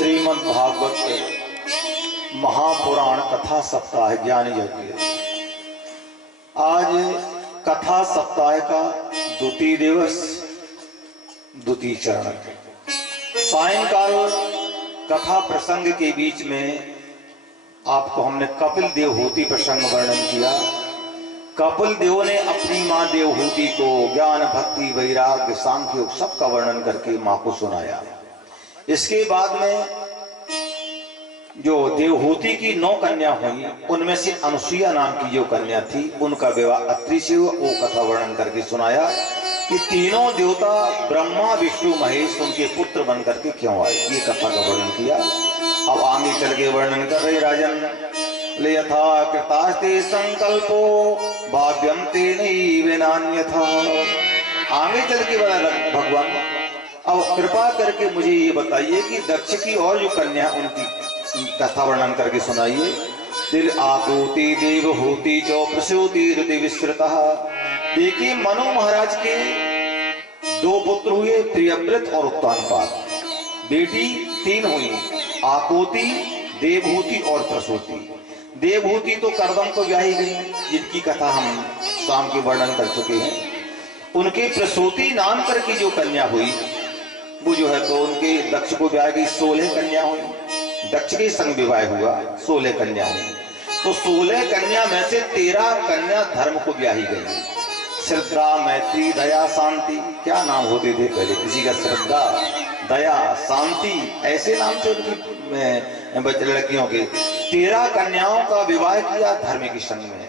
श्रीमद् भागवत महापुराण कथा सप्ताह ज्ञान यज्ञ। आज कथा सप्ताह का द्वितीय दिवस, द्वितीय चरण। सायंकाल कथा प्रसंग के बीच में आपको हमने कपिल देवहूति प्रसंग वर्णन किया। कपिल देव ने अपनी मां देवहूति को ज्ञान, भक्ति, वैराग्य, सांख्य योग सबका वर्णन करके मां को सुनाया। इसके बाद में जो देवहूति की 9 कन्या हुई, उनमें से अनुसुईया नाम की जो कन्या थी, उनका विवाह अत्रि से हुआ। वो कथा वर्णन करके सुनाया कि तीनों देवता ब्रह्मा, विष्णु, महेश उनके पुत्र बन करके क्यों आए, ये कथा का वर्णन किया। अब आगे चल के वर्णन कर रहे राजन। ले यथा कृतास्ते संकल्पो भाव्यम ते नैव नान्यथा। आगे चल के भगवान अब कृपा करके मुझे ये बताइए कि दक्ष की और जो कन्या उनकी कथा वर्णन करके सुनाइए। फिर आपूति देवहूति चौ प्रसूति ऋति विस्तृता। देखिए मनु महाराज के 2 पुत्र हुए, प्रियव्रत और उत्तानपाद। बेटी 3 हुई, आपूति, देवहूति और प्रसूति। देवहूति तो करदम को ब्याही गई, जिनकी कथा हम शाम के वर्णन कर चुके हैं। उनके प्रसूति नाम करके जो कन्या हुई वो जो है तो उनके दक्ष को ब्याह गई। 16 कन्या हुई, दक्ष के संग विवाह हुआ, 16 कन्या हुई। तो 16 कन्या में से 13 कन्या धर्म को ब्याही गई। श्रद्धा, मैत्री, दया, शांति, क्या नाम होते थे पहले किसी का? श्रद्धा, दया, शांति, ऐसे नाम थे उनकी लड़कियों के। 13 कन्याओं का विवाह किया धर्म के संग में।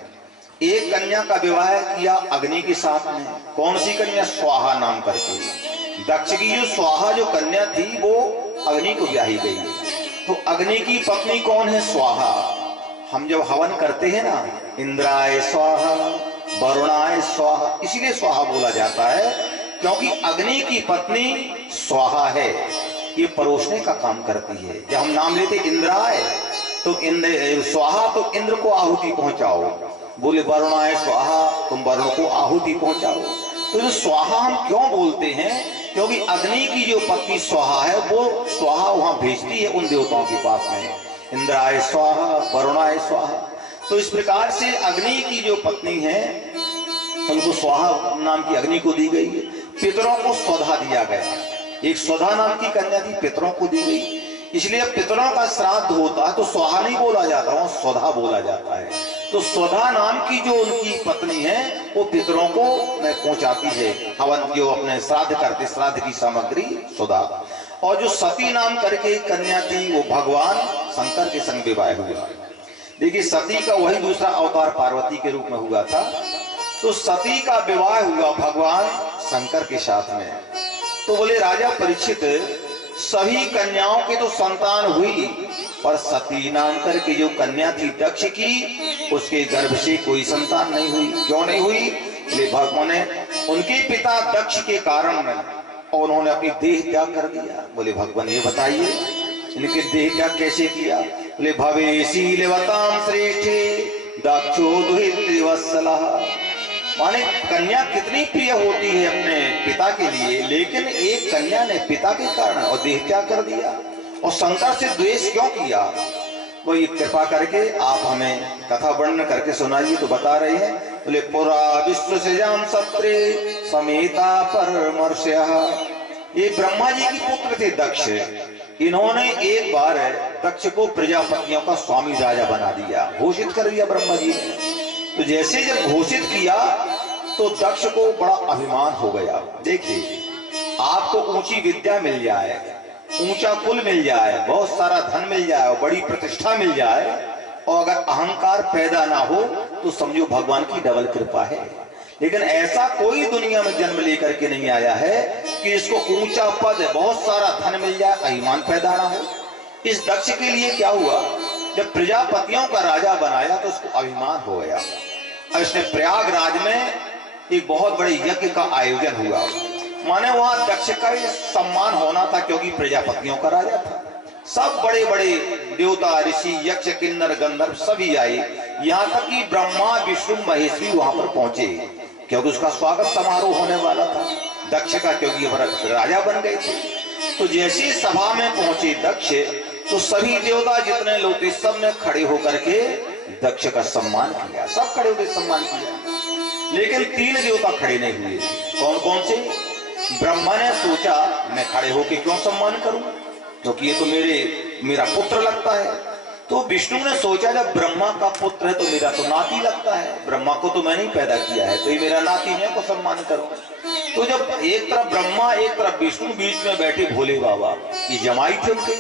एक कन्या का विवाह किया अग्नि के साथ में। कौन सी कन्या? स्वाहा नाम करके। दक्ष की जो स्वाहा जो कन्या थी वो अग्नि को ब्याही गई। तो अग्नि की पत्नी कौन है? स्वाहा। हम जब हवन करते हैं ना, इंद्राय स्वाहा, वरुणाय स्वाहा, इसीलिए स्वाहा बोला जाता है क्योंकि अग्नि की पत्नी स्वाहा है। ये परोसने का काम करती है। जब हम नाम लेते इंद्राय तो इंद्र स्वाहा, तो इंद्र को आहुति पहुंचाओ। बोले वरुणाय स्वाहा, तुम वरुण को आहुति पहुंचाओ। तो जो स्वाहा हम क्यों बोलते हैं? क्योंकि अग्नि की जो पत्नी स्वाहा है वो स्वाहा वहां भेजती है उन देवताओं के पास में। इंद्राय स्वाहा, वरुणाय स्वाहा। तो इस प्रकार से अग्नि की जो पत्नी है उनको स्वाहा नाम की अग्नि को दी गई है। पितरों को स्वधा दिया गया। एक स्वधा नाम की कन्या थी, पितरों को दी गई। इसलिए पितरों का श्राद्ध होता है तो स्वाहा नहीं बोला जाता, वहां स्वधा बोला जाता है। तो स्वधा नाम की जो उनकी पत्नी है वो पितरों को पहुंचाती है हवन, जो अपने श्राद्ध करते, श्राद्ध की सामग्री स्वधा। और जो सती नाम करके कन्या थी वो भगवान शंकर के संग विवाह हुआ। देखिए सती का वही दूसरा अवतार पार्वती के रूप में हुआ था। तो सती का विवाह हुआ भगवान शंकर के साथ में। तो बोले राजा परीक्षित, सभी कन्याओं की तो संतान हुई, पर सती नाम करके जो कन्या थी दक्ष की, उसके गर्भ से कोई संतान नहीं हुई। क्यों नहीं हुई? भगवान ने उनके पिता दक्ष के कारण और उन्होंने अपनी देह त्याग कर दिया। बोले भगवान ये बताइए इनके देह त्याग कैसे किया? बोले भवेशीलवतां श्रेष्ठे दक्षो दुहितृवत्सलः। माने कन्या कितनी प्रिय होती है अपने पिता के लिए, लेकिन एक कन्या ने पिता के कारण और देह त्याग कर दिया। और शंकर से द्वेष क्यों किया? वो ये कृपा करके आप हमें कथा वर्णन करके सुनाइए। तो बता रहे हैं, बोले पुरा विश्व सजाम सत्रे समेता परमर्षयः। ये ब्रह्मा जी की पुत्र थे दक्ष। इन्होंने एक बार दक्ष को प्रजापतियों का स्वामी राजा बना दिया, घोषित कर दिया ब्रह्मा जी ने। तो जैसे जब घोषित किया तो दक्ष को बड़ा अभिमान हो गया। देखिए आपको ऊंची विद्या मिल जाए, ऊंचा कुल मिल जाए, बहुत सारा धन मिल जाए और बड़ी प्रतिष्ठा मिल जाए, और अगर अहंकार पैदा ना हो तो समझो भगवान की डबल कृपा है। लेकिन ऐसा कोई दुनिया में जन्म लेकर के नहीं आया है कि इसको ऊंचा पद, बहुत सारा धन मिल जाए, अभिमान पैदा ना हो। इस दक्ष के लिए क्या हुआ? जब प्रजापतियों का राजा बनाया तो उसको अभिमान हो गया। और इसने प्रयागराज में एक बहुत बड़े यज्ञ का आयोजन हुआ। माने वहां दक्ष का सम्मान होना था क्योंकि प्रजापतियों का राजा था। सब बड़े बड़े देवता, ऋषि, यक्ष, किन्नर, गंधर्व सभी आए। यहाँ तक कि ब्रह्मा, विष्णु, महेश भी वहां पर पहुंचे क्योंकि उसका स्वागत समारोह होने वाला था दक्ष का, क्योंकि राजा बन गए थे। तो जैसे सभा में पहुंचे दक्ष तो सभी देवता जितने लोग थे सब ने खड़े होकर के दक्ष का सम्मान किया, सब खड़े होकर सम्मान किया। लेकिन 3 देवता खड़े नहीं हुए। कौन कौन से? ब्रह्मा ने सोचा मैं खड़े होकर क्यों सम्मान करूं, क्योंकि ये तो मेरा पुत्र लगता है। तो विष्णु ने सोचा जब ब्रह्मा का पुत्र है तो मेरा तो नाती लगता है, ब्रह्मा को तो मैंने ही पैदा किया है, तो ये मेरा नाती है तो सम्मान करूं। तो जब एक तरफ ब्रह्मा एक तरफ विष्णु बीच में बैठे भोले बाबा, ये जमाई थे उनके,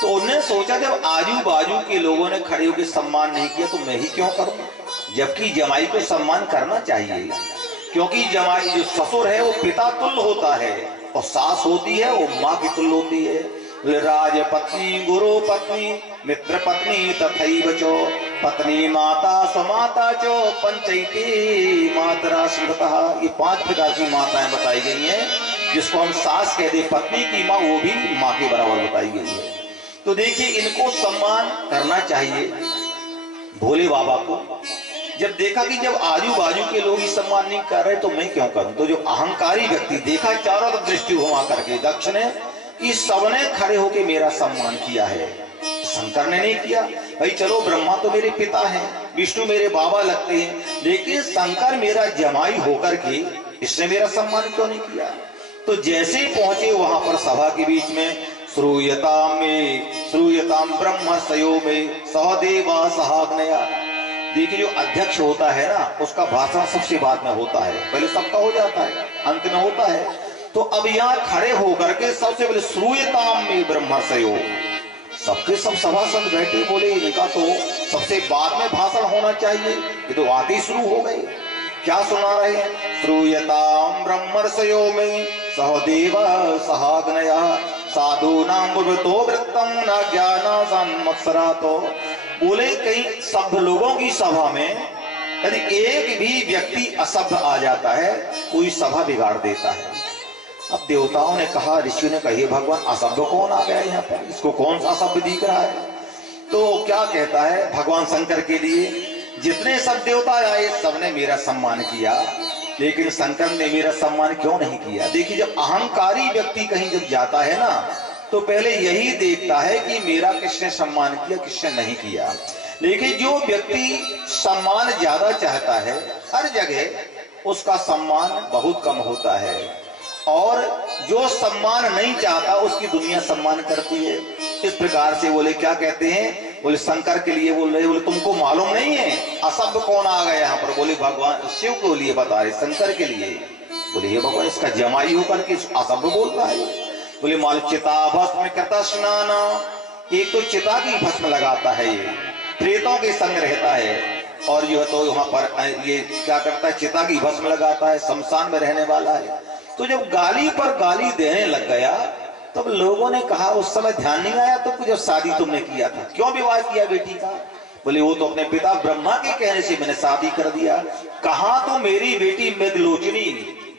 तो उन्होंने सोचा जब आजू बाजू के लोगों ने खड़े होकर सम्मान नहीं किया तो मैं ही क्यों करूं, जबकि जमाई को सम्मान करना चाहिए। क्योंकि जमाई जो ससुर है वो पिता तुल्य होता है और सास होती है वो माँ की तुल्य होती है। राज पत्नी गुरु पत्नी मित्र पत्नी तथैव चो पत्नी माता स्वमाता चो पंचैती मातरा स्मृतः। ये 5 प्रकार की माताएं बताई गई हैं, जिसको हम सास कह दे पत्नी की माँ, वो भी माँ के बराबर बताई गई है। तो देखिए इनको सम्मान करना चाहिए भोले बाबा को। जब देखा कि जब आजू बाजू के लोग ही सम्मान नहीं कर रहे तो मैं क्यों करूं, तो जो अहंकारी व्यक्ति देखा चारों तरफ दृष्टि घुमा करके दक्ष ने कि सबने खड़े होकर मेरा सम्मान किया है, शंकर ने नहीं किया। भाई चलो ब्रह्मा तो मेरे पिता हैं, विष्णु मेरे बाबा लगते हैं, लेकिन शंकर मेरा जमाई होकर के इसने मेरा सम्मान क्यों नहीं किया। तो जैसे पहुंचे वहां पर सभा के बीच में श्रूयताम ब्रह्मर्षयो में सहदेवा सहाग्नया। देखिए जो अध्यक्ष होता है ना उसका भाषण सबसे बाद में होता है, पहले सबका हो जाता है, अंत में होता है। तो अब यहाँ खड़े होकर के सबसे पहले श्रूयताम में ब्रह्मर्षयो, सबके सब सभासद बैठे बोले इनका तो सबसे बाद में भाषण होना चाहिए, ये तो आते ही शुरू हो गए। क्या सुना रहे हैं? श्रूयताम ब्रह्मर्षयो में सहदेव सहाग्नया साधूनां बुभतो वृत्तम न ज्ञाना संवत्सरातो। बोले कई सब लोगों की सभा में यदि एक भी व्यक्ति असभ्य आ जाता है कोई सभा बिगाड़ देता है। अब देवताओं ने कहा, ऋषियों ने कहा भगवान असभ्य कौन आ गया यहाँ पर, इसको कौन सा असभ्य दिख रहा है। तो क्या कहता है भगवान शंकर के लिए, जितने सब देवता आए सबने मेरा सम्मान किया, लेकिन शंकर ने मेरा सम्मान क्यों नहीं किया। देखिए जब अहंकारी व्यक्ति कहीं जब जाता है ना तो पहले यही देखता है कि मेरा किसने सम्मान किया किसने नहीं किया। लेकिन जो व्यक्ति सम्मान ज्यादा चाहता है हर जगह उसका सम्मान बहुत कम होता है, और जो सम्मान नहीं चाहता उसकी दुनिया सम्मान करती है। इस प्रकार से बोले क्या कहते हैं, बोले शंकर के लिए बोल रहे, बोले तुमको मालूम नहीं है असभ्य कौन आ गया यहाँ पर। बोले भगवान शिव को लिए बता रहे, शंकर के लिए। बोले ये भगवान इसका जमाई होकर के असभ्य बोल रहा है। बोले माल चिता भस्म करता स्नान, एक तो चिता की भस्म लगाता है, ये प्रेतों के संग रहता है, और जो है तो वहां पर ये क्या करता है चिता की भस्म लगाता है, शमशान में रहने वाला है। तो जब गाली पर गाली देने लग गया तब लोगों ने कहा उस समय ध्यान नहीं आया तो जब शादी तुमने किया था क्यों विवाह किया बेटी का। बोले वो तो अपने पिता ब्रह्मा के कहने से मैंने शादी कर दिया। कहा तो मेरी बेटी मृगलोचनी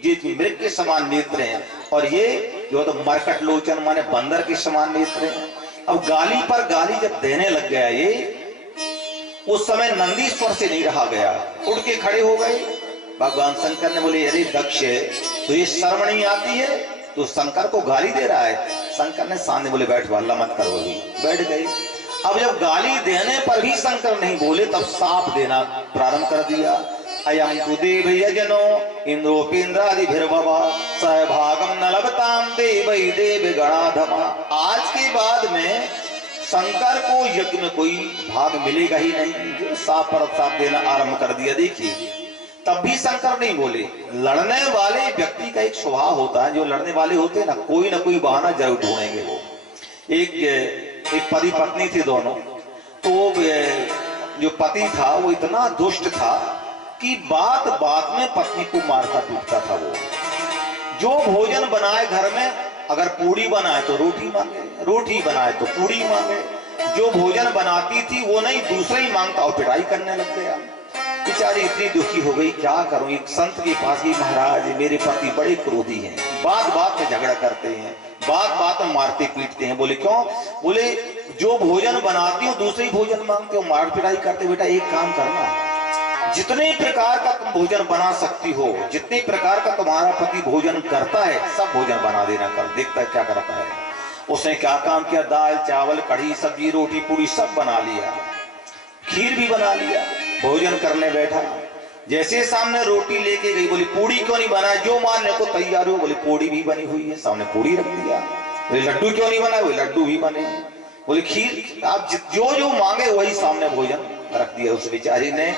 जिस मृग के समान नेत्र हैं, और ये जो तो मरकट लोचन माने बंदर के समान नेत्र हैं। अब गाली पर गाली जब देने लग गया ये, उस समय नंदीश्वर से नहीं रहा गया, उड़ के खड़े हो गए। भगवान शंकर ने बोले अरे दक्ष तो ये शर्म नहीं आती है, तो शंकर को गाली दे रहा है। शंकर ने सामने बोले बैठ हल्ला मत करो, अभी बैठ गए। अब जब गाली देने पर भी शंकर नहीं बोले तब साप देना प्रारंभ कर दिया। अयं तु देव यजनो इंद्रोपेन्द्रादिभिर्भवा सहभागम न लभताम देवै देव गणाधमा। आज के बाद में शंकर को यज्ञ में कोई भाग मिलेगा ही नहीं, जो साप पर साप देना आरंभ कर दिया। देखिए तब भी शंकर नहीं बोले। लड़ने वाले व्यक्ति का एक स्वभाव होता है, जो लड़ने वाले होते हैं ना कोई बहाना जरूर ढूंढेंगे। वो एक पति पत्नी थी दोनों, तो जो पति था वो इतना दुष्ट था कि बात बात में पत्नी को मारता पीटता था। वो जो भोजन बनाए घर में, अगर पूड़ी बनाए तो रोटी मांगे, रोटी बनाए तो पूड़ी मांगे, जो भोजन बनाती थी वो नहीं दूसरा ही मांगता और पिटाई करने लग गया। बेचारी इतनी दुखी हो गई, क्या करूं। एक संत के पास ही, महाराज मेरे पति बड़े क्रोधी हैं, बात बात में झगड़ा करते हैं, बात बात में मारते पीटते हैं। बोले क्यों। बोले जो भोजन बनाती हूँ दूसरे ही भोजन मांगते हो, मार पिटाई करते। बेटा एक काम करना, जितने प्रकार का तुम भोजन बना सकती हो, जितने प्रकार का तुम्हारा पति भोजन करता है, सब भोजन बना देना कर। देखता है क्या करता है। उसने क्या काम किया, दाल चावल कढ़ी सब्जी रोटी पूरी सब बना लिया, खीर भी बना लिया। भोजन करने बैठा, जैसे सामने रोटी लेके गई, बोली पूड़ी क्यों नहीं बना, जो मारने को तैयार हो। बोली पूड़ी भी बनी हुई है, सामने पूड़ी रख दिया। बोले लड्डू क्यों नहीं बना, बोले लड्डू भी बने। बोले खीर, आप जो जो मांगे वही सामने भोजन रख दिया उस बेचारी ने।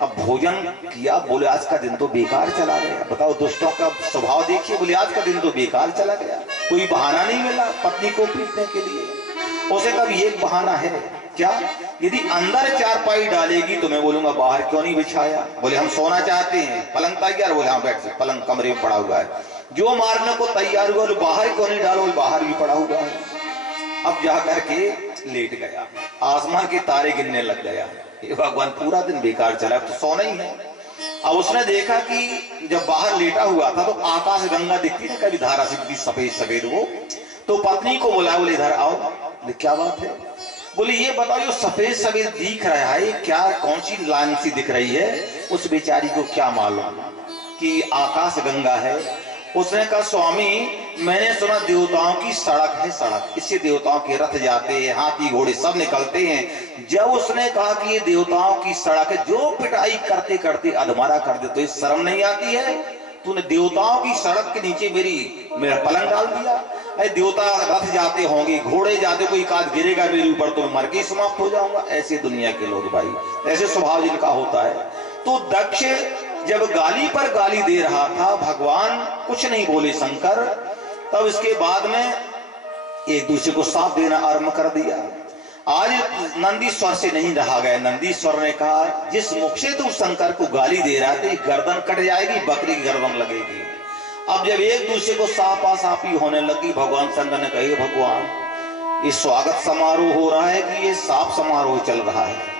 अब भोजन किया, बोले आज का दिन तो बेकार चला गया। बताओ दुष्टों का स्वभाव देखिए। बोले आज का दिन तो बेकार चला गया, कोई बहाना नहीं मिला पत्नी को पीटने के लिए। उसे कब एक बहाना है क्या, यदि अंदर चारपाई डालेगी तो मैं बोलूंगा बाहर क्यों नहीं बिछाया। बोले हम सोना चाहते हैं, पलंग तैयार। बोले हाँ बैठ, पलंग कमरे में पड़ा हुआ है। जो मारने को तैयार हुआ, बाहर क्यों नहीं डालो, बाहर भी पड़ा हुआ है। अब जा करके लेट गया, आसमान के तारे गिनने लग गया। भगवान पूरा दिन बेकार चला, तो सोना ही है। अब उसने देखा कि जब बाहर लेटा हुआ था तो आकाश गंगा दिखती थी कभी धारा से सफेद सफेद वो। तो पत्नी को बोला, बोले इधर आओ। बोले क्या बात है। बोले ये बताओ, जो सफेद सफेद दिख रहा है क्या, कौन सी लाइन सी दिख रही है। उस बेचारी को क्या मालूम कि आकाश गंगा है। उसने कहा स्वामी मैंने सुना देवताओं की सड़क है सड़क, इससे देवताओं के रथ जाते हैं, हाथी घोड़े सब निकलते हैं। जब उसने कहा कि ये देवताओं की सड़क है, जो पिटाई करते करते अधमरा कर दे, तो ये शर्म नहीं आती है। तूने देवताओं की सड़क के नीचे मेरा पलंग डाल दिया। अरे देवता रथ जाते होंगे, घोड़े जाते, कोई काज गिरेगा मेरे ऊपर तो मैं मर के समाप्त हो जाऊंगा। ऐसे दुनिया के लोग भाई, ऐसे स्वभाव जिनका होता है। तो दक्ष जब गाली पर गाली दे रहा था, भगवान कुछ नहीं बोले शंकर। तब इसके बाद में एक दूसरे को साथ देना आरंभ कर दिया। आज नंदीश्वर से नहीं रहा गया। नंदीश्वर ने कहा जिस मुख से तू शंकर को गाली दे रहा था, गर्दन कट जाएगी, बकरी की गर्दन लगेगी। अब जब एक दूसरे को साफी होने लगी, भगवान शंकर ने कहा भगवान ये स्वागत समारोह हो रहा है कि ये साफ समारोह चल रहा है।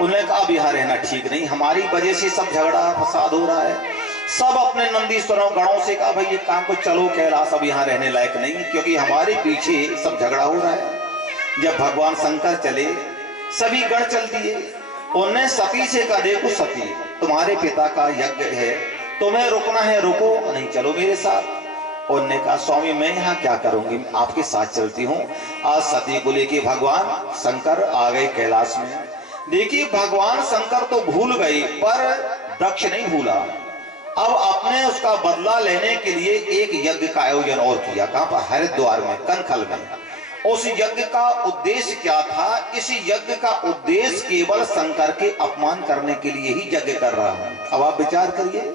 उन्होंने कहा अब यहाँ रहना ठीक नहीं, हमारी वजह से सब झगड़ा फसाद हो रहा है। सब अपने नंदीश्वरों गणों से कहा भाई ये काम को चलो कैलाश, अब यहाँ रहने लायक नहीं, क्योंकि हमारे पीछे सब झगड़ा हो रहा है। जब भगवान शंकर चले, सभी गण चल दिए। उन्होंने सती से कहा देखो सती, तुम्हारे पिता का यज्ञ है, तुम्हें रुकना है रुको, नहीं चलो मेरे साथ। उन्होंने कहा स्वामी मैं यहाँ क्या करूंगी, आपके साथ चलती हूँ। आज सती को लेके भगवान शंकर आ गए कैलाश में। देखिए भगवान शंकर तो भूल गए, पर दक्ष नहीं भूला। अब अपने उसका बदला लेने के लिए एक यज्ञ का आयोजन और किया। कहां पर, हरिद्वार में, कनखल में। उस यज्ञ का उद्देश्य क्या था, इस यज्ञ का उद्देश्य केवल शंकर के अपमान करने के लिए ही यज्ञ कर रहा हूं। अब आप विचार करिए,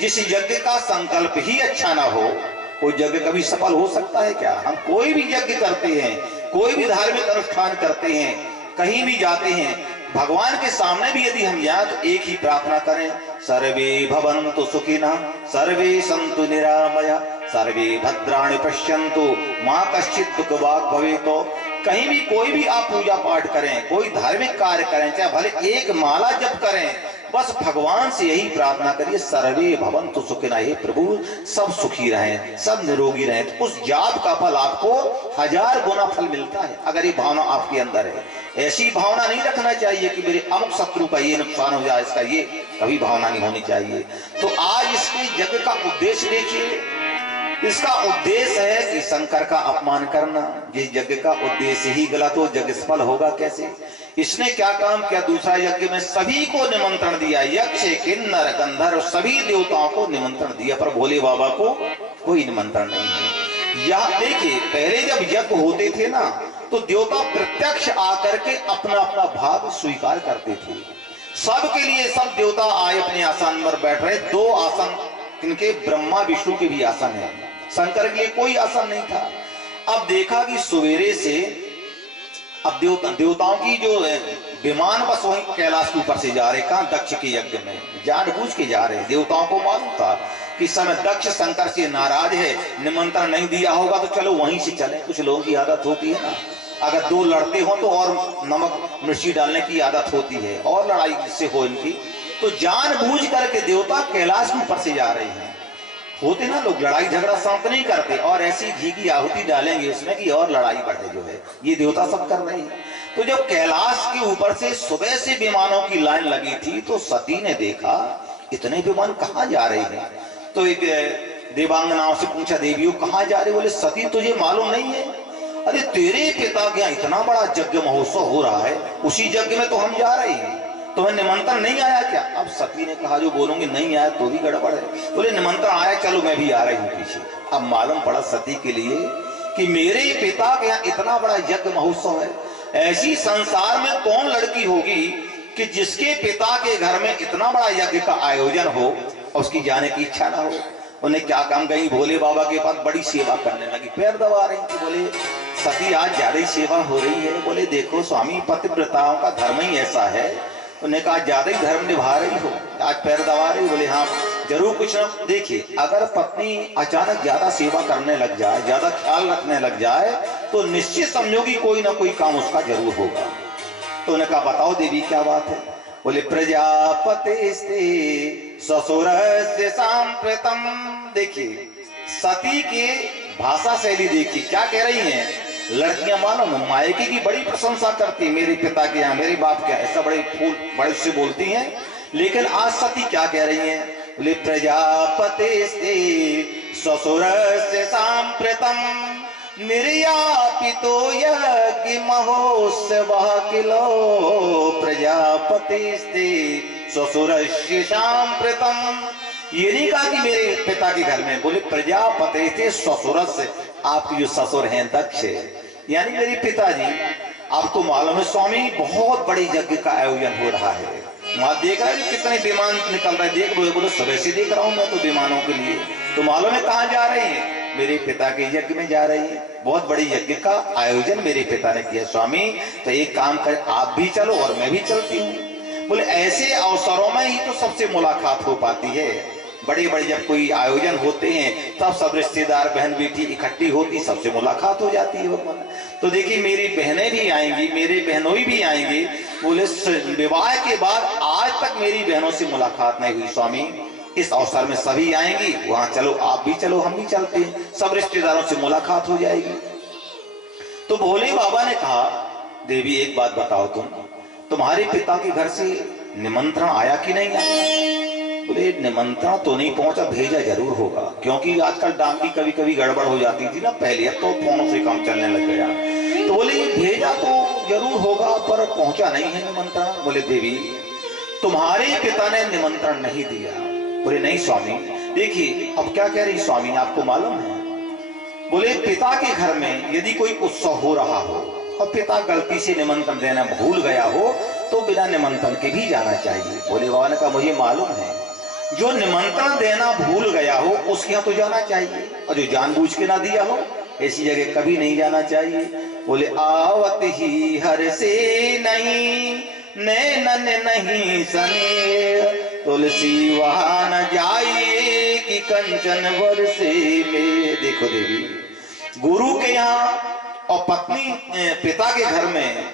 जिस यज्ञ का संकल्प ही अच्छा ना हो, कोई यज्ञ कभी सफल हो सकता है क्या। हम कोई भी यज्ञ करते हैं, कोई भी धार्मिक अनुष्ठान करते हैं, कहीं भी जाते हैं, भगवान के सामने भी यदि हम जाए तो एक ही प्रार्थना करें, सर्वे भवन्तु सुखिनः, सर्वे सन्तु निरामया, सर्वे भद्राणि पश्यन्तु, मां कश्चित् दुःखभाग् भवेत्। कहीं भी कोई भी आप पूजा पाठ करें, कोई धार्मिक कार्य करें, चाहे भले एक माला जप करें, बस भगवान से यही प्रार्थना करिए, सर्वे भवन्तु सुखिनः, हे प्रभु सब सुखी रहें, सब निरोगी रहें। तो उस जाप का फल आपको 1000 गुना फल मिलता है, अगर ये भावना आपके अंदर है। ऐसी भावना नहीं रखना चाहिए कि मेरे अमुक शत्रु का ये नुकसान हो जाए, इसका ये कभी भावना नहीं होनी चाहिए। तो आज इसके यज्ञ का उद्देश्य देखिए, इसका उद्देश्य है कि शंकर का अपमान करना। जिस यज्ञ का उद्देश्य ही गलत हो, यज्ञ सफल होगा कैसे। इसने क्या काम किया, दूसरा यज्ञ में सभी को निमंत्रण दिया, यक्ष किन्नर गंधर्व सभी देवताओं को निमंत्रण दिया, पर भोले बाबा को कोई निमंत्रण नहीं है। यह देखिए पहले जब यज्ञ होते थे ना, तो देवता प्रत्यक्ष आकर के अपना अपना भाग स्वीकार करते थे। सबके लिए सब देवता आए, अपने आसन पर बैठ रहे। 2 आसन इनके, ब्रह्मा विष्णु के भी आसन है, शंकर के लिए कोई आसन नहीं था। अब देखा कि सवेरे से अब देवताओं की जो विमान बस वही कैलाश के ऊपर से जा रहे, कहां, दक्ष के यज्ञ में जानबूझ के जा रहे। देवताओं को मालूम था कि समय दक्ष शंकर से नाराज है, निमंत्रण नहीं दिया होगा, तो चलो वहीं से चले। कुछ लोगों की आदत होती है ना, अगर 2 लड़ते हो तो और नमक मिर्ची डालने की आदत होती है, और लड़ाई जिससे हो इनकी, तो जानबूझ करके देवता कैलाश के ऊपर से जा रहे हैं। होते ना लोग लड़ाई झगड़ा शौक नहीं करते, और ऐसी घी की आहुति डालेंगे उसमें कि और लड़ाई बढ़े जो है, ये देवता सब कर रहे हैं। तो जब कैलाश के ऊपर से सुबह से विमानों की लाइन लगी थी तो सती ने देखा इतने विमान कहाँ जा रहे हैं। तो एक देवांगनाओं से पूछा, देवियों कहाँ जा रहे? बोले सती तुझे मालूम नहीं है? अरे तेरे पिता के यहाँ इतना बड़ा यज्ञ महोत्सव हो रहा है, उसी यज्ञ में तो हम जा रहे हैं, तुम्हें निमंत्रण नहीं आया क्या? अब सती ने कहा जो बोलूंगी नहीं आया तो भी गड़बड़ है। बोले निमंत्रण आया, चलो मैं भी आ रही हूँ पीछे। अब मालूम पड़ा सती के लिए कि मेरे पिता के यहाँ इतना बड़ा यज्ञ महोत्सव है, ऐसी संसार में कौन लड़की होगी कि जिसके पिता के घर में इतना बड़ा यज्ञ का आयोजन हो और उसकी जाने की इच्छा ना हो। उन्हें क्या काम, गई भोले बाबा के पास बड़ी सेवा करने लगी, पैर दबा रही थी। बोले सती आज ज्यादा ही सेवा हो रही है। बोले देखो स्वामी, पतिव्रताओं का धर्म ही ऐसा है। उन्हें कहा ज्यादा ही धर्म निभा रही हो, आज पैर दबा रही। बोले हाँ जरूर कुछ ना। देखिए अगर पत्नी अचानक ज्यादा सेवा करने लग जाए, ज्यादा ख्याल रखने लग जाए तो निश्चित समझो कि कोई ना कोई काम उसका जरूर होगा। तो उन्हें कहा बताओ देवी क्या बात है? बोले प्रजापति ससुरस्य सांप्रतम। देखिए सती की भाषा शैली देखिए क्या कह रही हैं। लड़कियां मालूम मायके की बड़ी प्रशंसा करती, मेरे पिता के यहाँ, मेरे बाप के यहाँ, ऐसा बड़े फूल बड़े से बोलती हैं। लेकिन आज सती क्या कह रही हैं? बोले प्रजापति ससुरस्य सांप्रतम निर्यापितो यज्ञ महोत्सवः किलो प्रजापतिस्ते ससुरस्य सांप्रतम। ये नहीं कहा कि मेरे पिता के घर में, बोले प्रजापति थे ससुरस्य, आपके जो ससुर हैं दक्ष, यानी मेरे पिताजी। आपको मालूम है स्वामी बहुत बड़े यज्ञ का आयोजन हो रहा है, वहां देख रहा है कितने विमान निकल रहे, देख लो। बोले सुबह से देख रहा हूं मैं तो विमानों के लिए। तो मालूम है कहाँ जा रही है? मेरे पिता के यज्ञ में जा रही है, बहुत बड़े यज्ञ का आयोजन मेरे पिता ने किया। स्वामी तो एक काम कर, आप भी चलो और मैं भी चलती हूँ। बोले ऐसे अवसरों में ही तो सबसे मुलाकात हो पाती है। बड़े बड़े जब कोई आयोजन होते हैं तब सब रिश्तेदार बहन बेटी इकट्ठी होती, सबसे मुलाकात हो जाती है। तो देखिए मेरी बहनें भी आएंगी, मेरे बहनोई भी आएंगे। बोले विवाह के बाद आज तक मेरी बहनों से मुलाकात नहीं हुई स्वामी, इस अवसर में सभी आएंगी, वहां चलो, आप भी चलो, हम भी चलते हैं, सब रिश्तेदारों से मुलाकात हो जाएगी। तो भोले बाबा ने कहा देवी एक बात बताओ, तुम्हारे पिता के घर से निमंत्रण आया कि नहीं आया? बोले निमंत्रण तो नहीं पहुंचा, भेजा जरूर होगा, क्योंकि आजकल डाक की कभी कभी गड़बड़ हो जाती थी ना पहले, अब तो फोनों से काम चलने लग गया। तो बोले भेजा तो जरूर होगा पर पहुंचा नहीं है निमंत्रण। बोले देवी तुम्हारे पिता ने निमंत्रण नहीं दिया। बोले नहीं स्वामी। देखिए अब क्या कह रही स्वामी, आपको मालूम है? बोले पिता के घर में यदि कोई उत्सव हो रहा हो और पिता गलती से निमंत्रण देना भूल गया हो तो बिना निमंत्रण के भी जाना चाहिए। भोले बाबा ने कहा मुझे मालूम है, जो निमंत्रण देना भूल गया हो उसके यहाँ तो जाना चाहिए, और जो जानबूझ के ना दिया हो ऐसी जगह कभी नहीं जाना चाहिए। बोले आवत ही हर से नहीं नैनन नहीं सने, तुलसी वहां न जाइए कि कंचन वर्षे में। देखो देवी गुरु के यहाँ और पत्नी पिता के घर में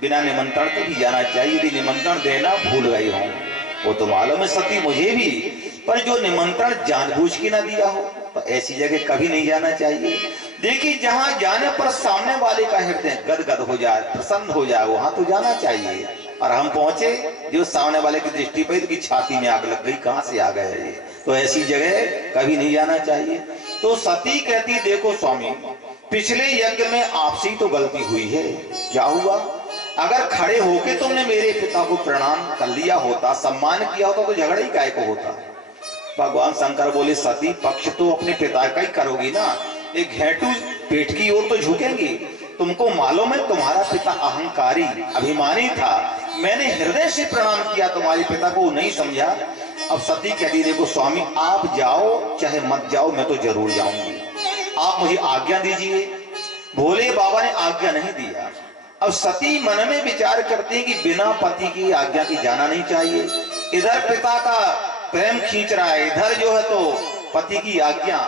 बिना निमंत्रण के भी जाना चाहिए। यदि निमंत्रण देना भूल गई हो, वो तो मालूम है सती मुझे भी, पर जो निमंत्रण जानबूझ के ना दिया हो तो ऐसी जगह कभी नहीं जाना चाहिए। देखिए जहां जाने पर सामने वाले का हृदय गदगद हो जाए, प्रसन्न हो जाए, वहां तो जाना चाहिए। और हम पहुंचे जो सामने वाले की दृष्टि पे की छाती में आग लग गई, कहां से आ गए ये, तो ऐसी जगह कभी नहीं जाना चाहिए। तो सती कहती देखो स्वामी पिछले यज्ञ में आपसे ही तो गलती हुई है, क्या हुआ? अगर खड़े होके तुमने मेरे पिता को प्रणाम कर लिया होता, सम्मान किया होता, तो झगड़ा ही काय को होता। भगवान शंकर बोले सती पक्ष तो अपने पिता का ही करोगी ना, एक घेटू पेट की ओर तो झुकेंगी। तुमको मालूम है तुम्हारा पिता अहंकारी अभिमानी था, मैंने हृदय से प्रणाम किया तुम्हारे पिता को, नहीं समझा। अब सती कहती देखो स्वामी आप जाओ चाहे मत जाओ, मैं तो जरूर जाऊंगी, आप मुझे आज्ञा दीजिए। भोले बाबा ने आज्ञा नहीं दिया। अब सती मन में विचार करती है कि बिना पति की आज्ञा की जाना नहीं चाहिए। इधर पिता का प्रेम खींच रहा है, इधर जो है तो पति की आज्ञा,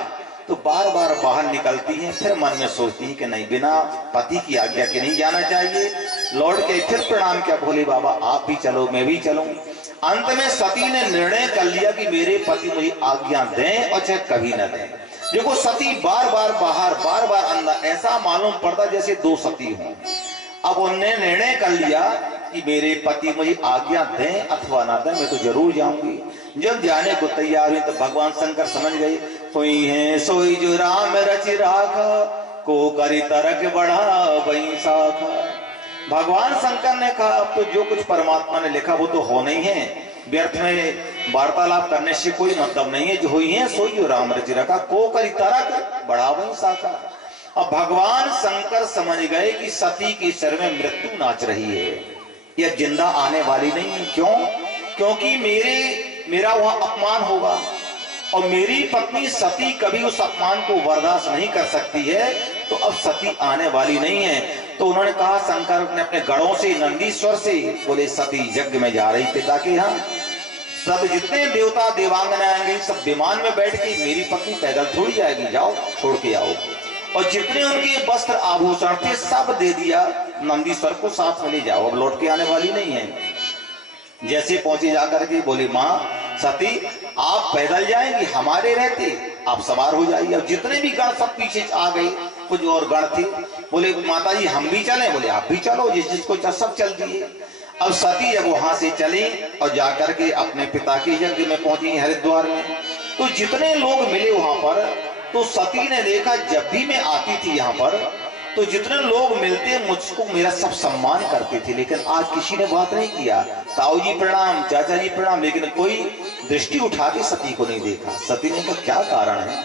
तो बार बार बाहर निकलती है। फिर मन में सोचती है कि नहीं बिना पति की आज्ञा के नहीं जाना चाहिए। लौट के फिर प्रणाम किया, भोले बाबा आप भी चलो मैं भी चलूं। अंत में सती ने निर्णय कर लिया कि मेरे पति मुझे आज्ञा दें और चाहे कभी न दें। देखो सती बार बार बाहर बार बार अंदर, ऐसा मालूम पड़ता जैसे दो सती हों। अब उन्होंने निर्णय कर लिया कि मेरे पति मुझे आज्ञा दें अथवा ना दें, मैं तो जरूर जाऊंगी। जब जाने को तैयार हुई तो भगवान शंकर समझ गए, हुई है सोई जो राम रचि राखा, को करी तरक बढ़ा वही शाखा। भगवान शंकर ने कहा अब तो जो कुछ परमात्मा ने लिखा वो तो होना ही है, व्यर्थ में वार्तालाप करने से कोई मतलब नहीं है। जो हुई है सोई जो राम रचि राखा, को करी तरक बढ़ा वही शाखा। अब भगवान शंकर समझ गए कि सती के शरीर में मृत्यु नाच रही है, यह जिंदा आने वाली नहीं है। क्यों? क्योंकि मेरा वह अपमान होगा और मेरी पत्नी सती कभी उस अपमान को बर्दाश्त नहीं कर सकती है, तो अब सती आने वाली नहीं है। तो उन्होंने कहा, शंकर ने अपने गढ़ों से नंदीश्वर से बोले सती यज्ञ में जा रही पिता के यहाँ, सब जितने देवता देवांगना आएंगे सब विमान में बैठ के, मेरी पत्नी पैदल थोड़ी जाएगी, जाओ छोड़ के आओ। और जितने उनके वस्त्र आभूषण थे सब दे दिया नंदीश्वर को, साथ में ले जाओ, अब लौट के आने वाली नहीं है। जैसे पहुंचे जाकर के बोले, माँ सती आप पैदल जाएंगी, हमारे रहते आप सवार हो जाइए। अब जितने भी गण सब पीछे आ गए, कुछ और गण थे, बोले माता जी हम भी चलें, बोले आप भी चलो, जिसको सब चल दिए। अब सती जब वहां से चली और जाकर के अपने पिता के यज्ञ में पहुंची हरिद्वार में, तो जितने लोग मिले वहां पर, तो सती ने देखा जब भी मैं आती थी यहाँ पर तो जितने लोग मिलते मुझको मेरा सब सम्मान करते थे, लेकिन आज किसी ने बात नहीं किया, ताऊ जी प्रणाम, चाचा जी प्रणाम, लेकिन कोई दृष्टि उठा के सती को नहीं देखा। सती ने कहा क्या कारण है?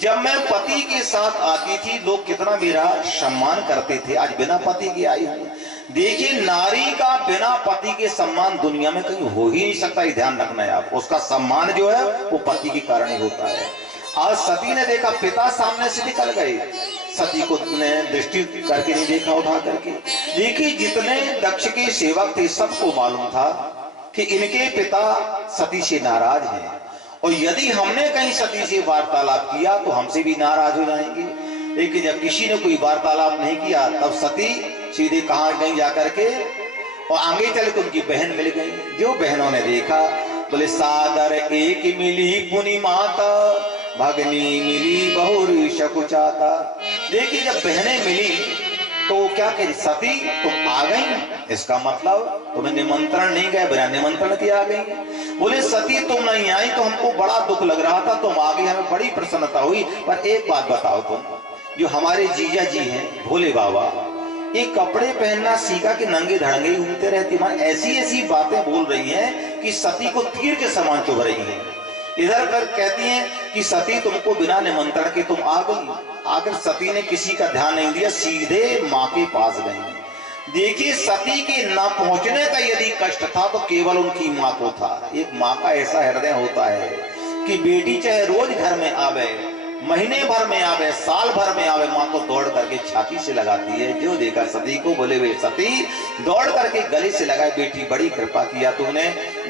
जब मैं पति के साथ आती थी लोग कितना मेरा सम्मान करते थे, आज बिना पति के आई हूँ। देखिए नारी का बिना पति के सम्मान दुनिया में कहीं हो ही नहीं सकता, ध्यान रखना है आप। उसका सम्मान जो है वो पति के कारण ही होता है। आज सती ने देखा पिता सामने से निकल गए, सती को ने दृष्टि करके नहीं देखा उठा करके। देखिए जितने दक्ष के सेवक थे सबको मालूम था कि इनके पिता सती से नाराज हैं, और यदि हमने कहीं सती से वार्तालाप किया तो हमसे भी नाराज हो जाएंगे। लेकिन जब किसी ने कोई वार्तालाप नहीं किया तब सती सीधे कहाँ गई जाकर के, और आगे चल के उनकी बहन मिल गई। जो बहनों ने देखा बोले, सादर एक मिली पुनि माता, भगनी मिली बहुर शकुचाता। देखिए जब बहनें मिली तो क्या कह, सती तुम आ गई, इसका मतलब तुम्हें निमंत्रण नहीं गए, बिना निमंत्रण के आ गई। बोले सती तुम नहीं आई तो हमको बड़ा दुख लग रहा था, तुम आ गई, हमें बड़ी प्रसन्नता हुई। पर एक बात बताओ, तुम जो हमारे जीजा जी हैं भोले बाबा, ये कपड़े पहनना सीखा कि नंगे धड़ंगे घूमते रहती, मान ऐसी ऐसी बातें बोल रही हैं कि सती को तीर के समान चुभ रही है। इधर पर कहती हैं कि सती तुमको बिना निमंत्रण के तुम आ गई। आखिर सती ने किसी का ध्यान नहीं दिया, सीधे माँ के पास गई। देखिए सती के न पहुंचने का यदि कष्ट था तो केवल उनकी माँ को था। एक माँ का ऐसा हृदय होता है कि बेटी चाहे रोज घर में आवे, महीने भर में आवे, साल भर में आवे, माँ को दौड़ करके छाती से लगाती है। जो देखा सती को बोले, वे सती दौड़ करके गले से लगाए, बेटी बड़ी कृपा किया तूने,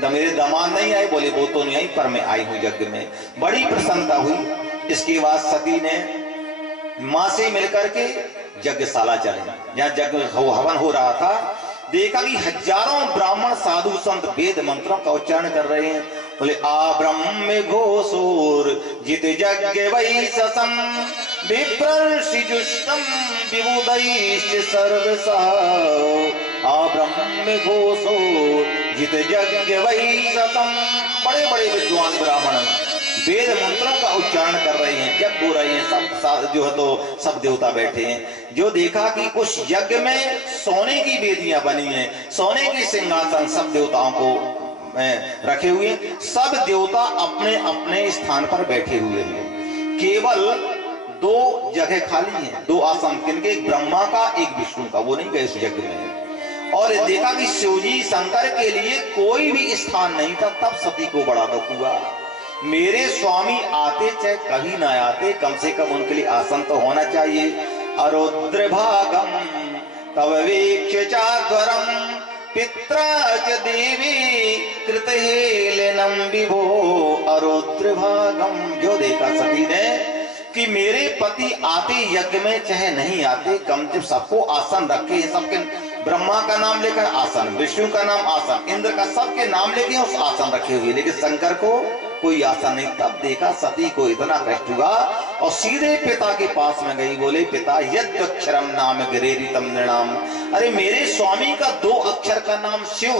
मेरे दामाद नहीं आए, बोले वो तो नहीं आई पर मैं आई हूँ यज्ञ में, बड़ी प्रसन्नता हुई। इसके बाद सती ने माँ से मिलकर के यज्ञशाला चले, जहाँ यज्ञ हवन हो रहा था। देखा कि हजारों ब्राह्मण साधु संत वेद मंत्रों का उच्चारण कर रहे हैं। बोले आ ब्रह्म घोषोर जित यज्ञ वै ससम, विप्रर्षिजुष्टम विबुधैश्च सर्वसः। आ ब्रह्म घोषोर जित यज्ञ वै ससम। बड़े बड़े विद्वान ब्राह्मण वेद मंत्रों का उच्चारण कर रहे हैं, यज्ञ हो रहे हैं, सब जो है तो सब देवता बैठे हैं। जो देखा कि उस यज्ञ में सोने की वेदियां बनी हैं, सोने के सिंहासन सब देवताओं को रखे हुए, सब देवता अपने अपने स्थान पर बैठे हुए हैं। केवल दो जगह खाली हैं, दो आसन, किनके, एक ब्रह्मा का एक विष्णु का, वो नहीं गए उस यज्ञ में। और देखा कि शिवजी शंकर के लिए कोई भी स्थान नहीं था। तब सती को बड़ा दुख हुआ, मेरे स्वामी आते चाहे कभी ना आते, कम से कम उनके लिए आसन तो होना चाहिए। अरुद्र भागम तव वीक्ष्य चाध्वरम, पित्राच देवी कृतहेलेनम विभो। अरुद्र भागम, जो देखा सती ने कि मेरे पति आते यज्ञ में चाहे नहीं आते, कम से सबको आसन रखे, सबके ब्रह्मा का नाम लेकर आसन, विष्णु का नाम आसन, इंद्र का, सबके नाम लेके उस आसन रखे हुए, लेकिन शंकर को कोई आसन नहीं। तब देखा सती को इतना कष्ट हुआ और सीधे पिता के पास में गई। बोले पिता यद्यक्षरम नाम गिरेरितम नृणाम, अरे मेरे स्वामी का 2 अक्षर का नाम शिव,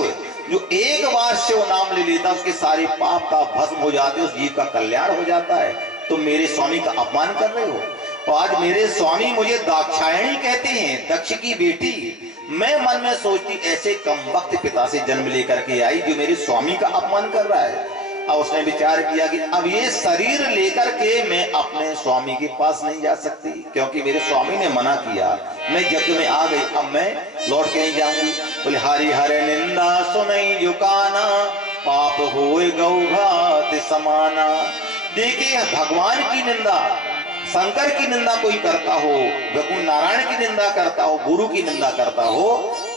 जो एक बार शिव नाम ले लेता उसके सारे पाप का भस्म हो जाते, उस जीव का कल्याण हो जाता है। तो मेरे स्वामी का अपमान कर रहे हो। और आज मेरे स्वामी मुझे दाक्षायणी कहते हैं, दक्ष की बेटी। मैं मन में सोचती ऐसे कम वक्त पिता से जन्म लेकर के आई जो मेरे स्वामी का अपमान कर रहा है। अब उसने विचार किया कि अब ये शरीर लेकर के मैं अपने स्वामी के पास नहीं जा सकती, क्योंकि मेरे स्वामी ने मना किया। मैं यज्ञ में आ गई, अब मैं लौट के नहीं जाऊंगी। बोले हरि हरे निंदा सुनई जुकाना, पाप होए गौ घात समाना। देखिए भगवान की निंदा, शंकर की निंदा कोई करता हो, भगवान नारायण की निंदा करता हो, गुरु की निंदा करता हो,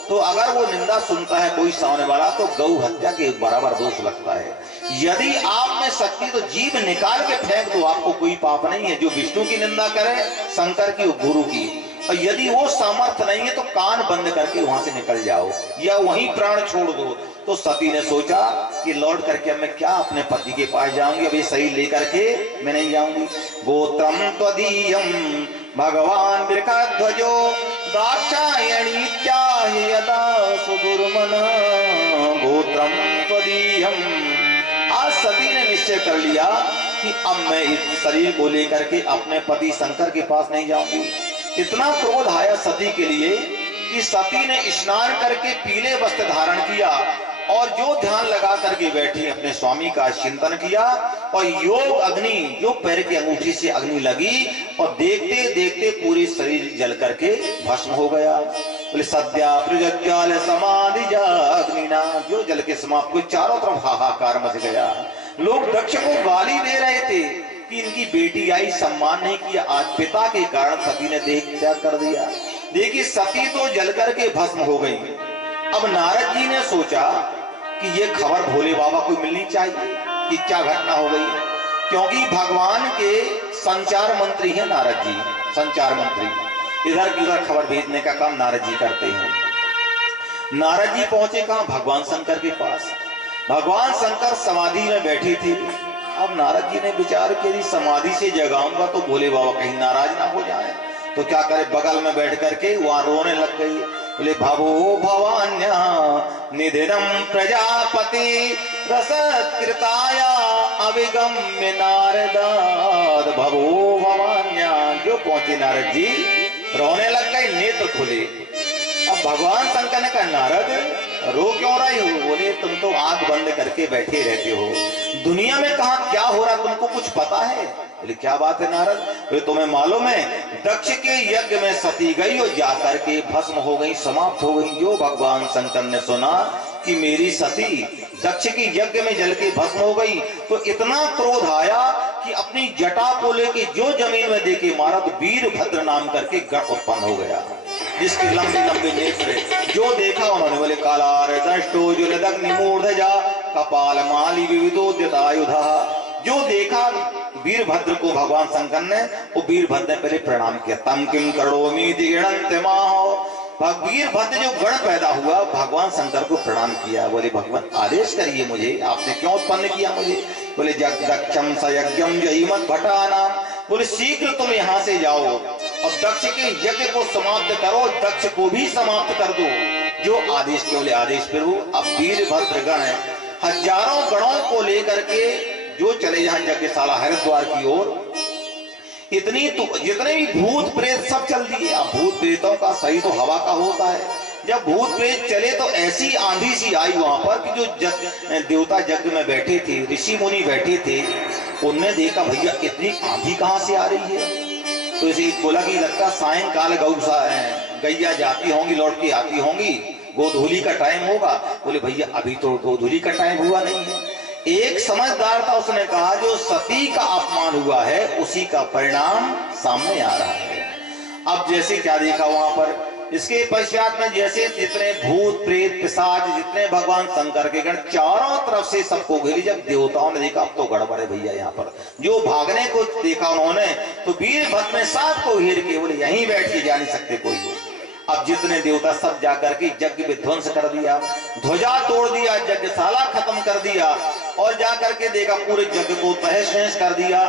तो अगर वो निंदा सुनता है कोई सामने वाला तो गौ हत्या के बराबर दोष लगता है। यदि आप में शक्ति तो जीभ निकाल के फेंक दो, आपको कोई पाप नहीं है। जो विष्णु की निंदा करे, शंकर की, गुरु की, और यदि वो सामर्थ्य नहीं है तो कान बंद करके वहां से निकल जाओ या वहीं प्राण छोड़ दो। तो सती ने सोचा कि लौट करके अब मैं क्या अपने पति के पास जाऊंगी, अभी सही लेकर के मैं नहीं जाऊंगी। गोत्रम त्वदीयम भगवान वृषध्वजो दाक्षायणी त्याहि यदा सुदुर्मना, गोत्रम त्वदीयम। आज सती ने निश्चय कर लिया कि अब मैं इस शरीर को लेकर के अपने पति शंकर के पास नहीं जाऊंगी। इतना क्रोध आया सती के लिए कि सती ने स्नान करके पीले वस्त्र धारण किया और जो ध्यान लगा करके बैठी अपने स्वामी का चिंतन किया, और योग अग्नि, जो पैर की अंगूठी से अग्नि लगी और देखते देखते पूरी शरीर जल करके भस्म हो गया। बोले सद्या प्रज्ञाल समाधि अग्निना, जो जल के समाप्त को चारों तरफ हाहाकार मच गया। लोग दक्ष को गाली दे रहे थे कि इनकी बेटी आई, सम्मान नहीं किया। आज पिता के कारण सती ने देह त्याग कर दिया। देखिए सती तो जल करके भस्म हो गई। अब नारद जी ने सोचा कि ये खबर भोले बाबा को मिलनी चाहिए कि क्या घटना हो गई, क्योंकि भगवान के संचार मंत्री हैं नारद जी। संचार मंत्री इधर की उधर खबर भेजने का काम नारद जी करते हैं। नारद जी पहुंचे कहां? भगवान शंकर के पास। भगवान शंकर समाधि में बैठी थी। अब नारद जी ने विचार किया समाधि से जगाऊंगा तो भोले बाबा कहीं नाराज ना हो जाए, तो क्या करे, बगल में बैठ करके वहां रोने लग गई। बोले भवो भवान्या निधिनम प्रजापति रसत्कृताया अभिगम्य नारदाद, भवो भवान्या। जो पहुंचे नारद जी रोने लग गए, नेत्र खुले। अब भगवान शंकर ने कहा नारद रो क्यों रही हो? बोले तुम तो आंख बंद करके बैठे रहते हो, दुनिया में कहा क्या हो रहा तुमको कुछ पता है? बोले क्या बात है नारद? बोले तुम्हें मालूम है दक्ष के यज्ञ में सती गई और जाकर के भस्म हो गई, समाप्त हो गई। जो भगवान शंकर ने सुना कि मेरी सती दक्ष के यज्ञ में जल के भस्म हो गई, तो इतना क्रोध आया कि अपनी जटा को लेके जो जमीन में देके मारा, तो वीरभद्र नाम करके गण उत्पन्न हो गया, जिसके लंबे लंबे नेत्र। जो देखा उन्होंने बोले कालार दृष्टो जुलदग्निमूर्धजा कपाल माली विविधोद्यतायुधा। जो देखा वीरभद्र को भगवान शंकर ने, वो वीरभद्र ने पहले प्रणाम किया। तम किम करोमि दिगणंत्यमाहो। वीरभद्र जो गण पैदा हुआ भगवान शंकर को प्रणाम किया। बोले भगवान आदेश करिए मुझे, आपने क्यों उत्पन्न किया मुझे? बोले जगदक्षम सयज्ञम जहिमत भटाना। बोले शीघ्र तुम यहाँ से जाओ और दक्ष के यज्ञ को समाप्त करो, दक्ष को भी समाप्त कर दो। जो आदेश के बोले आदेश प्रभु। अब वीरभद्र गण हजारों गणों को लेकर के जो चले जाए यज्ञशाला हरिद्वार की ओर। इतनी तो जितने भी भूत प्रेत सब चल दिए। अब भूत प्रेतों का सही तो हवा का होता है। जब भूत प्रेत चले तो ऐसी आंधी सी आई वहां पर कि जो देवता यज्ञ में बैठे थे, ऋषि मुनि बैठे थे, उनने देखा भैया इतनी आंधी कहां से आ रही है। तो इसे बोला कि लगता सायंकाल गैया जाती होंगी, लौट के आती होंगी, गोधूली का टाइम होगा। बोले भैया अभी तो गोधूली का टाइम हुआ नहीं है। एक समझदार था, उसने कहा जो सती का अपमान हुआ है उसी का परिणाम सामने आ रहा है। अब जैसे क्या देखा वहां पर, इसके पश्चात में जैसे जितने भूत प्रेत पिशाच, जितने भगवान शंकर के गण चारों तरफ से सबको घेरी। जब देवताओं ने देखा अब तो गड़बड़ है भैया, यहाँ पर जो भागने को देखा उन्होंने, तो वीरभद्र ने सबको घेर के बोले यहीं बैठ के जा नहीं सकते कोई। अब जितने देवता सब जाकर के यज्ञ विध्वंस कर दिया, ध्वजा तोड़ दिया, यज्ञशाला खत्म कर दिया और जाकर के देखा पूरे यज्ञ को तहस नहस कर दिया।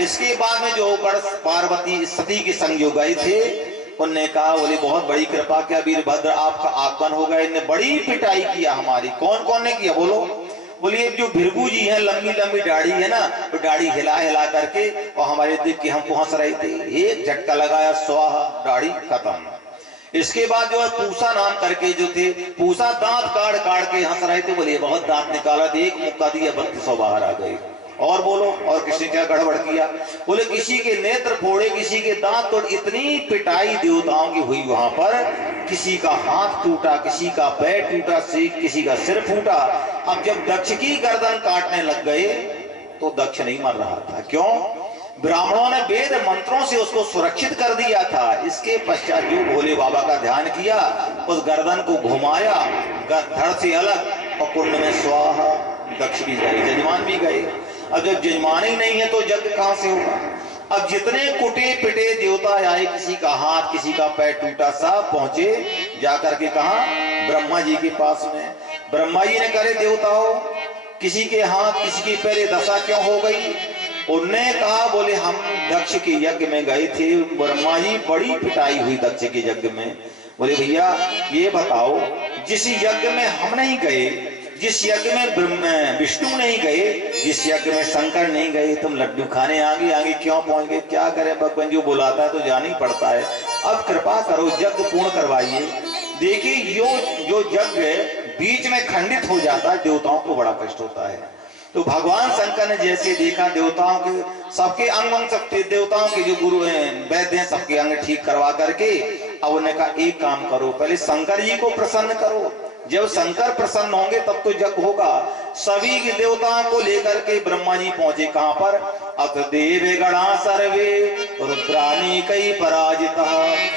इसके बाद में जो पार्वती सती के संग जो गए थे, उनने कहा बोले बहुत बड़ी कृपा क्या वीरभद्र आपका आगमन हो गया, इनने बड़ी पिटाई किया हमारी। कौन कौन ने किया बोलो? बोलिए जो भृगु जी हैं, लंबी लंबी दाढ़ी है ना, तो दाढ़ी हिला हिला करके और हमारे देख के हम पहुंच रहे थे, एक झटका लगाया, स्वाहा, दाढ़ी खत्म। इसके बाद जो है पूसा नाम करके जो थे, पूसा दांत काट काट के हंस रहे थे, बोले बहुत दांत निकाला, एक मुक्का दिया 3200 बाहर आ गए। और बोलो, और किसी क्या गड़बड़ किया? बोले किसी के नेत्र फोड़े, किसी के दांत तोड़, इतनी पिटाई देवताओं की हुई वहां पर। किसी का हाथ टूटा, किसी का पैर टूटा, किसी का सिर फूटा। अब जब दक्ष की गर्दन काटने लग गए तो दक्ष नहीं मर रहा था। क्यों? ब्राह्मणों ने वेद मंत्रों से उसको सुरक्षित कर दिया था। इसके पश्चात जो भोले बाबा का ध्यान किया, उस गर्दन को घुमाया धड़ से अलग, और कुंड में स्वाहा, दक्ष भी गए, जजमान भी गए। अब जब जजमान ही नहीं है तो यज्ञ कहां से होगा? अब जितने कुटे पिटे देवता आए, किसी का हाथ, किसी का पैर टूटा, सब पहुंचे जाकर के कहा ब्रह्मा जी के पास में। ब्रह्मा जी ने करे देवताओं, किसी के हाथ, किसी के पैर दशा क्यों हो गई? उनने कहा बोले हम दक्ष के यज्ञ में गए थे, ब्रह्मा जी बड़ी पिटाई हुई दक्ष के यज्ञ में। बोले भैया ये बताओ, जिस यज्ञ में हम नहीं गए, जिस यज्ञ में विष्णु नहीं गए, जिस यज्ञ में शंकर नहीं गए, तुम लड्डू खाने आगे आगे क्यों पहुंच गए? क्या करें, भगवान जो बुलाता है तो जाना ही पड़ता है। अब कृपा करो, यज्ञ पूर्ण करवाइए। देखिए जो यज्ञ बीच में खंडित हो जाता है, देवताओं को बड़ा कष्ट होता है। तो भगवान शंकर ने जैसे देखा देवताओं के सबके अंग सबके देवताओं के जो गुरु हैं, वैद्य हैं, सबके अंग ठीक करवा करके अब उन्होंने कहा एक काम करो, पहले शंकर जी को प्रसन्न करो। जब शंकर प्रसन्न होंगे तब तो यज्ञ होगा। सभी के देवताओं को लेकर के ब्रह्मा जी पहुंचे कहां पर? अथ देवे गणा सर्वे रुद्राणी कई पराजिता।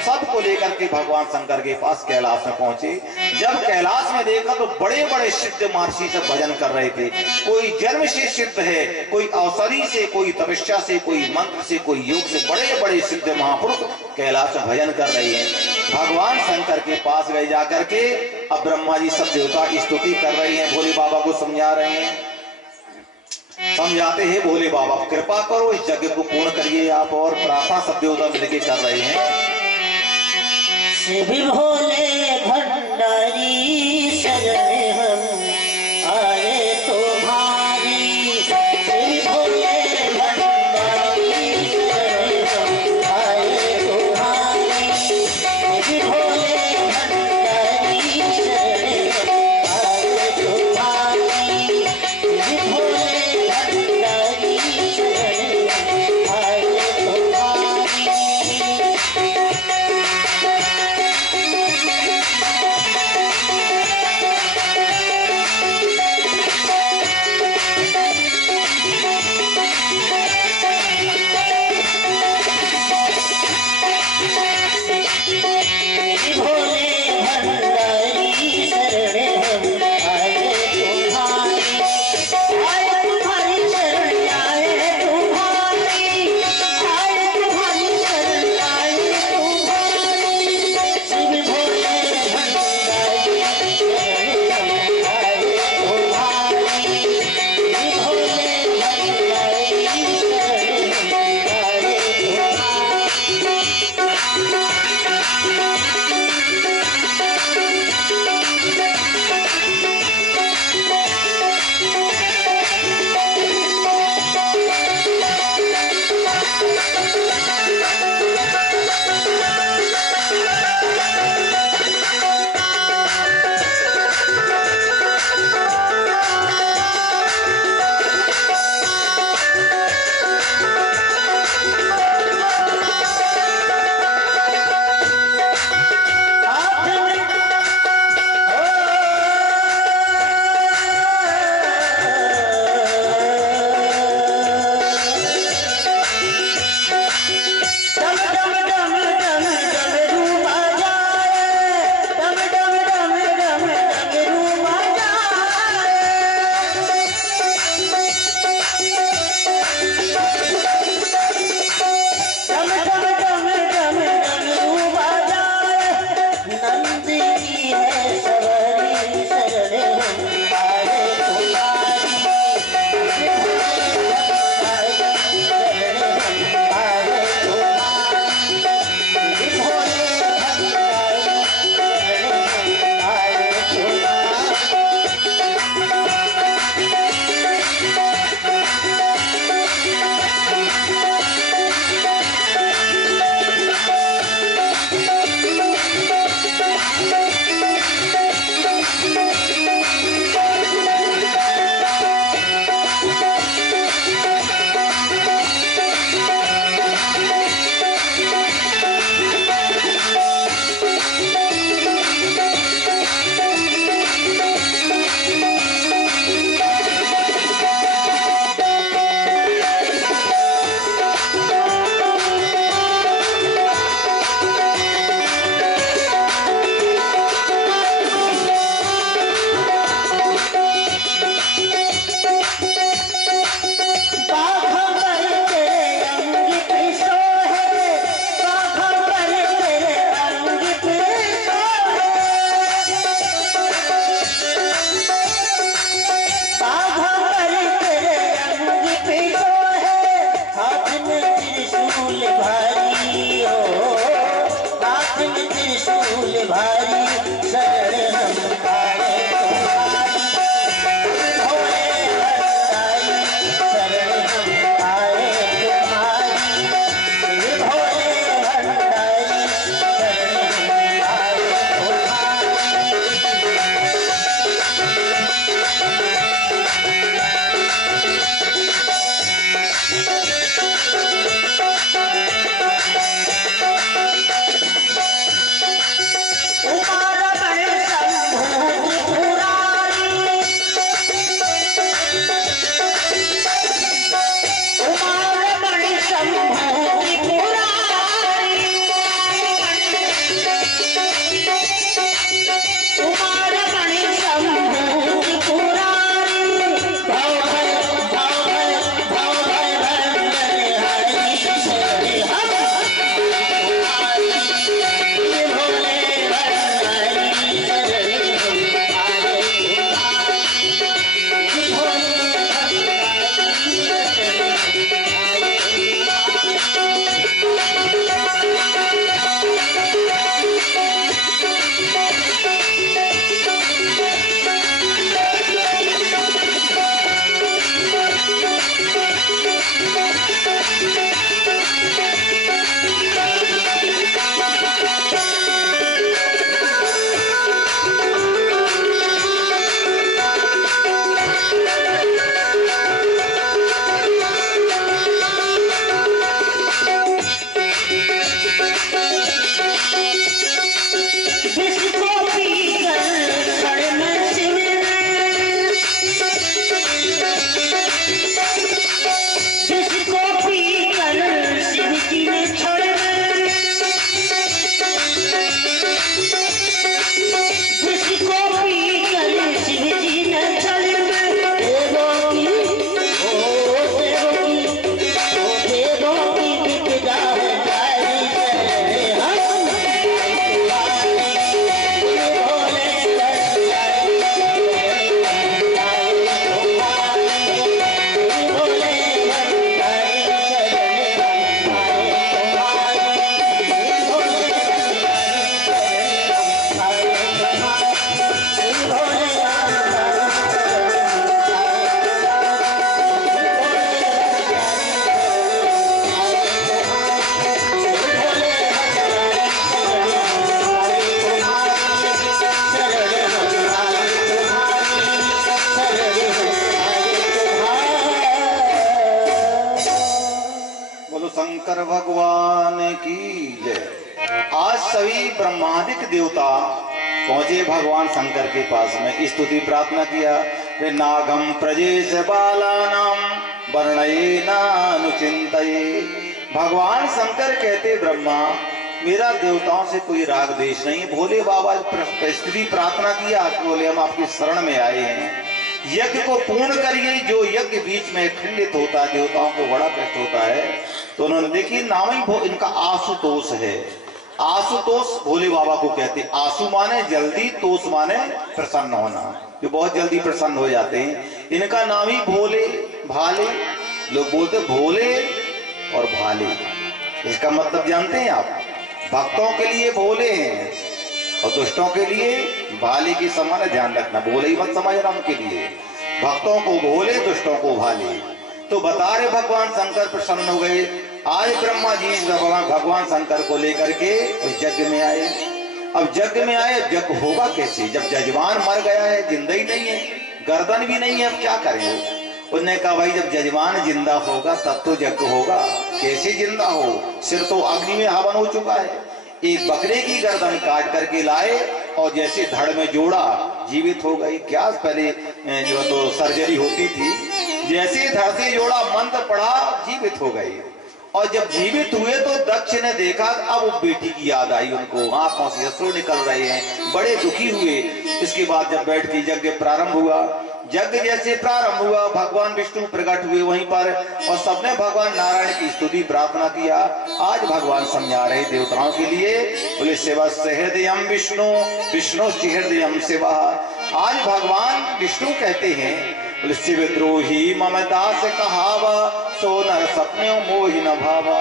सबको लेकर के भगवान शंकर के पास कैलाश में पहुंचे। जब कैलाश में देखा तो बड़े बड़े सिद्ध महर्षि सब भजन कर रहे थे। कोई जन्म से सिद्ध है, कोई औषधि से, कोई तपस्या से, कोई मंत्र से, कोई योग से, बड़े बड़े सिद्ध महापुरुष कैलाश में भजन कर रहे हैं। भगवान शंकर के पास गए जाकर के अब ब्रह्मा जी सब देवता की स्तुति कर रहे हैं, भोले बाबा को समझा रहे हैं। समझाते हैं भोले बाबा कृपा करो, इस यज्ञ को पूर्ण करिए आप। और प्रार्थना सब देवता मिलकर कर रहे हैं। शिव भोले भंडारी शरण हम आए तुम्हारी। शिव भोले भंडारी शरण हम आए तुम्हारी। शिव भोले भंडारी शरण हम आए तुम्हारी। शिव भोले भंडारी शरण हम आए तुम्हारी। जिसको पीकर सड़ना शिव जिसको पीकर शिव जी ने छोड़ा जिसको पीकर शिव जी ने छोड़ा देवों की विपदा है शंकर भगवान की जय। आज सभी ब्रह्मादिक देवता पहुंचे भगवान शंकर के पास में, स्तुति प्रार्थना किया। वे नागम प्रजेश बालानाम वर्णये नानुचिंतये। भगवान शंकर कहते ब्रह्मा मेरा देवताओं से कोई राग देश नहीं। भोले बाबा स्तुति प्रार्थना किया, बोले हम आपकी शरण में आए हैं, यज्ञ को पूर्ण करिए। जो यज्ञ बीच में खंडित होता है देवताओं को बड़ा कष्ट होता है। तो उन्होंने देखी नाम ही इनका आशुतोष है। आशुतोष भोले बाबा को कहते। आशु माने जल्दी, तोष माने प्रसन्न होना, जो बहुत जल्दी प्रसन्न हो जाते हैं। इनका नाम ही भोले भाले, लोग बोलते भोले और भाले। इसका मतलब जानते हैं आप? भक्तों के लिए भोले हैं और दुष्टों के लिए भाले की समान। ध्यान रखना, भोले ही मत समझना उनके लिए। भक्तों को भोले, दुष्टों को भाले। तो बता रहे भगवान शंकर प्रसन्न हो गए। आज ब्रह्मा जी भगवान शंकर को लेकर के उस यज्ञ में आए। अब यज्ञ में आए, यज्ञ होगा कैसे जब जजमान मर गया है, जिंदा ही नहीं है, गर्दन भी नहीं है, अब क्या करें? उसने कहा भाई जब जजमान जिंदा होगा तब तो यज्ञ होगा। कैसे जिंदा हो? सिर तो अग्नि में हवन हो चुका है। एक बकरे की गर्दन काट करके लाए और जैसे धड़ में जोड़ा, जीवित हो गई। क्या पहले जो तो सर्जरी होती थी, जैसे धड़ से जोड़ा, मंत्र पढ़ा, जीवित हो गई। और जब जीवित हुए तो दक्ष ने देखा, अब वो बेटी की याद आई उनको, आंखों से अश्रु निकल रहे हैं, बड़े दुखी हुए। इसके बाद जब बैठ के यज्ञ प्रारंभ हुआ, यज्ञ जैसे प्रारंभ हुआ, भगवान विष्णु प्रकट हुए वहीं पर और सबने भगवान नारायण की स्तुति प्रार्थना किया। आज भगवान समझा रहे देवताओं के लिए, बोले शिवस्य हृदयम विष्णु विष्णु हृदयम शिव। आज भगवान विष्णु कहते हैं, बोले शिवद्रोही ममता से कहावा, सो नर सपने मोहि न भावा।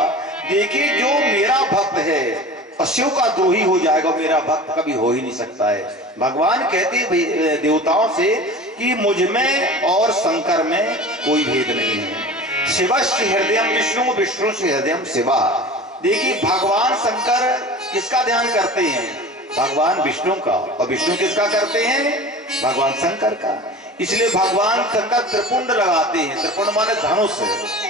देखिए जो मेरा भक्त है शिव का द्रोही हो जाएगा, मेरा भक्त कभी हो ही नहीं सकता है। भगवान कहते देवताओं से कि मुझ में और शंकर में कोई भेद नहीं है। शिवस्य हृदयम विष्णु विष्णु से हृदयम शिवा। देखिए भगवान शंकर किसका ध्यान करते हैं? भगवान विष्णु का। और विष्णु किसका करते हैं? भगवान शंकर का। इसलिए भगवान शंकर त्रिपुंड लगाते हैं। त्रिपुंड माने धनुष।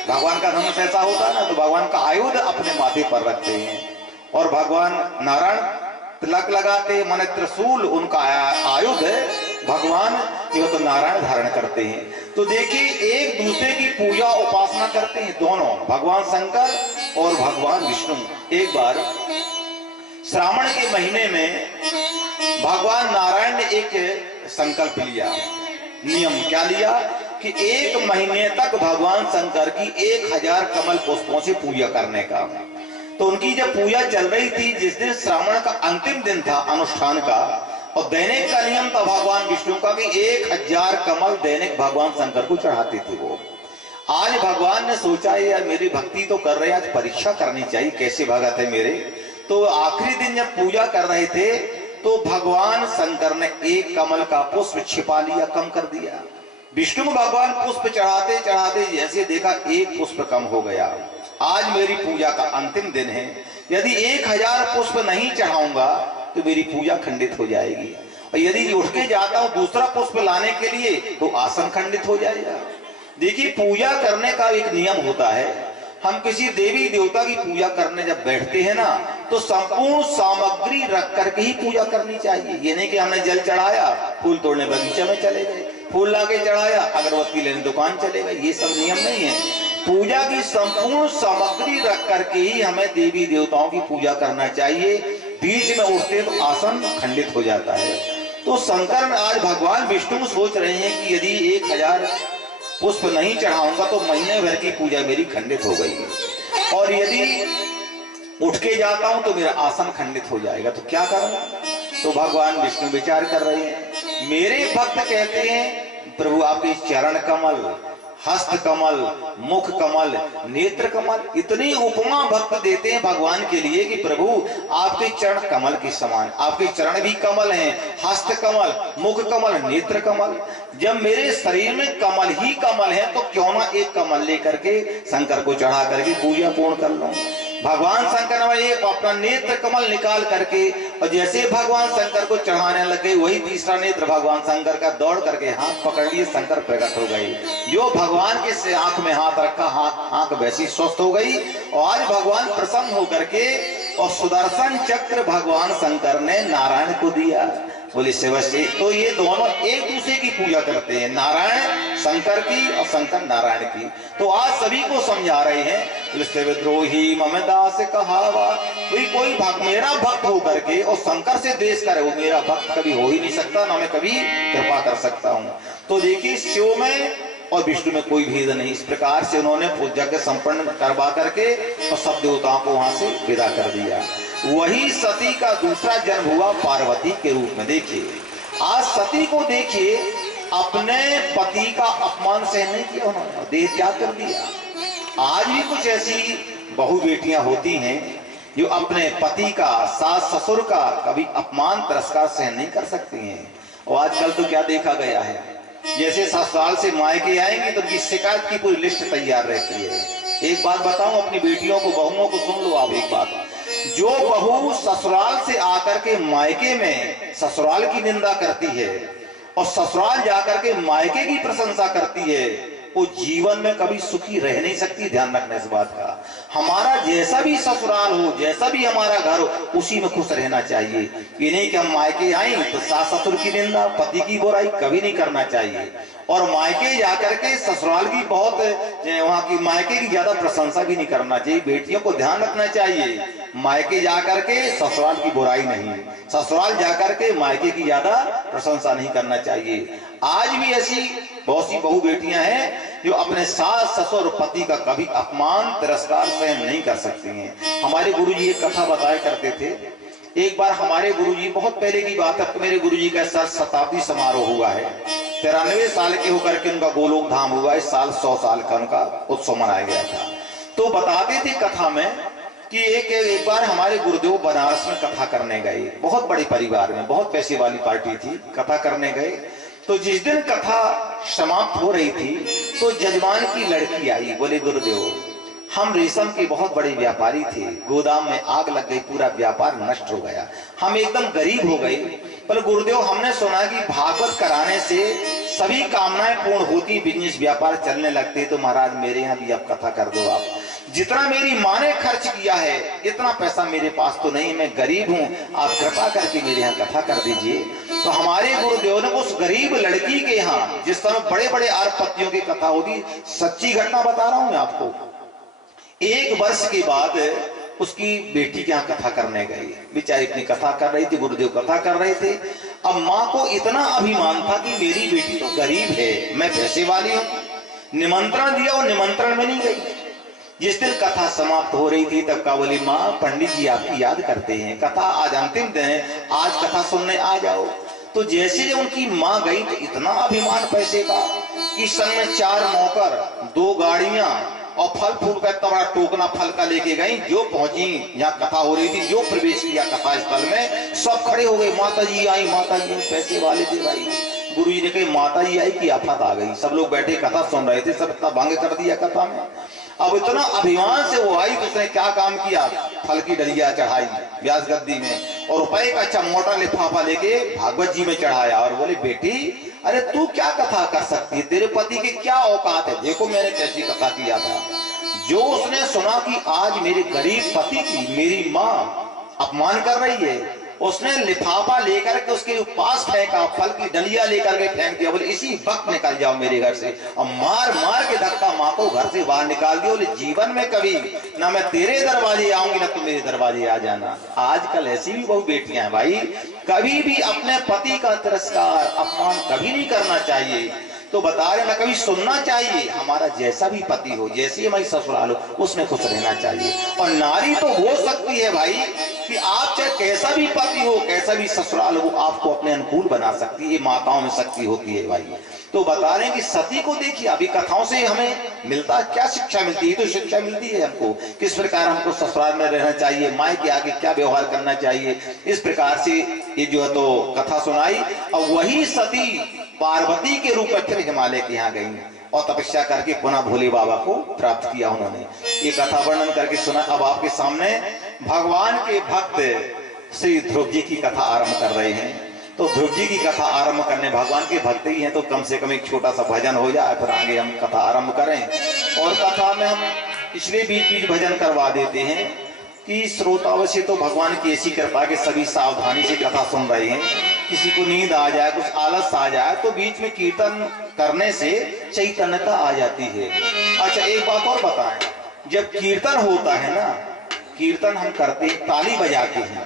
भगवान का धनुष ऐसा होता है ना, तो भगवान का आयुध अपने माथे पर रखते हैं। और भगवान नारायण तिलक लगाते हैं, माने त्रिशूल उनका आयुध है। भगवान जो तो नारायण धारण करते हैं। तो देखिए एक दूसरे की पूजा उपासना करते हैं दोनों, भगवान शंकर और भगवान विष्णु। एक बार श्रावण के महीने में भगवान नारायण ने एक संकल्प लिया, नियम क्या लिया कि एक महीने तक भगवान शंकर की 1000 कमल पुष्पों से पूजा करने का। तो उनकी जब पूजा चल रही थी, जिस दिन श्रावण का अंतिम दिन था अनुष्ठान का, और दैनिक का नियम था भगवान विष्णु का कि 1000 कमल दैनिक भगवान शंकर को चढ़ाते थे वो। आज भगवान ने सोचा यार मेरी भक्ति तो कर रहे हैं, आज परीक्षा करनी चाहिए कैसे भगत है मेरे। तो आखिरी दिन जब पूजा कर रहे थे तो भगवान शंकर ने एक कमल का पुष्प छिपा लिया, कम कर दिया। विष्णु भगवान पुष्प चढ़ाते चढ़ाते जैसे देखा एक पुष्प कम हो गया। आज मेरी पूजा का अंतिम दिन है, यदि 1000 पुष्प नहीं चढ़ाऊंगा तो मेरी पूजा खंडित हो जाएगी, और यदि उठ के जाता हूं दूसरा पुष्प लाने के लिए तो आसन खंडित हो जाएगा। देखिए पूजा करने का एक नियम होता है। हम किसी देवी देवता की पूजा करने जब बैठते हैं ना, तो संपूर्ण सामग्री रख करके ही पूजा करनी चाहिए। ये नहीं कि हमने जल चढ़ाया, फूल तोड़ने बगीचे में चले गए, फूल लाके चढ़ाया, अगरबत्ती लेने दुकान चले गए, ये सब नियम नहीं है। पूजा की संपूर्ण सामग्री रख करके ही हमें देवी देवताओं की पूजा करना चाहिए। बीच में उठते तो आसन खंडित हो जाता है। तो शंकर आज भगवान विष्णु सोच रहे हैं कि यदि 1000 पुष्प नहीं चढ़ाऊंगा तो महीने भर की पूजा मेरी खंडित हो गई, और यदि उठ के जाता हूं तो मेरा आसन खंडित हो जाएगा, तो क्या करूंगा। तो भगवान विष्णु विचार कर रहे हैं। मेरे भक्त कहते हैं प्रभु आपके चरण कमल, हस्त कमल, मुख कमल, नेत्र कमल, इतनी उपमा भक्त देते हैं भगवान के लिए कि प्रभु आपके चरण कमल के समान, आपके चरण भी कमल हैं, हस्त कमल, मुख कमल, नेत्र कमल। जब मेरे शरीर में कमल ही कमल है तो क्यों ना एक कमल लेकर के शंकर को चढ़ा करके पूजा पूर्ण कर लूं। भगवान शंकर ने एक अपना नेत्र कमल निकाल करके, और जैसे भगवान शंकर को चढ़ाने लगे वही तीसरा नेत्र भगवान शंकर का दौड़ करके हाथ पकड़ लिए, शंकर प्रकट हो गई। जो भगवान के से आंख में हाथ रखा, आंख वैसी स्वस्थ हो गई, और आज भगवान प्रसन्न होकर के और सुदर्शन चक्र भगवान शंकर ने नारायण को दिया। बोले शिवश्री। तो ये दोनों एक दूसरे की पूजा करते हैं, नारायण शंकर की और शंकर नारायण की। तो आज सभी को समझा रहे हैं, शिवद्रोही मम दास कहावा। कोई भक्त मेरा भक्त होकर के और शंकर से द्वेष करे, वो मेरा भक्त कभी हो ही नहीं सकता, ना मैं कभी कृपा कर सकता हूँ। तो देखिए शिव में और विष्णु में कोई भेद नहीं। इस प्रकार से उन्होंने पूजा के संपन्न करवा करके और सब देवताओं को वहां से विदा कर दिया। वही सती का दूसरा जन्म हुआ पार्वती के रूप में। देखिए आज सती को देखिए, अपने पति का अपमान सहन नहीं किया उन्होंने, देह त्याग कर दिया। आज भी कुछ ऐसी बहु बेटियां होती हैं जो अपने पति का, सास ससुर का कभी अपमान तिरस्कार सहन नहीं कर सकती हैं। और आजकल तो क्या देखा गया है, जैसे ससुराल से मायके आएंगे तो उनकी शिकायत की पूरी लिस्ट तैयार रहती है। एक बात बताऊं अपनी बेटियों को, बहुओं को, सुन लो आप एक बात। जो बहू ससुराल से आकर के मायके में ससुराल की निंदा करती है और ससुराल जाकर के मायके की प्रशंसा करती है, वो जीवन में कभी सुखी रह नहीं सकती। ध्यान रखना इस बात का। हमारा जैसा भी ससुराल हो, जैसा भी हमारा घर हो, उसी में खुश रहना चाहिए। ये नहीं कि हम मायके आए तो सास ससुर की निंदा, पति की बुराई कभी नहीं करना चाहिए। और मायके जाकर के ससुराल की बहुत, वहां की मायके की ज्यादा प्रशंसा भी नहीं करना चाहिए। बेटियों को ध्यान रखना चाहिए, मायके जाकर के ससुराल की बुराई नहीं, ससुराल जाकर के मायके की ज्यादा प्रशंसा नहीं करना चाहिए। आज भी ऐसी बहुत सी बहु बेटियां हैं जो अपने सास ससुर पति का कभी अपमान तिरस्कार सहन नहीं कर सकती हैं। हमारे गुरुजी एक कथा बताया करते थे। एक बार हमारे गुरुजी, बहुत पहले की बात है, मेरे गुरुजी का साल शताब्दी समारोह हुआ है। 93 साल के होकर के उनका गोलोक धाम हुआ। इस साल 100 साल का उनका उत्सव मनाया गया था। तो बताते थे कथा में कि एक बार हमारे गुरुदेव बनारस में कथा करने गए। बहुत बड़े परिवार में, बहुत पैसे वाली पार्टी थी, कथा करने गए। तो जिस दिन कथा समाप्त हो रही थी तो जजमान की लड़की आई। बोले गुरुदेव, हम रेशम के बहुत बड़े व्यापारी थे, गोदाम में आग लग गई, पूरा व्यापार नष्ट हो गया, हम एकदम गरीब हो गए। पर गुरुदेव हमने सुना कि भागवत कराने से सभी कामनाएं पूर्ण होती, बिजनेस व्यापार चलने लगते। तो महाराज मेरे यहाँ भी आप कथा कर दो। आप जितना मेरी माँ ने खर्च किया है इतना पैसा मेरे पास तो नहीं, मैं गरीब हूँ, आप कृपा करके मेरे यहाँ कथा कर दीजिए। तो हमारे गुरुदेव ने उस गरीब लड़की के यहाँ, जिस समय बड़े बड़े अरबपतियों की कथा होती, सच्ची घटना बता रहा हूँ मैं आपको, 1 वर्ष के बाद उसकी बेटी के यहाँ कथा करने गई। बेचारी अपनी कथा कर रही थी, गुरुदेव कथा कर रहे थे। अब माँ को इतना अभिमान था कि मेरी बेटी तो गरीब है, मैं पैसे वाली हूँ। निमंत्रण दिया और निमंत्रण में नहीं गई। जिस दिन कथा समाप्त हो रही थी तब का बोली, माँ पंडित जी आपकी याद करते हैं, कथा आज अंतिम दिन है, आज कथा सुनने आ जाओ। तो जैसे जब उनकी माँ गई तो इतना अभिमान पैसे का कि संग में 4 नौकर, 2 गाड़ियां और फल फूल का इतना बड़ा टोकना फल का लेके गई। जो पहुंची, यहाँ कथा हो रही थी, जो प्रवेश किया कथा स्थल में, सब खड़े हो गए। माता जी आई, माता जी, पैसे वाले थे भाई। गुरु जी ने कही माता जी आई कि आफत आ गई। सब लोग बैठे कथा सुन रहे थे, सब इतना भंग कर दिया कथा में। अब इतना अभिमान से वो आई तो उसने क्या काम किया, फल की डलिया चढ़ाई व्यास गद्दी में और रुपए का अच्छा मोटा लिफाफा लेके भागवत जी में चढ़ाया और बोले, बेटी अरे तू क्या कथा कर सकती है, तेरे पति की क्या औकात है, देखो मैंने कैसी कथा किया था। जो उसने सुना कि आज मेरे गरीब पति की मेरी माँ अपमान कर रही है, उसने लिफाफा लेकर के उसके पास फेंका, फल की डलिया लेकर के फेंक दिया, बोले इसी वक्त निकल जाओ मेरे घर से। और मार मार के धक्का माँ को घर से बाहर निकाल दिया, बोले जीवन में कभी ना मैं तेरे दरवाजे आऊंगी ना तुम मेरे दरवाजे आ जाना। आजकल ऐसी भी बहु बेटियां हैं भाई, कभी भी अपने पति का तिरस्कार अपमान कभी नहीं करना चाहिए। तो बता रहे ना, कभी सुनना चाहिए, हमारा जैसा भी पति हो, जैसी हमारी ससुराल हो, उसमें खुश रहना चाहिए। और नारी तो हो सकती है भाई कि आप चाहे कैसा भी पति हो, कैसा भी ससुराल हो, आपको अपने अनुकूल बना सकती है। ये माताओं में शक्ति होती है भाई। तो बता रहे हैं कि सती को देखिए, अभी कथाओं से हमें मिलता क्या शिक्षा मिलती है? तो शिक्षा मिलती है हमको किस प्रकार हमको ससुराल में रहना चाहिए, माँ के आगे क्या व्यवहार करना चाहिए। इस प्रकार से ये जो है तो कथा सुनाई। और वही सती पार्वती के रूप में फिर हिमालय के यहाँ गई और तपस्या करके पुनः भोले बाबा को प्राप्त किया उन्होंने। ये कथा वर्णन करके सुना। अब आपके सामने भगवान के भक्त श्री ध्रुव जी की कथा आरंभ कर रहे हैं। तो ध्रुव जी की कथा आरंभ करने, भगवान के भक्त ही हैं तो कम से कम एक छोटा सा भजन हो जाए, फिर आगे हम कथा आरंभ करें। और कथा में हम इसलिए बीच बीच भजन करवा देते हैं कि श्रोताओं से तो भगवान की ऐसी कृपा के सभी सावधानी से कथा सुन रहे हैं। किसी को नींद आ जाए, कुछ आलस आ जाए, तो बीच में कीर्तन करने से चैतन्यता आ जाती है। अच्छा एक बात और बताएं, जब कीर्तन होता है ना, कीर्तन हम करते ताली बजाते हैं,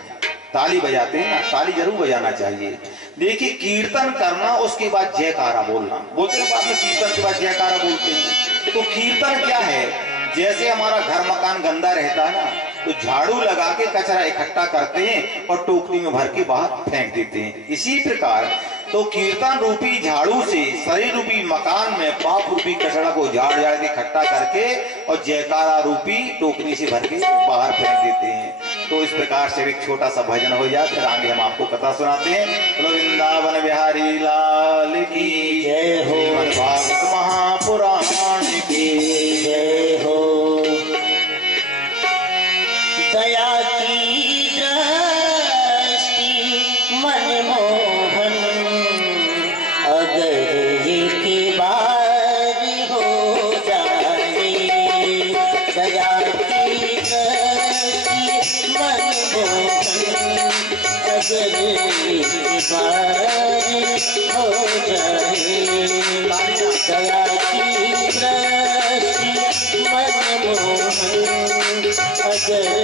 ताली बजाते हैं ना, ताली जरूर बजाना चाहिए। देखिए कीर्तन करना, उसके बाद जयकारा बोलना, बोलते हैं बाद में कीर्तन के बाद जयकारा बोलते हैं। तो कीर्तन क्या है? जैसे हमारा घर मकान गंदा रहता है ना, तो झाड़ू लगा के कचरा इकट्ठा करते हैं और टोकरी में भर के बाहर फेंक देते हैं। इसी प्रकार तो कीर्तन रूपी झाड़ू से शरीर रूपी मकान में पाप रूपी कचरा को झाड़ झाड़ के इकट्ठा करके और जयकारा रूपी टोकरी से भर के बाहर फेंक देते हैं। तो इस प्रकार से एक छोटा सा भजन हो जाए, फिर आगे हम आपको कथा सुनाते हैं। वृंदावन बिहारी लाल की जय हो, भागवत महापुराण की जय हो। दया की दृष्टि मनमोहन, अगर ये बार हो जाए। दया की दृष्टि मनमोहन, अगर ये बार हो जाए। दया की दृष्टि मनमोहन, अगर दया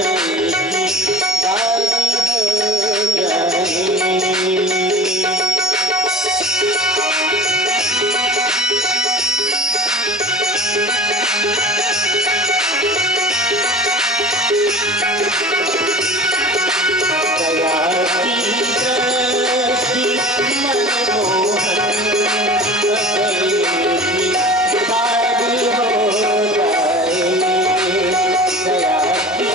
की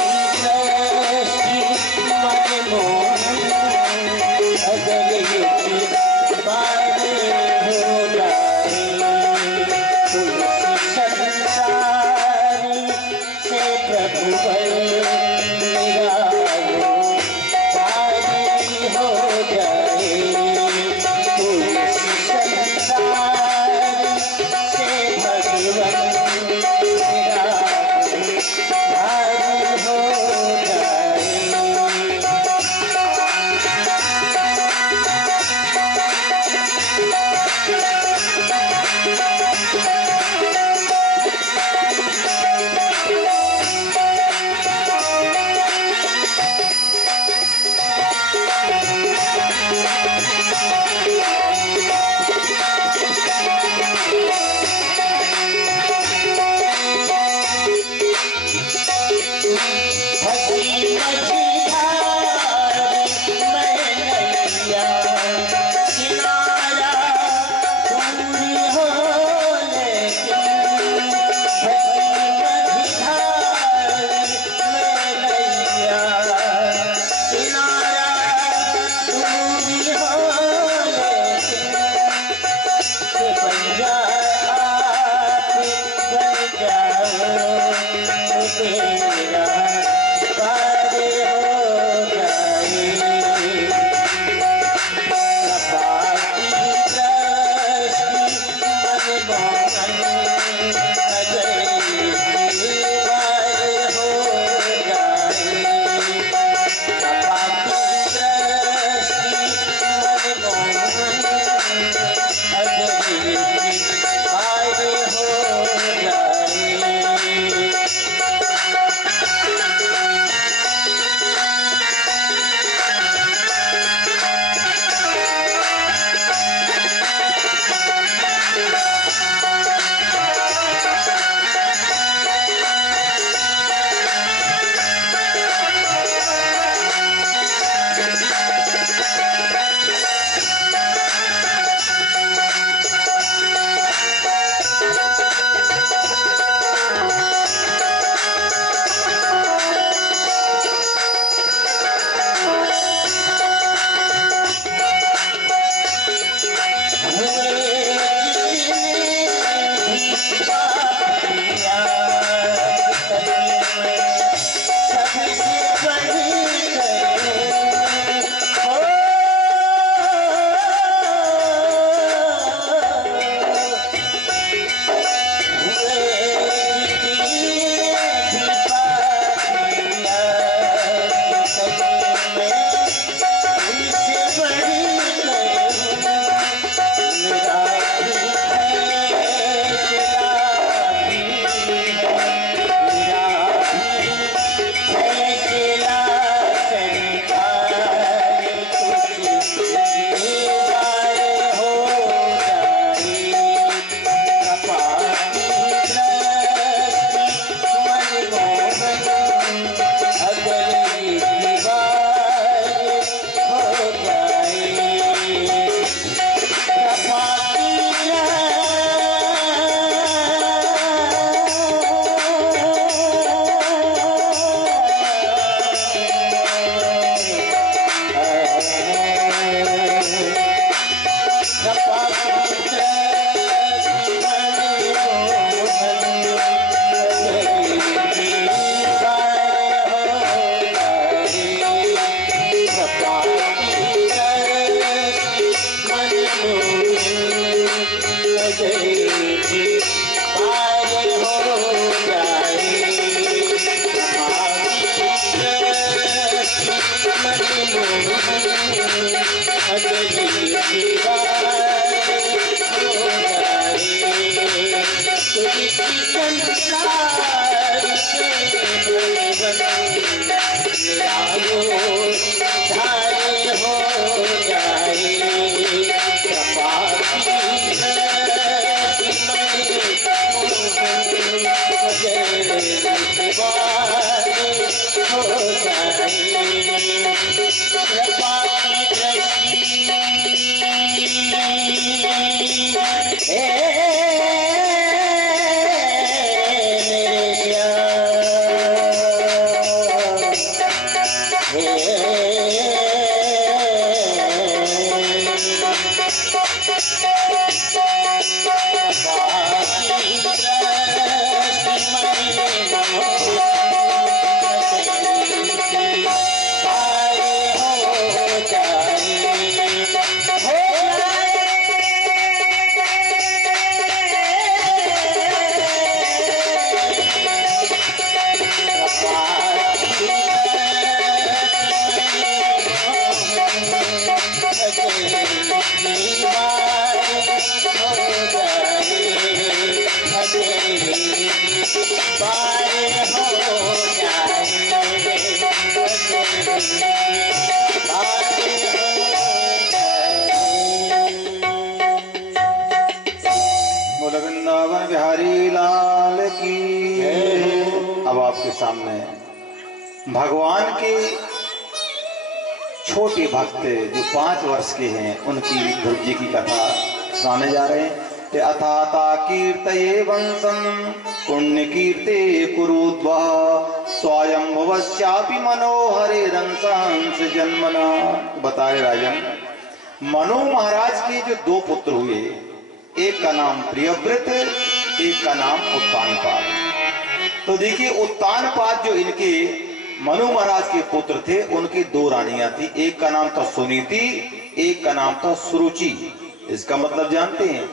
की बार हो जाए, अंधेरे की बार हो जाए, अंधेरे की बार हो जाए। बोल वृंदावन बिहारी लाल की। अब आपके सामने भगवान के छोटे भक्त जो 5 वर्ष के हैं उनकी ध्रुव जी की कथा सुनाने जा रहे हैं। अथाता कीर्तये वंशं पुण्य कीर्ते कुरुद्वा स्वयं भवस्यापि मनोहरे रंसांस जन्मना। बताए राजन, मनु महाराज के जो 2 पुत्र हुए, एक का नाम प्रियव्रत, एक का नाम उत्तानपाद। तो देखिए उत्तानपाद जो इनके मनु महाराज के पुत्र थे, उनकी 2 रानियां थी। एक का नाम था सुनीति, एक का नाम था सुरुचि। इसका मतलब जानते हैं,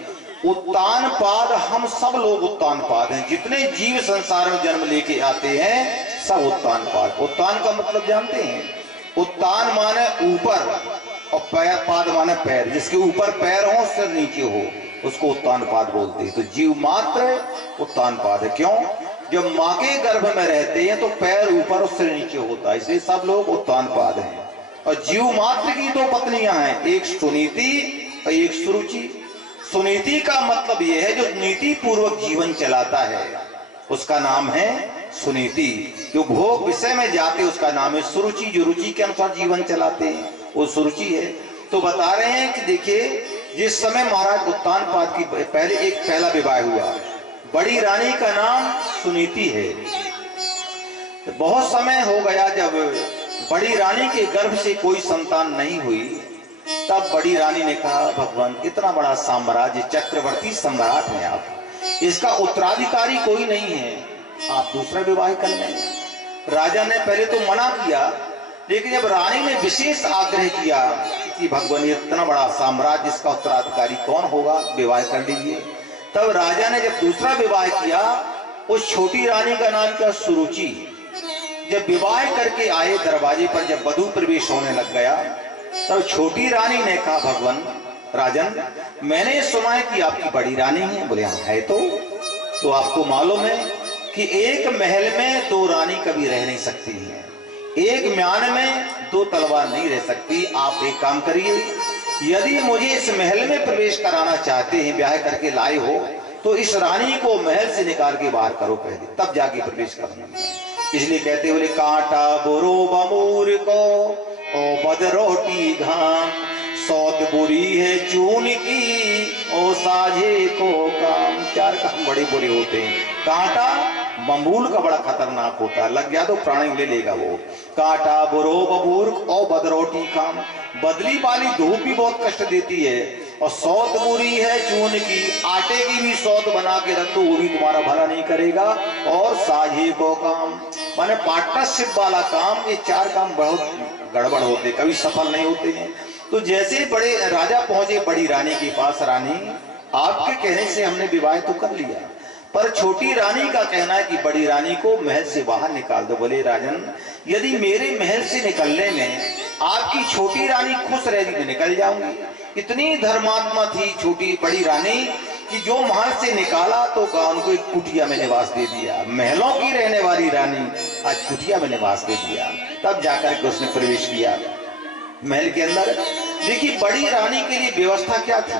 उत्तानपाद, हम सब लोग उत्तानपाद हैं। जितने जीव संसार में जन्म लेके आते हैं सब उत्तानपाद। उत्तान का मतलब जानते हैं, उत्तान माने ऊपर और पैर, पाद माने पैर। जिसके ऊपर पैर हो, सिर नीचे हो, उसको उत्तानपाद बोलते हैं। तो जीव मात्र उत्तानपाद है। क्यों? जब माँ के गर्भ में रहते हैं तो पैर ऊपर और सिर नीचे होता है, इसलिए सब लोग उत्तानपाद हैं। और जीव मात्र की 2 पत्नियां हैं, एक सुनीति और एक सुरुचि। सुनीति का मतलब यह है जो नीति पूर्वक जीवन चलाता है, उसका नाम है सुनीति। जो भोग विषय में जाते उसका नाम है सुरुचि। जो रुचि के अनुसार जीवन चलाते हैं वो सुरुचि है। तो बता रहे हैं कि देखिए, जिस समय महाराज उत्तानपाद की पहला विवाह हुआ, बड़ी रानी का नाम सुनीति है। बहुत समय हो गया, जब बड़ी रानी के गर्भ से कोई संतान नहीं हुई, तब बड़ी रानी ने कहा, भगवान इतना बड़ा साम्राज्य, चक्रवर्ती सम्राट हैं आप, इसका उत्तराधिकारी कोई नहीं है, आप दूसरा विवाह कर लें। राजा ने पहले तो मना किया, लेकिन जब रानी ने विशेष आग्रह किया कि भगवान इतना बड़ा साम्राज्य, इसका उत्तराधिकारी कौन होगा, विवाह कर लीजिए, तब राजा ने जब दूसरा विवाह किया, उस छोटी रानी का नाम क्या, सुरुचि। जब विवाह करके आए दरवाजे पर, जब वधू प्रवेश होने लग गया, तब छोटी रानी ने कहा, भगवान राजन, मैंने सुना है कि आपकी बड़ी रानी है। बोले हाँ है। तो आपको मालूम है कि एक महल में 2 रानी कभी रह नहीं सकती हैं, एक म्यान में 2 तलवार नहीं रह सकती। आप एक काम करिए, यदि मुझे इस महल में प्रवेश कराना चाहते हैं, ब्याह करके लाए हो, तो इस रानी को महल से निकाल के बाहर करो पहले, तब जाके प्रवेश करूंगा। इसलिए कहते बोले, कांटा बोरो बमूर को ओ बद रोटी घाम, सौत बुरी है चून की ओ साझे को काम। 4 काम बड़े बुरे होते हैं। कांटा बंबूल का बड़ा खतरनाक होता है, लग गया तो प्राणी ले लेगा वो। कांटा बुरो बबूर और बदरोटी काम, बदली वाली धूप भी बहुत कष्ट देती है। और सौत बुरी है चून की, आटे की भी सौत बना के रख दो, वो भी तुम्हारा भला नहीं करेगा। और साझे को काम माने पार्टनरशिप वाला काम, ये 4 काम बहुत गड़बड़ होते, कभी सफल नहीं होते हैं। तो जैसे बड़े राजा पहुंचे बड़ी रानी के पास, रानी आपके कहने से हमने विवाह तो कर लिया, पर छोटी रानी का कहना है कि बड़ी रानी को महल से बाहर निकाल दो। बोले राजन, यदि मेरे महल से निकलने में आपकी छोटी रानी खुश रहेगी तो निकल जाऊंगी। इतनी धर्मात्मा थी छोटी बड़ी रानी कि जो महल से निकाला तो उनको एक कुटिया में निवास दे दिया। महलों की रहने वाली रानी आज कुटिया में निवास दे दिया। तब जाकर के उसने प्रवेश किया महल के अंदर। देखिए बड़ी रानी के लिए व्यवस्था क्या थी,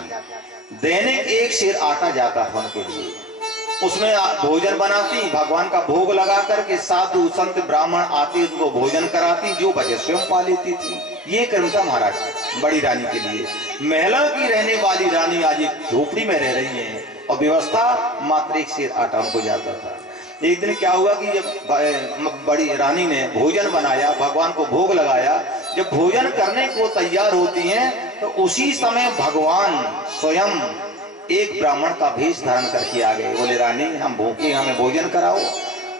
दैनिक 1 सेर आटा जाता था उनके लिए, उसमें भोजन बनाती, भगवान का भोग लगा करके साधु संत ब्राह्मण आते उनको भोजन कराती, जो बचे स्वयं पा लेती थी। ये क्रम था महाराज बड़ी रानी के लिए। महलों की रहने वाली रानी आज एक झोपड़ी में रह रही है और व्यवस्था मात्र 1 सेर आटा उनको जाता था। एक दिन क्या हुआ कि जब बड़ी रानी ने भोजन बनाया, भगवान को भोग लगाया, जब भोजन करने को तैयार होती हैं तो उसी समय भगवान स्वयं एक ब्राह्मण का भेष धारण करके आ गए। बोले रानी हम भूखे, हमें भोजन कराओ।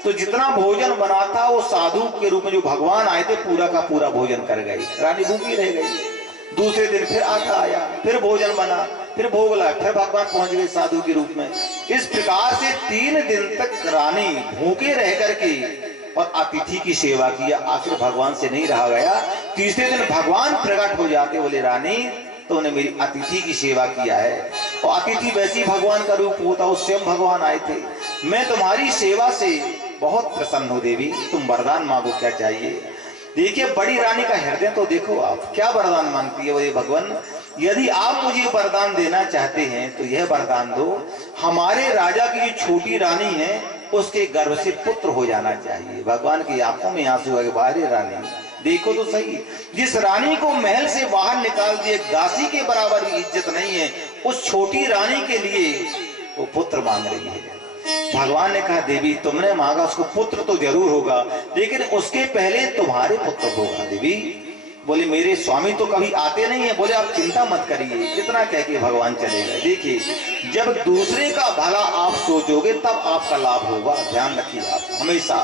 तो जितना भोजन बना था वो साधु के रूप में जो भगवान आए थे पूरा का पूरा भोजन कर गई, रानी भूखी रह गई। दूसरे दिन फिर आटा आया, फिर भोजन बना, फिर भोग लाया, फिर भगवान पहुंच गए साधु के रूप में। इस प्रकार से 3 दिन तक रानी भूखे रह करके और अतिथि की सेवा किया। आखिर भगवान से नहीं रहा गया। तीसरे दिन भगवान प्रकट हो जाते। बोले रानी तुमने मेरी अतिथि की सेवा किया है। और अतिथि वैसी भगवान का रूप होता, वो स्वयं भगवान आए थे। मैं तुम्हारी सेवा से बहुत प्रसन्न हूँ देवी, तुम वरदान मांगो, क्या चाहिए। देखिए बड़ी रानी का हृदय तो देखो, आप क्या वरदान मांगती है। बोले भगवान, यदि आप मुझे वरदान देना चाहते हैं तो यह वरदान दो, हमारे राजा की जो छोटी रानी है उसके गर्भ से पुत्र हो जाना चाहिए। भगवान की आंखों में आंसू आ गए, बाहरी रानी देखो तो सही, जिस रानी को महल से बाहर निकाल दिए, दासी के बराबर भी इज्जत नहीं है, उस छोटी रानी के लिए वो पुत्र मांग रही है। भगवान ने कहा देवी तुमने मांगा, उसको पुत्र तो जरूर होगा, लेकिन उसके पहले तुम्हारे पुत्र होगा। देवी बोले मेरे स्वामी तो कभी आते नहीं है। बोले आप चिंता मत करिए। इतना कह के भगवान चले गए। देखिए जब दूसरे का भला आप सोचोगे तब आपका लाभ होगा, ध्यान रखिए आप हमेशा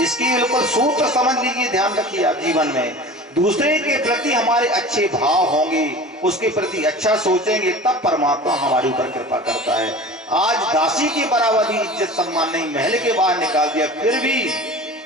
इसकी बिल्कुल सूत्र समझ लीजिए, ध्यान रखिए आप जीवन में दूसरे के प्रति हमारे अच्छे भाव होंगे, उसके प्रति अच्छा सोचेंगे, तब परमात्मा हमारे ऊपर कृपा करता है। आज दासी के बराबर भी इज्जत सम्मान नहीं, महल के बाहर निकाल दिया, फिर भी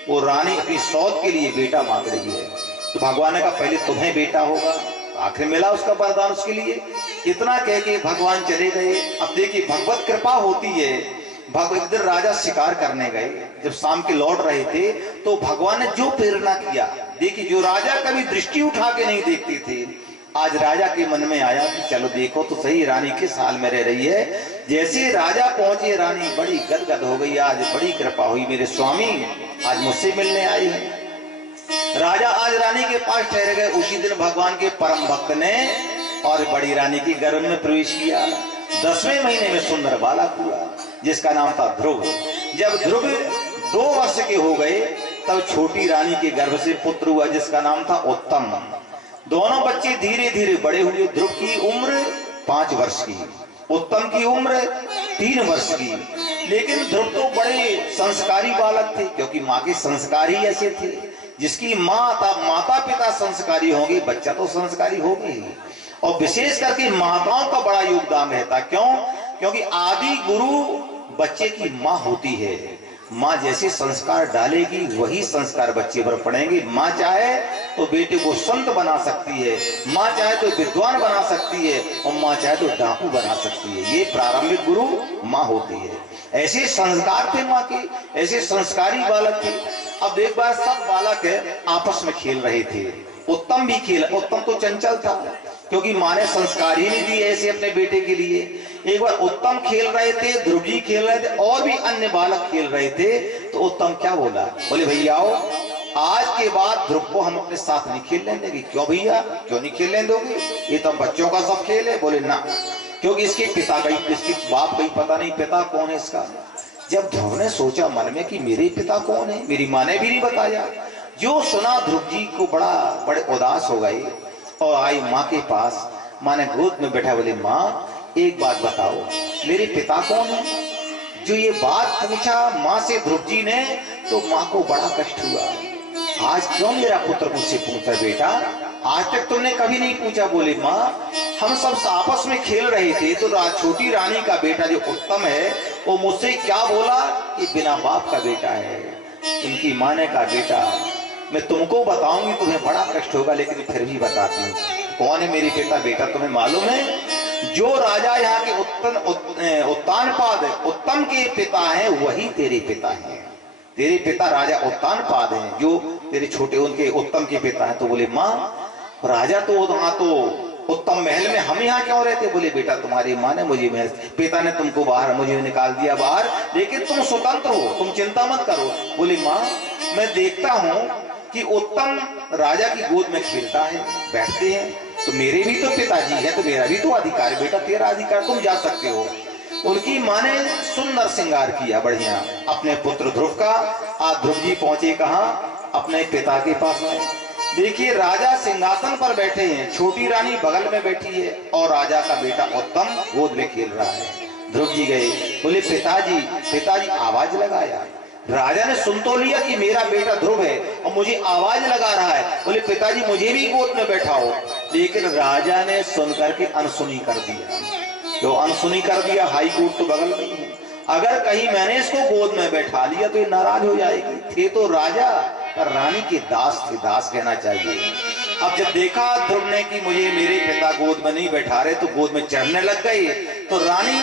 वो रानी अपनी सौत के लिए बेटा मांग रही है। तो भगवान ने कहा पहले तुम्हें बेटा होगा, आखिर मिला उसका वरदान उसके लिए। इतना कह के भगवान चले गए। अब देखिए भगवत कृपा होती है। एक दिन राजा शिकार करने गए, जब शाम के लौट रहे थे तो भगवान ने जो प्रेरणा किया, देखिए जो राजा कभी दृष्टि उठा के नहीं देखते थे, आज राजा के मन में आया कि चलो देखो तो सही रानी किस हाल में रह रही है। जैसे राजा पहुंचे रानी बड़ी गदगद हो गई, आज बड़ी कृपा हुई, मेरे स्वामी आज मुझसे मिलने आए हैं। राजा आज रानी के पास ठहर गए। उसी दिन भगवान के परम भक्त ने और बड़ी रानी के गर्भ में प्रवेश किया। 10वें महीने में सुंदर बालक हुआ जिसका नाम था ध्रुव। जब ध्रुव 2 वर्ष के हो गए तब छोटी रानी के गर्भ से पुत्र हुआ जिसका नाम था उत्तम। दोनों बच्चे धीरे धीरे बड़े हुए। ध्रुव की उम्र 5 वर्ष की, उत्तम की उम्र 3 वर्ष की। लेकिन ध्रुव तो बड़े संस्कारी बालक थे, क्योंकि माँ के संस्कार ही ऐसे थे। जिसकी माता पिता संस्कारी होंगे, बच्चा तो संस्कारी होगी ही। और विशेष करके माताओं का बड़ा योगदान रहता। क्यों? क्योंकि आदि गुरु बच्चे की माँ होती है। माँ जैसे संस्कार डालेगी वही संस्कार बच्चे पर पड़ेंगे। माँ चाहे तो बेटे को संत बना सकती है, माँ चाहे तो विद्वान बना सकती है, और माँ चाहे तो डाकू बना सकती है। ये प्रारंभिक गुरु माँ होती है। ऐसे संस्कार थे माँ के, ऐसे संस्कारी बालक थे। अब एक बार सब बालक आपस में खेल रहे थे। उत्तम भी खेल, उत्तम तो चंचल था क्योंकि माँ ने संस्कार ही नहीं दिए ऐसे अपने बेटे के लिए। एक बार उत्तम खेल रहे थे, ध्रुव जी खेल रहे थे, और भी अन्य बालक खेल रहे थे। तो उत्तम क्या बोला, बोले भैया आओ, आज के बाद ध्रुव को हम अपने साथ नहीं खेलने देंगे। क्यों भैया, क्यों नहीं खेलने दोगे? ये तो बच्चों का सब खेल है। बोले ना, क्योंकि इसके पिता का ही, इसके बाप का ही पता नहीं पिता कौन है इसका। जब ध्रुव ने सोचा मन में कि मेरे पिता कौन है, मेरी माँ ने भी नहीं बताया। जो सुना ध्रुव जी को बड़े उदास हो गए और आई माँ के पास। माँ ने गोद में बैठा, बोले माँ एक बात बताओ, मेरे पिता कौन है? जो ये बात पूछा माँ से ध्रुव जी ने, तो माँ को बड़ा कष्ट हुआ। आज क्यों मेरा पुत्र मुझसे पूछा बेटा, आज तक तुमने कभी नहीं पूछा। बोले माँ हम सब आपस में खेल रहे थे तो छोटी रानी का बेटा जो उत्तम है वो मुझसे क्या बोला कि बिना बाप का बेटा है। इनकी माँ ने कहा बेटा मैं तुमको बताऊंगी तुम्हें बड़ा कष्ट होगा, लेकिन फिर भी बताती हूँ कौन है मेरी पिता। बेटा तुम्हें मालूम है जो राजा यहाँ के उत्तानपाद उत्तम के पिता हैं वही तेरे पिता हैं। तेरे पिता राजा उत्तानपाद हैं जो तेरे छोटे उनके उत्तम के पिता हैं। तो बोले माँ राजा तो वहां तो उत्तम महल में, हम यहाँ क्यों रहते? बोले बेटा तुम्हारी माँ ने मुझे, पिता ने तुमको बाहर मुझे निकाल दिया बाहर, लेकिन तुम स्वतंत्र हो, तुम चिंता मत करो। बोले माँ मैं देखता हूँ कि उत्तम राजा की गोद में खेलता है, बैठते हैं, तो मेरे भी तो पिताजी है, तो मेरा भी तो अधिकार है। बेटा तेरा अधिकार, तुम जा सकते हो। उनकी माँ ने सुंदर श्रृंगार किया बढ़िया अपने पुत्र ध्रुव का। आज ध्रुव जी पहुंचे कहाँ? अपने पिता के पास में। देखिए राजा सिंहासन पर बैठे हैं, छोटी रानी बगल में बैठी है और राजा का बेटा उत्तम गोद में खेल रहा है। ध्रुव जी गए, बोले पिताजी, पिताजी आवाज लगाया। राजा ने सुन तो लिया कि मेरा बेटा ध्रुव है और मुझे आवाज लगा रहा है। बोले पिताजी मुझे भी गोद में बैठाओ। लेकिन राजा ने सुनकर के अनसुनी कर दिया। जो अनसुनी कर दिया, हाई कोर्ट तो बगल में ही है, अगर कहीं मैंने इसको गोद में बैठा लिया तो ये नाराज हो जाएगी। थे तो राजा पर रानी के दास थे, दास कहना चाहिए। अब जब देखा ध्रुव ने कि मुझे मेरे पिता गोद में नहीं बैठा रहे तो गोद में चढ़ने लग गई, तो रानी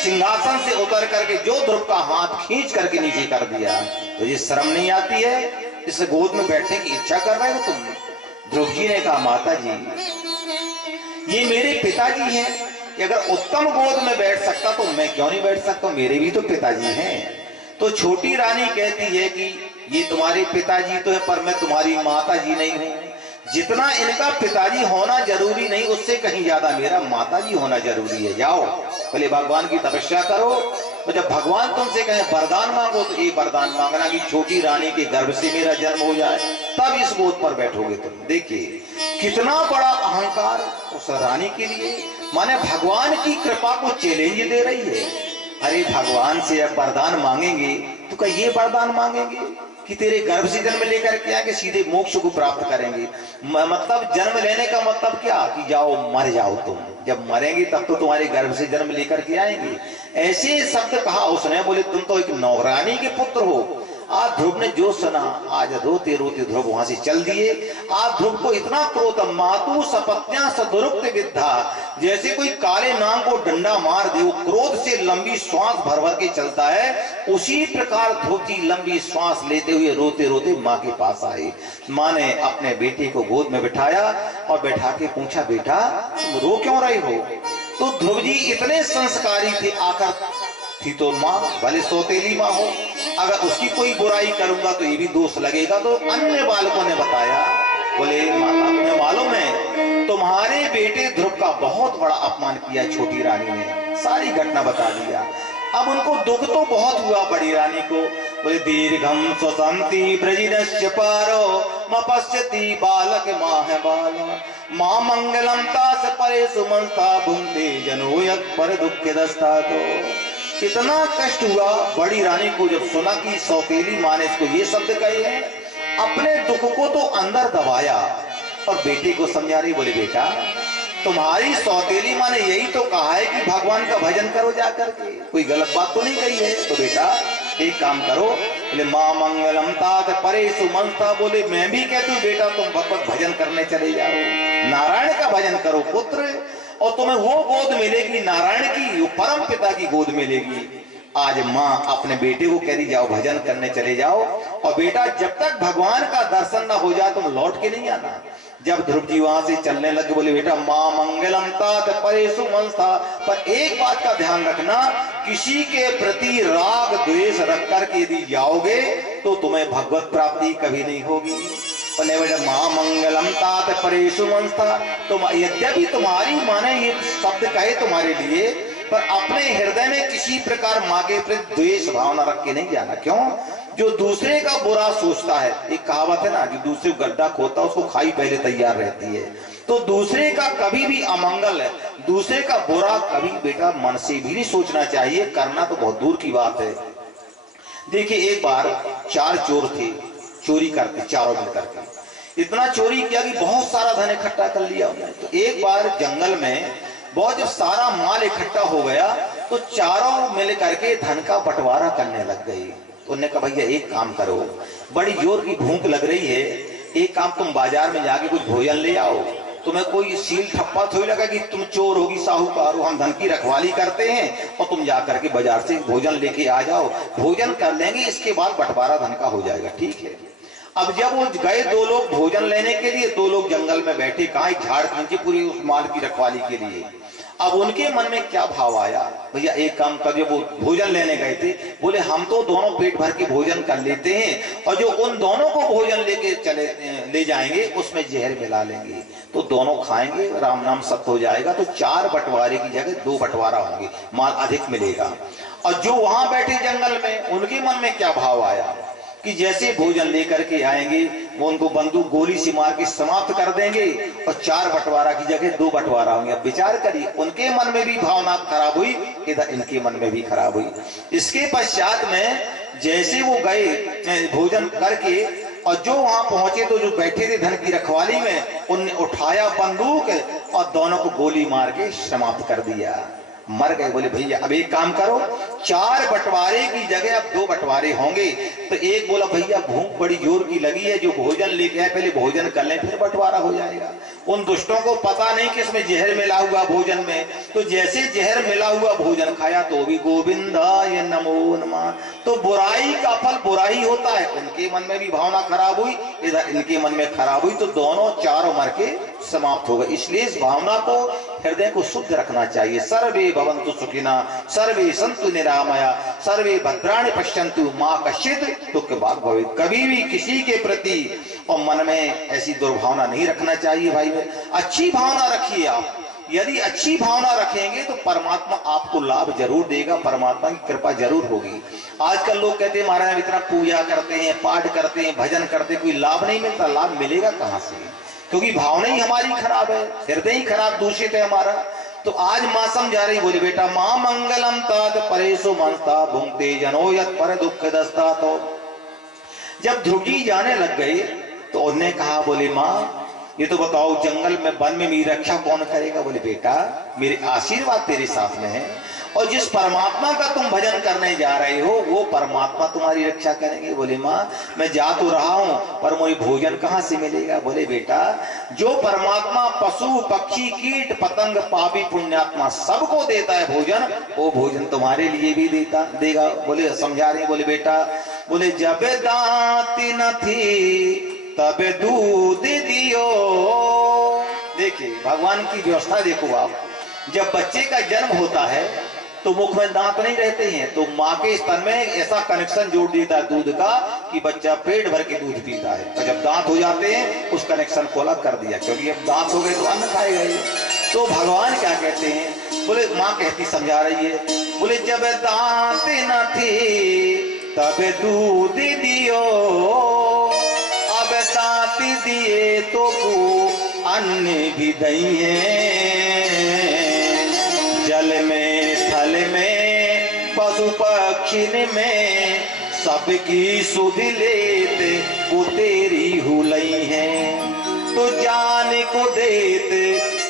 सिंहासन से उतर करके जो ध्रुव का हाथ खींच करके नीचे कर दिया। तो ये शर्म नहीं आती है, इस गोद में बैठने की इच्छा कर रहे हो तुम? ध्रुव जी ने कहा माता जी ये मेरे पिताजी हैं, अगर उत्तम गोद में बैठ सकता तो मैं क्यों नहीं बैठ सकता, मेरे भी तो पिताजी हैं। तो छोटी रानी कहती है कि ये तुम्हारे पिताजी तो है पर मैं तुम्हारी माता जी नहीं हूं, जितना इनका पिताजी होना जरूरी नहीं उससे कहीं ज्यादा मेरा माताजी होना जरूरी है। जाओ पहले भगवान की तपस्या करो, तो जब भगवान तुमसे कहे वरदान मांगो तो ये वरदान मांगना कि छोटी रानी के गर्भ से मेरा जन्म हो जाए, तब इस गोद पर बैठोगे तुम। देखिए कितना बड़ा अहंकार उस रानी के लिए, माने भगवान की कृपा को चैलेंज दे रही है। अरे भगवान से अब वरदान मांगेंगे तो क्या ये वरदान मांगेंगे कि तेरे गर्भ से जन्म लेकर के आके सीधे मोक्ष को प्राप्त करेंगे? मतलब जन्म लेने का मतलब क्या कि जाओ मर जाओ तुम, जब मरेंगे तब तो तुम्हारे गर्भ से जन्म लेकर के आएंगे। ऐसे शब्द कहा उसने, बोले तुम तो एक नौरानी के पुत्र हो। आज ध्रुव ने जो सुना, आज रोते रोते ध्रुव वहां से चल दिए। आज ध्रुव को इतना क्रोध, मातु सपत्न्या सदुरुक्त विद्धा, जैसे कोई काले नाग को डंडा मार दे, वो क्रोध से लंबी श्वास भर भर के चलता है, उसी प्रकार ध्रुव जी लंबी श्वास लेते हुए रोते रोते माँ के पास आए। माँ ने अपने बेटे को गोद में बिठाया और बैठा के पूछा बेटा तुम रो क्यों रहे हो? तो ध्रुव जी इतने संस्कारी थे, आकर थी तो माँ भले सौतेली माँ हो, अगर उसकी कोई बुराई करूंगा तो ये भी दोष लगेगा। तो अन्य बालकों ने बताया, बोले माता तुम्हें मालूम है तुम्हारे बेटे ध्रुव का बहुत बड़ा अपमान किया छोटी रानी ने, सारी घटना बता दिया। अब उनको दुख तो बहुत हुआ बड़ी रानी को। बोले दीर्घम स्वसंति ब्रजिनश्च पारो मपश्यति बालक माह बाला मां मंगलम तास परे सुमंता भुंते जनो यत् पर दुख दस्ता। तो कितना कष्ट हुआ बड़ी रानी को जब सुना कि सौतेली माँ ने इसको ये शब्द कहे हैं। अपने दुख को तो अंदर दबाया और बेटे को समझा रही, बोले बेटा तुम्हारी सौतेली माँ ने यही तो कहा है कि भगवान का भजन करो जाकर के, कोई गलत बात तो नहीं कही है। तो बेटा एक काम करो, बोले मां मंगलम तात परे सुमंता, बोले मैं भी कहती हूँ बेटा तुम भगवत भजन करने चले जाओ, नारायण का भजन करो पुत्र, और तुम्हें वो गोद मिलेगी नारायण की, वो परम पिता की गोद मिलेगी। आज माँ अपने बेटे को कह रही जाओ भजन करने चले जाओ, और बेटा जब तक भगवान का दर्शन न हो जाए तुम लौट के नहीं आना। जब ध्रुव जी वहां से चलने लगे, बोले बेटा मां मंगलम तात परे सुमंसा, पर एक बात का ध्यान रखना, किसी के प्रति राग द्वेष रख करके यदि जाओगे तो तुम्हें भगवत प्राप्ति कभी नहीं होगी। बेटा मां मंगलम तात परे सुमंसा, तुम यद्यपि तुम्हारी माने ये शब्द कहे तुम्हारे लिए, पर अपने हृदय में किसी प्रकार माँ के प्रति द्वेष भावना रख के नहीं जाना। क्यों? जो दूसरे का बुरा सोचता है, एक कहावत है ना, जो दूसरे को गड्ढा खोता है उसको खाई पहले तैयार रहती है। तो दूसरे का कभी भी अमंगल है, दूसरे का बुरा कभी बेटा मन से भी नहीं सोचना चाहिए, करना तो बहुत दूर की बात है। देखिए एक बार 4 चोर थे, चोरी करते चारों मिल करके, इतना चोरी किया कि बहुत सारा धन इकट्ठा कर लिया उन्होंने। तो एक बार जंगल में बहुत जब सारा माल इकट्ठा हो गया तो चारों मिल करके धन का बंटवारा करने लग गए। उन्होंने कहा भैया एक काम करो, बड़ी जोर की भूख लग रही है, एक काम तुम बाजार में जाके कुछ भोजन ले आओ, तुम्हें कोई सील ठप्पा थोड़ी लगा कि तुम चोर होगी साहूकार हो, हम धन की रखवाली करते हैं और तुम जाकर के बाजार से भोजन लेके आ जाओ, भोजन कर लेंगे, इसके बाद बंटवारा धन का हो जाएगा। ठीक है। अब जब वो गए 2 लोग भोजन लेने के लिए, 2 लोग जंगल में बैठे, कहा झाड़ नीचे पूरी उस माल की रखवाली के लिए। अब उनके मन में क्या भाव आया, भैया एक काम कर, जब वो भोजन लेने गए थे, बोले हम तो दोनों पेट भर के भोजन कर लेते हैं और जो उन दोनों को भोजन लेके चले ले जाएंगे उसमें जहर मिला लेंगे, तो दोनों खाएंगे, राम नाम सत्य हो जाएगा, तो 4 बंटवारे की जगह 2 बंटवारा होंगे, माल अधिक मिलेगा। और जो वहां बैठे जंगल में, उनके मन में क्या भाव आया कि जैसे भोजन लेकर के आएंगे वो उनको बंदूक गोली से मार के समाप्त कर देंगे और 4 बंटवारा की जगह 2 बंटवारा होंगे। अब विचार करिए, उनके मन में भी भावना खराब हुई, इधर इनके मन में भी खराब हुई। इसके पश्चात में जैसे वो गए भोजन करके और जो वहां पहुंचे तो जो बैठे थे धन की रखवाली में, उनने उठाया बंदूक और दोनों को गोली मार के समाप्त कर दिया। मर गए। बोले भैया अब एक काम करो, 4 बंटवारे की जगह अब 2 बंटवारे होंगे। तो एक बोला भैया भूख बड़ी जोर की लगी है, जो भोजन लेके आए पहले भोजन कर लें फिर बंटवारा हो जाएगा। उन दुष्टों को पता नहीं कि इसमें जहर मिला हुआ भोजन में, तो जैसे जहर मिला हुआ भोजन खाया तो भी गोविंदाय नमो नमः। तो बुराई का फल बुराई होता है, उनके मन में भी भावना खराब हुई, इधर इनके मन में खराब हुई, तो दोनों चारों मर के समाप्त हो गए। इसलिए इस भावना को, हृदय को शुद्ध रखना चाहिए। सर्वे भवन्तु सुखिना सर्वे सन्तु निरामया सर्वे भद्राणि पश्यन्तु मां कश्चित् दुःखभाग् भवेत्। कभी भी किसी के प्रति और मन में ऐसी दुर्भावना नहीं रखना चाहिए। भाई अच्छी भावना रखिए आप। यदि अच्छी भावना रखेंगे तो परमात्मा आपको लाभ जरूर देगा, परमात्मा की कृपा जरूर होगी। आजकल लोग कहते हैं महाराज इतना पूजा करते हैं, पाठ करते हैं, भजन करते हैं, कोई लाभ नहीं मिलता। लाभ मिलेगा कहां से? क्योंकि भावना ही हमारी खराब है, हृदय ही खराब दूषित है हमारा। तो आज माँ समझा रही, बोली बेटा माँ मंगलम तात परेशु मनस्ता भुंक्ते जनो यत् पर दुख दस्ता। तो जब ध्रुव जी जाने लग गए तो उन्होंने कहा, बोले माँ ये तो बताओ जंगल में वन में मेरी रक्षा कौन करेगा? बोले बेटा मेरे आशीर्वाद तेरे साथ में है, और जिस परमात्मा का तुम भजन करने जा रहे हो वो परमात्मा तुम्हारी रक्षा करेंगे। बोले माँ मैं जा तो रहा हूं पर मुझे भोजन कहां से मिलेगा? बोले बेटा जो परमात्मा पशु पक्षी कीट पतंग पापी पुण्यात्मा सबको देता है भोजन, वो भोजन तुम्हारे लिए भी देगा। बोले समझा रहे, बोले बेटा बोले जब दांत न थी तब दूध दियो। देखिए भगवान की व्यवस्था देखो आप, जब बच्चे का जन्म होता है तो मुख में दांत नहीं रहते हैं, तो माँ के स्तन में ऐसा कनेक्शन जोड़ देता है दूध का कि बच्चा पेट भर के दूध पीता है। और जब दांत हो जाते हैं उस कनेक्शन को अलग कर दिया, क्योंकि अब दांत हो गए तो अन्न खाएगा ही। तो भगवान क्या कहते हैं? बोले माँ कहती समझा रही है, बोले जब दांत न थे तब दूध दियो, अब दांत दिए तो को अन्न भी दइए। जल में थल में पशु पक्षी में सबकी सुध लेते वो तेरी हुलई है। तो जान को देते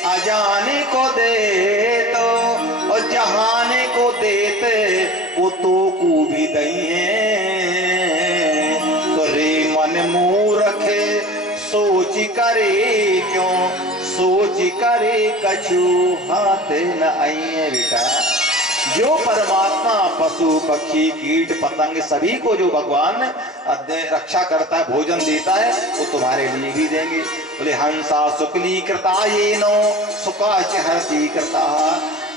अजाने को दे, तो और जहाने को देते वो तो को भी दई है। तो रे मन मूर्ख सोच करे क्यों, सोच करे कछु हाथ न आइए। बेटा जो परमात्मा पशु पक्षी कीट पतंग सभी को जो भगवान रक्षा करता है, भोजन देता है, वो तुम्हारे लिए भी देंगे। बोले हंसा शुक्ली कृता ये नो सुकाच हरती कृता।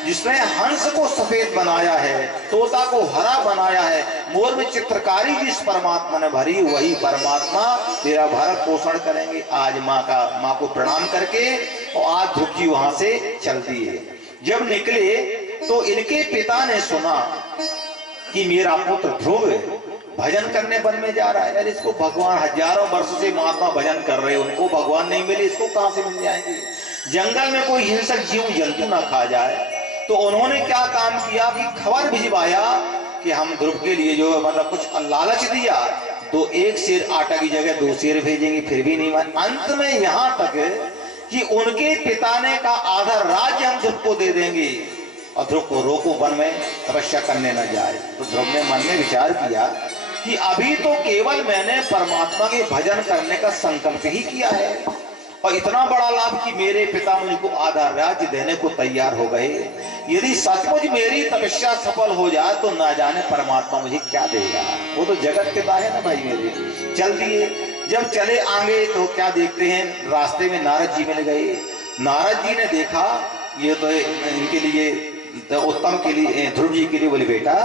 जिसने हंस को सफेद बनाया है, तोता को हरा बनाया है, मोर में चित्रकारी जिस परमात्मा ने भरी वही परमात्मा तेरा भरण पोषण करेंगे। आज माँ को प्रणाम करके और आज ध्रुव जी वहां से चलती है। जब निकले तो इनके पिता ने सुना कि मेरा पुत्र ध्रुव भजन करने वन में जा रहा है। यार इसको भगवान हजारों वर्ष से महात्मा भजन कर रहे, उनको भगवान नहीं मिले, इसको कहां से मिल जाएंगे? जंगल में कोई हिंसक जीव जंतु ना खा जाए। तो उन्होंने क्या काम किया कि खबर भिजवाया कि हम ध्रुव के लिए जो मतलब कुछ लालच दिया, तो 1 सेर आटा की जगह 2 सेर भेजेंगे, फिर भी नहीं मान। अंत में यहां तक कि उनके पिता ने का आधा राज्य हम ध्रुव को दे देंगे और ध्रुव को रोको वन में तपस्या करने न जाए। तो ध्रुव ने मन में विचार किया कि अभी तो केवल मैंने परमात्मा के भजन करने का संकल्प ही किया है, और इतना बड़ा लाभ कि मेरे पिता मुझको आधा राज्य देने को तैयार हो गए। यदि सचमुच मेरी तपस्या सफल हो जाए तो ना जाने परमात्मा मुझे क्या देगा। वो तो जगत पिता है ना भाई मेरे। चल दिए। जब चले आगे तो क्या देखते हैं, रास्ते में नारद जी मिल गए। नारद जी ने देखा ये तो इनके लिए उत्तम के लिए ध्रुव जी के लिए। बोले बेटा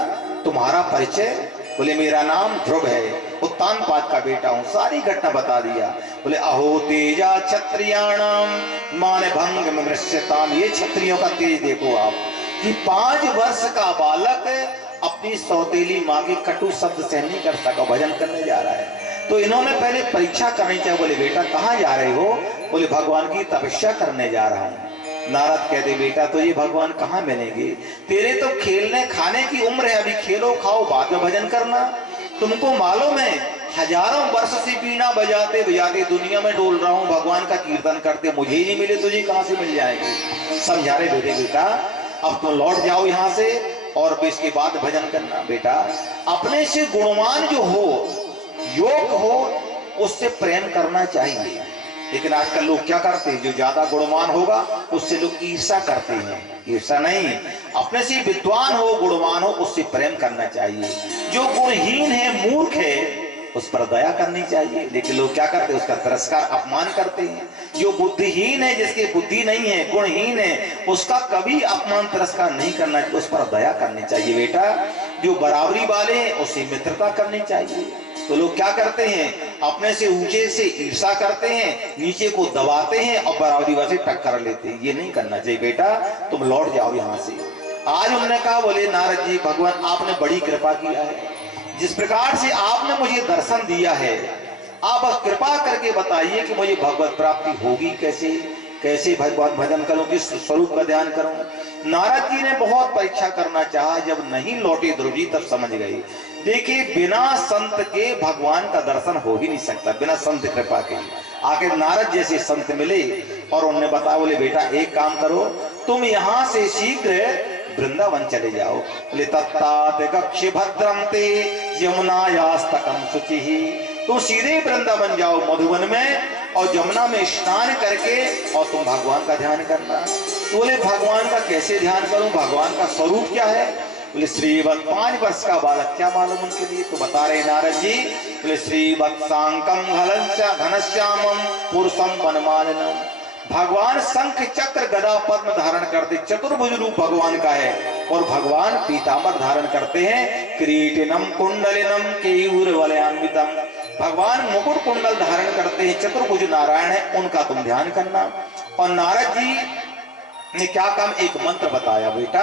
तुम्हारा परिचय? बोले मेरा नाम ध्रुव है, उत्तानपाद का बेटा हूँ। सारी घटना बता दिया। बोले अहो तेजा क्षत्रियाणाम मान भंग मृष्यताम। ये क्षत्रियों का तेज देखो आप कि 5 वर्ष का बालक अपनी सौतेली माँ के कटु शब्द सहन नहीं कर सका, भजन करने जा रहा है। तो इन्होंने पहले परीक्षा करनी चाहिए। बोले बेटा कहाँ जा रहे हो? बोले भगवान की तपस्या करने जा रहा हूँ। नारद कहते बेटा तो ये भगवान कहाँ मिलेंगे? तेरे तो खेलने खाने की उम्र है, अभी खेलो खाओ बाद में भजन करना। तुमको मालूम है हजारों वर्ष से बीना बजाते बजाते दुनिया में डोल रहा हूँ, भगवान का कीर्तन करते, मुझे ही नहीं मिले तुझे कहाँ से मिल जाएंगे? समझा रहे बेटे बेटा अब तुम लौट जाओ यहाँ से और इसके बाद भजन करना। बेटा अपने से गुणवान जो हो, योग हो, उससे प्रेम करना चाहिए। लेकिन आजकल लोग क्या करते हैं, जो ज्यादा गुणवान होगा उससे लोग ईर्ष्या करते हैं। ईर्ष्या नहीं, अपने से विद्वान हो, गुणवान हो, उससे प्रेम करना चाहिए। जो गुणहीन है, मूर्ख है, उस पर दया करनी चाहिए। लेकिन लोग क्या करते हैं, उसका तिरस्कार, अपमान करते हैं। जो बुद्धिहीन है, जिसकी बुद्धि नहीं है, गुणहीन है, उसका कभी अपमान तिरस्कार नहीं करना चाहिए, उस पर दया करनी चाहिए। बेटा जो बराबरी वाले हैं उससे मित्रता करनी चाहिए। तो लोग क्या करते हैं, अपने से ऊंचे से ईर्ष्या करते हैं, नीचे को दबाते हैं और बराबरी वाले टक्कर लेते हैं। ये नहीं करना चाहिए। बेटा तुम लौट जाओ यहाँ से। आज उन्होंने कहा, बोले नारद जी भगवान आपने बड़ी कृपा किया है, जिस प्रकार से आपने मुझे दर्शन दिया है, आप बस कृपा करके बताइए कि मुझे भगवत प्राप्ति होगी कैसे, कैसे भगवान भजन करूं, किस स्वरूप का ध्यान करूं। नारद जी ने बहुत परीक्षा करना चाहा, जब नहीं लौटे ध्रुव जी तब समझ गए। देखिए बिना संत के भगवान का दर्शन हो ही नहीं सकता, बिना संत कृपा के। आखिर नारद जैसे संत मिले और उन्होंने बताया, बोले बेटा एक काम करो, तुम यहाँ से शीघ्र वृंदावन चले जाओ। बोले तत्तात कक्ष भद्रम ते यमुनायास्तकम शुचि। तुम सीधे वृंदावन जाओ मधुवन में और यमुना में स्नान करके और तुम भगवान का ध्यान करना। तो बोले भगवान का कैसे ध्यान करूं, भगवान का स्वरूप क्या है। बोले श्रीवत्स 5 वर्ष का बालक, क्या मालूम उनके लिए। तो बता रहे नारद जी, बोले श्रीवत्सांकम घनश्यामम पुरुषम वनमालिनम। भगवान शंख चक्र गदा पद्म धारण करते, चतुर्भुज रूप भगवान का है। और भगवान पीतांबर धारण करते हैं, किरीटिनम कुंडलिनम केयूरवलयान्वितम। भगवान मुकुट कुंडल धारण करते हैं, चतुर्भुज नारायण है, उनका तुम ध्यान करना। और नारद जी ने क्या काम, एक मंत्र बताया। बेटा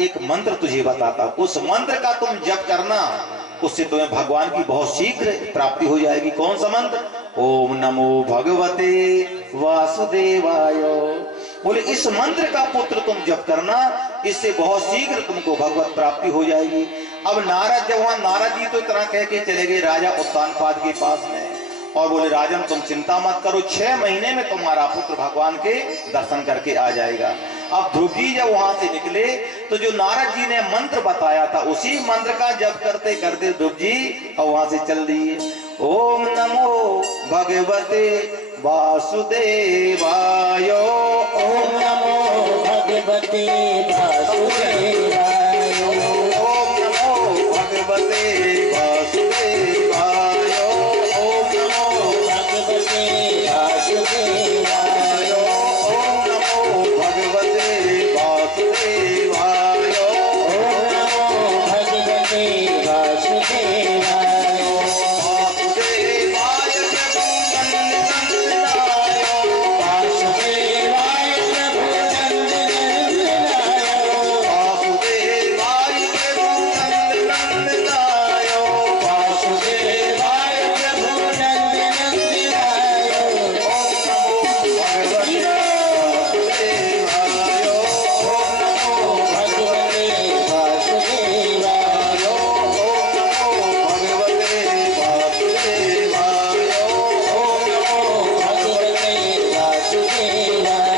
एक मंत्र तुझे बताता, उस मंत्र का तुम जप करना, उससे तुम्हें भगवान की बहुत शीघ्र प्राप्ति हो जाएगी। कौन सा मंत्र, ओम नमो भगवते वासुदेवाय। बोले इस मंत्र का पुत्र तुम जप करना, इससे बहुत शीघ्र तुमको भगवत प्राप्ति हो जाएगी। अब नारद जब वहां, नारद जी तो तरह कह के चले गए राजा उत्तानपाद के पास में, और बोले राजन तुम चिंता मत करो, 6 महीने में तुम्हारा पुत्र भगवान के दर्शन करके आ जाएगा। अब ध्रुव जी जब वहां से निकले तो जो नारद जी ने मंत्र बताया था, उसी मंत्र का जप करते करते ध्रुव जी और वहां से चल दिए। ओम नमो भगवते वासुदेवाय, ओम नमो भगवते वासुदेवाय, ओम नमो भगवते वासुदेवाय, ओम नमो भगवते वासुदेवाय, ओम नमो भगवते वासुदेवाय, ओम नमो भगवते वासुदेवाय, वासुदेवाय प्रभु नंदनाय, वासुदेवाय प्रभु नंदनाय, वासुदेवाय प्रभु नंदनाय, वासुदेवाय प्रभु नंदनाय, ओम नमो भगवते वासुदेवाय, ओम नमो भगवते वासुदेवाय, ओम नमो भगवते वासुदेवाय, ओम नमो भगवते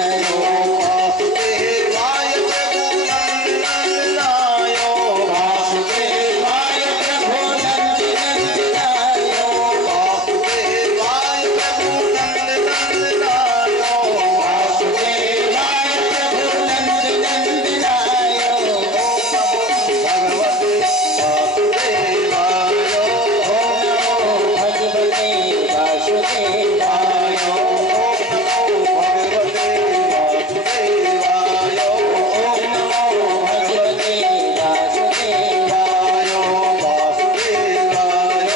वासुदेवाय, वासुदेवाय प्रभु नंदनाय, वासुदेवाय प्रभु नंदनाय, वासुदेवाय प्रभु नंदनाय, वासुदेवाय प्रभु नंदनाय, भगवते वासुदेवाय, ओम नमो भगवते वासुदेवाय, ओम नमो भगवते वासुदेवाय, ओम नमो भगवते वासुदेवाय, वासुदेवाय,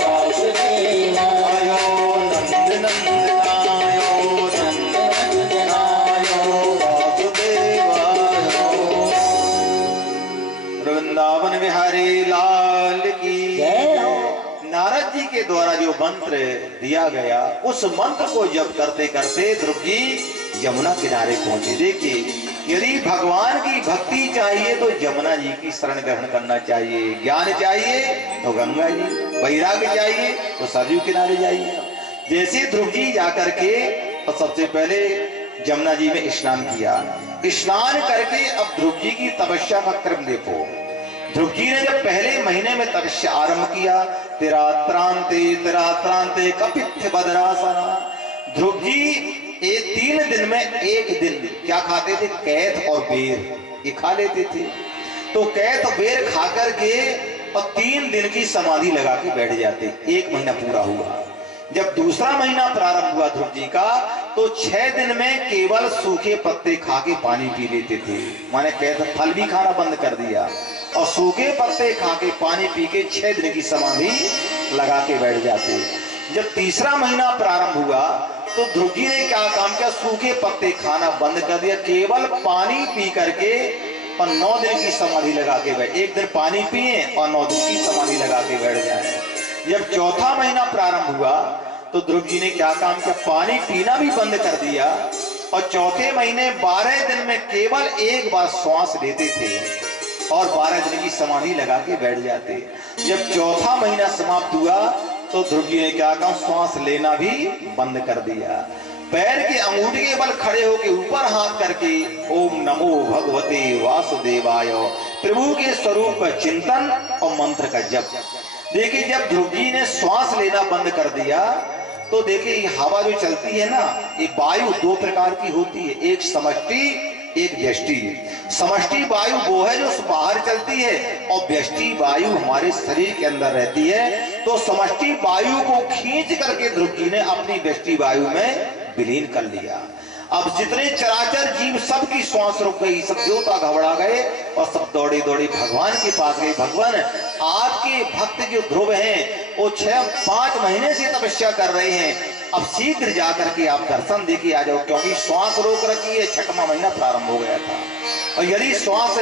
वासुदेवाय, नंदनंदनाय, नंदनंदनाय, वासुदेवाय। वृंदावन बिहारी लाल की जय हो। नारद जी के द्वारा जो मंत्र दिया गया, उस मंत्र को जप करते करते ध्रुव जी यमुना किनारे पहुंचे। देखिए यदि भगवान की भक्ति चाहिए तो यमुना जी की शरण ग्रहण करना चाहिए, ज्ञान चाहिए तो गंगा जी, वैराग्य चाहिए तो सरयू किनारे जाइए। जैसे ध्रुव जी जाकर के और सबसे पहले जमुना जी में स्नान किया। स्नान करके अब ध्रुव जी की तपस्या का क्रम देखो। ध्रुव जी ने जब पहले महीने में तपस्या आरंभ किया, तिरात्रांते कपित्थ बदरासना। ध्रुव जी ये 3 दिन में एक दिन क्या खाते थे? कैथ और बेर ये खा लेते थे। तो कैथ बेर खा करके और 3 दिन की समाधि लगा के बैठ जाते। 1 महीना पूरा हुआ। जब दूसरा महीना प्रारंभ हुआ ध्रुव जी का, तो 6 दिन में केवल सूखे पत्ते खा के पानी पी लेते थे। माने कैथ फल भी खाना बंद कर दिया और सूखे पत्ते खा के पानी पी के 6 दिन की समाधि लगा के बैठ जाते। जब तीसरा महीना प्रारंभ हुआ तो ध्रुव जी ने क्या काम किया? सूखे पत्ते खाना बंद कर दिया, केवल पानी पी करके और 9 दिन की समाधि लगा के बैठ। 1 दिन पानी पिए और 9 दिन की समाधि लगा के बैठ जाए। जब चौथा महीना प्रारंभ हुआ तो ध्रुव जी ने क्या काम किया? पानी पीना भी बंद कर दिया और चौथे महीने 12 दिन में केवल एक बार श्वास लेते थे और 12 दिन की समाधि लगा के बैठ जाते। जब चौथा महीना समाप्त हुआ तो ध्रुव जी ने क्या कहा? श्वास लेना भी बंद कर दिया। पैर के अंगूठे के बल खड़े होकर ऊपर हाथ करके ओम नमो भगवते वासुदेवाय प्रभु के स्वरूप का चिंतन और मंत्र का जप। देखिए जब ध्रुव जी ने श्वास लेना बंद कर दिया तो देखिए हवा जो चलती है ना, ये वायु 2 प्रकार की होती है, एक समष्टि एक व्यष्टि। समष्टि वायु वो है जो बाहर चलती है और व्यष्टि वायु हमारे शरीर के अंदर रहती है। तो समष्टि वायु को खींच करके ध्रुव जी ने अपनी व्यष्टि वायु में विलीन कर लिया। अब जितने चराचर जीव सबकी श्वास रुक गई, सब देवता घबरा गए और सब दौड़े दौड़े भगवान के पास गए। भगवान आपके भक्त जो ध्रुव हैं वो 6-5 महीने से तपस्या कर रहे हैं, अब शीघ्र जाकर के आप दर्शन देके आ जाओ, क्योंकि श्वास रोक रखी है। 6वां महीना प्रारंभ हो गया था और यदि श्वास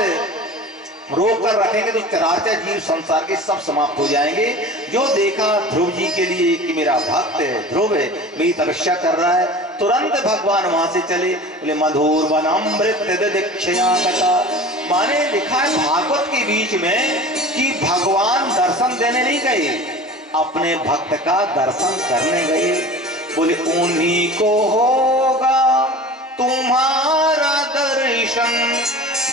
रोक कर रखेंगे तो चराचर जीव संसार के सब समाप्त हो जाएंगे। जो देखा ध्रुव जी के लिए कि मेरा भक्त है, ध्रुव है, मेरी तपस्या कर रहा है, तुरंत भगवान वहां से चले। बोले मधुर वनामृत दीक्षया कथा। माने लिखा है भागवत के बीच में कि भगवान दर्शन देने नहीं गए, अपने भक्त का दर्शन करने गए। बोले उन्हीं को होगा तुम्हारा दर्शन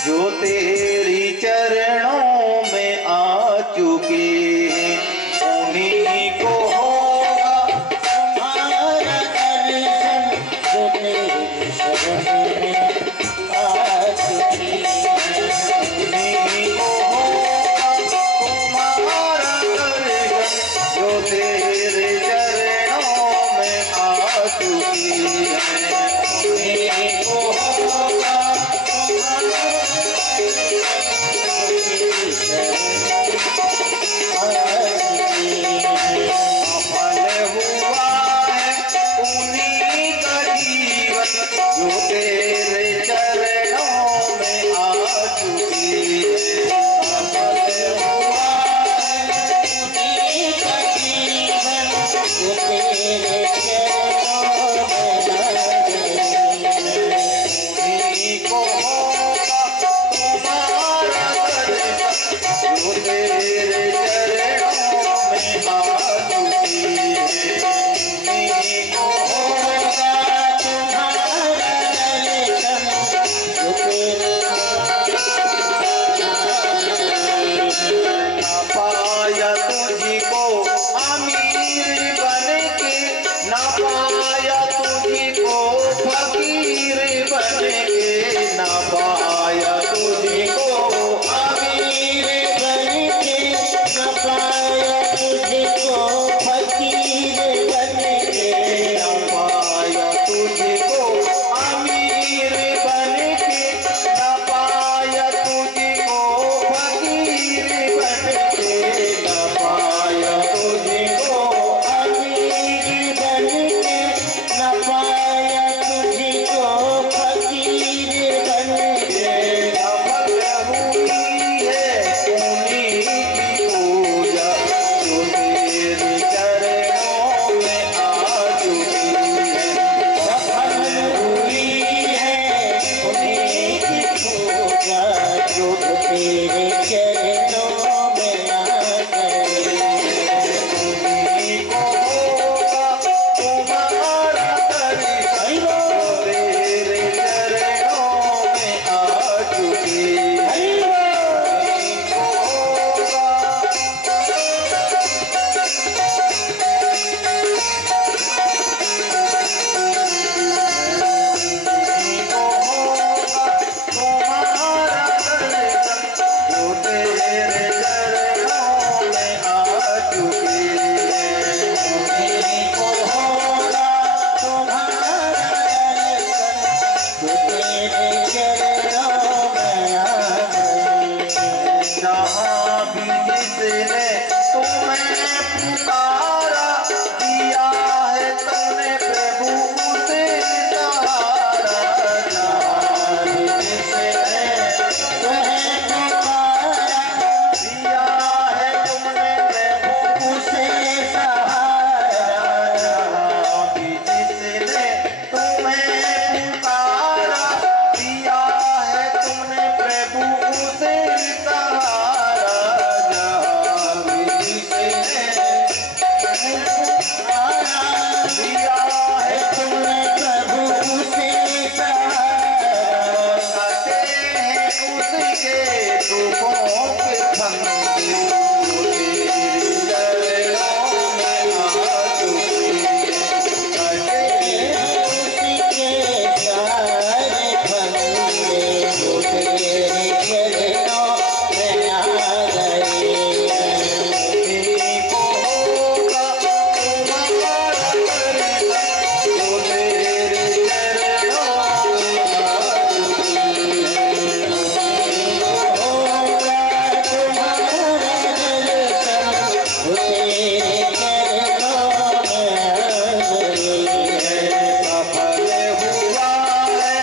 जो तेरी चरणों में आ चुके हैं। उन्हीं को होगा तुम्हारा दर्शन जो तेरे शरण में आ चुकी है। उन्हीं को होगा तुम्हारा दर्शन जो तेरे चरणों में आ चुकी है। उन्हीं को होगा तुम्हारा जिसने तुम्हें पुकारा, दिया है तुमने प्रभु उसे सहारा। जहाँ भी जिसने तुम्हें पुकारा, दिया है तुमने प्रभु उसे सहारा। जहाँ भी जिसने तुम्हें पुकारा, दिया है तुमने प्रभु उसे सहारा। जहाँ भी जिसने पुकारा, दिया है तुमने प्रभु उसे सहारा। सके हैं उसके दुखों के फंदे, जो तेरे चरणों में आ चुके। सके उसके सारे फंदे जो तेरे चरणों में आ गए। उन्हीं को होगा तुम्हारा दर्शन, जो तेरे चरणों में आ चुके। होगा तुम्हारा दर्शन, वो तेरे चरणों में आ गए। सफल हुआ है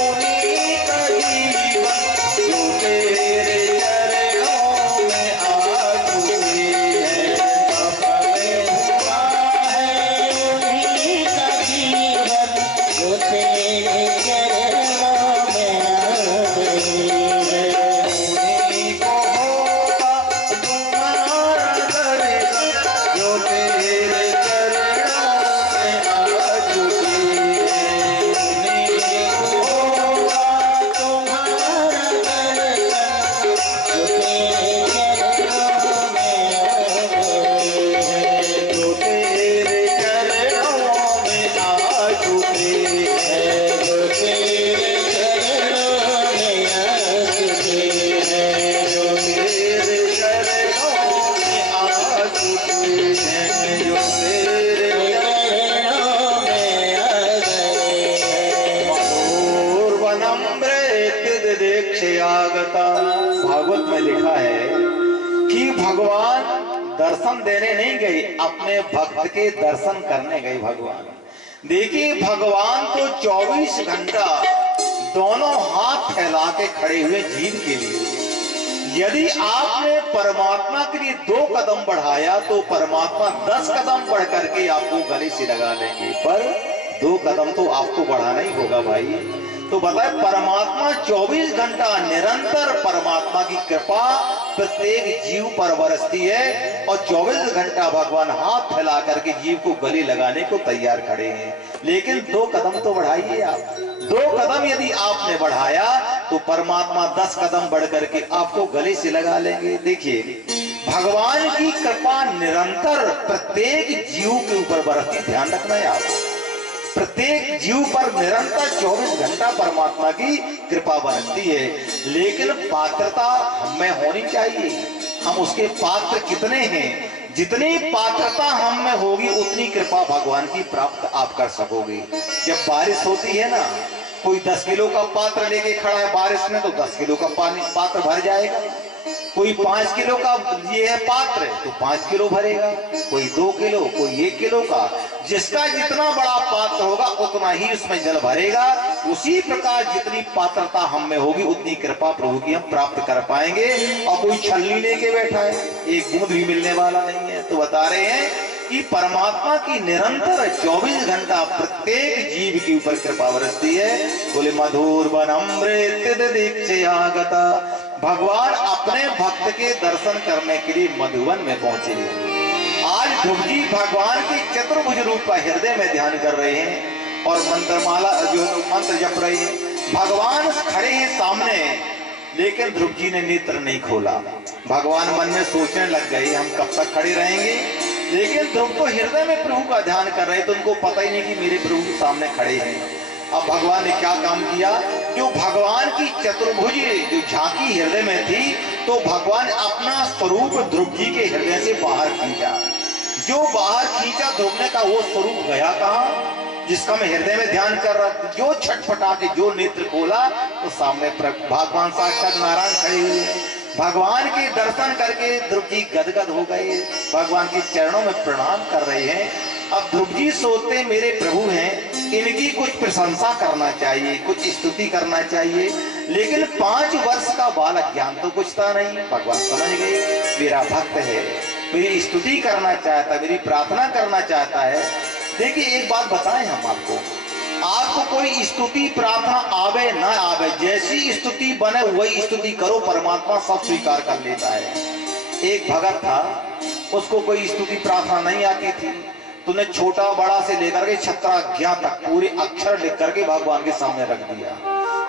उन्हीं का जीवन, जो तेरे चरणों में आ चुके हैं। सफल हुआ है उन्हीं का जीवन जो तेरे चरणों में आ गए। उन्हीं को होगा तुम्हारा दर्शन, जो तेरे चरणों में आ चुके हैं। उन्हीं को होगा तुम्हारा दर्शन जो तेरे चरणों में आ गए। जो तेरे चरणों में आ चुके हैं। जो तेरे चरणों में आ चुके हैं। जो तेरे चरणों में आ चुके हैं। जो तेरे चरणों में आ गए। मधुर वनम्र दीक्षयागता। भागवत में लिखा है कि भगवान दर्शन देने नहीं गए, अपने भक्त के दर्शन करने गए भगवान। देखिए भगवान तो 24 घंटा दोनों हाथ फैला के खड़े हुए जीव के लिए। यदि आपने परमात्मा के लिए 2 कदम बढ़ाया तो परमात्मा 10 कदम बढ़ करके आपको गले से लगा लेंगे, पर 2 कदम तो आपको बढ़ाना ही होगा भाई। तो बताए परमात्मा 24 घंटा निरंतर परमात्मा की कृपा प्रत्येक जीव पर बरसती है, और 24 घंटा भगवान हाथ फैला करके जीव को गले लगाने को तैयार खड़े हैं। लेकिन 2 कदम तो बढ़ाइए आप। 2 कदम यदि आपने बढ़ाया तो परमात्मा 10 कदम बढ़ करके आपको गले से लगा लेंगे। देखिए भगवान की कृपा निरंतर प्रत्येक जीव के ऊपर बरसती, ध्यान रखना है आप। प्रत्येक जीव पर निरंतर 24 घंटा परमात्मा की कृपा बरसती है। लेकिन पात्रता हमें होनी चाहिए, हम उसके पात्र कितने हैं। जितनी पात्रता हम में होगी उतनी कृपा भगवान की प्राप्त आप कर सकोगे। जब बारिश होती है ना, कोई 10 किलो का पात्र लेके खड़ा है बारिश में, तो 10 किलो का पानी पात्र भर जाएगा। कोई 5 किलो का ये है पात्र तो 5 किलो भरेगा, कोई 2 किलो, कोई 1 किलो का। जिसका जितना बड़ा पात्र होगा उतना ही उसमें जल भरेगा। उसी प्रकार जितनी पात्रता हम में होगी उतनी कृपा प्रभु की हम प्राप्त कर पाएंगे। और कोई छलनी लेके बैठा है, एक बूंद भी मिलने वाला नहीं है। तो बता रहे हैं कि परमात्मा की निरंतर 24 घंटा प्रत्येक जीव के ऊपर कृपा बरसती है। बोले मधुर वनम्र दीक्षयागता। भगवान अपने भक्त के दर्शन करने के लिए मधुवन में पहुंचे हैं। आज ध्रुव जी भगवान के चतुर्भुज रूप का हृदय में ध्यान कर रहे हैं और मंत्रमाला जो मंत्र जप रहे हैं। भगवान खड़े हैं सामने, लेकिन ध्रुव जी ने नेत्र नहीं खोला। भगवान मन में सोचने लग गए हम कब तक खड़े रहेंगे। लेकिन ध्रुव तो हृदय में प्रभु का ध्यान कर रहे, तो उनको पता ही नहीं कि मेरे प्रभु सामने खड़े हैं। अब भगवान ने क्या काम किया, जो भगवान की चतुर्भुज जो झांकी हृदय में थी, तो भगवान अपना स्वरूप ध्रुव जी के हृदय से बाहर खींचा। जो बाहर खींचा ध्रुव ने का वो स्वरूप गया कहाँ, जिसका मैं हृदय में ध्यान कर रहा। जो छटपटा के जो नेत्र खोला तो सामने भगवान साक्षात नारायण खड़े हुए हैं। भगवान के दर्शन करके ध्रुव जी गदगद हो गए, भगवान के चरणों में प्रणाम कर रहे हैं। अब ध्रुव जी सोचते मेरे प्रभु हैं, इनकी कुछ प्रशंसा करना चाहिए, कुछ स्तुति करना चाहिए, लेकिन 5 वर्ष का बालक, ज्ञान तो कुछ था नहीं। भगवान समझ गए मेरा भक्त है, मेरी स्तुति करना चाहता, मेरी प्रार्थना करना चाहता है। देखिए एक बात बताएं हम आपको कोई स्तुति प्रार्थना आवे ना आवे, जैसी स्तुति बने वही स्तुति करो, परमात्मा सब स्वीकार कर लेता है। एक भगत था, उसको कोई स्तुति प्रार्थना नहीं आती थी, तूने छोटा बड़ा से लेकर के 17 तक पूरे अक्षर लिख करके भगवान के सामने रख दिया।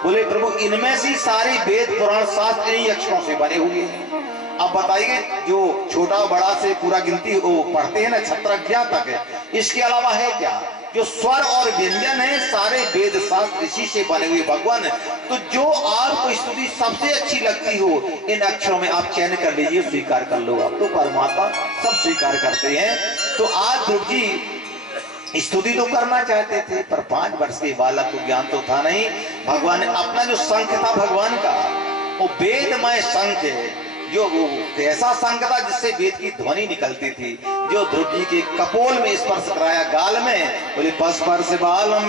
बोले प्रभु इनमें से सारे वेद पुराण शास्त्र इन्हीं अक्षरों से बने हुए हैं। अब बताइए जो छोटा बड़ा से पूरा गिनती वो पढ़ते हैं ना 17 तक है, इसके अलावा है क्या? जो स्वर और व्यंजन है सारे वेद शास्त्र इसी से बने हुए भगवान। तो जो आपको स्तुति सबसे अच्छी लगती हो इन अक्षरों में आप चयन कर लीजिए, स्वीकार कर लो। आप तो परमात्मा सब स्वीकार करते हैं। तो आज ध्रुव जी स्तुति तो करना चाहते थे, पर 5 वर्ष के बालक को ज्ञान तो था नहीं। भगवान ने अपना जो शंख था भगवान का, वो वेदमय शंख है, जो ऐसा शंख था जिससे वेद की ध्वनि निकलती थी, जो ध्रुव जी के कपोल में स्पर्श कराया, गाल में। बोले स्पर्श बालम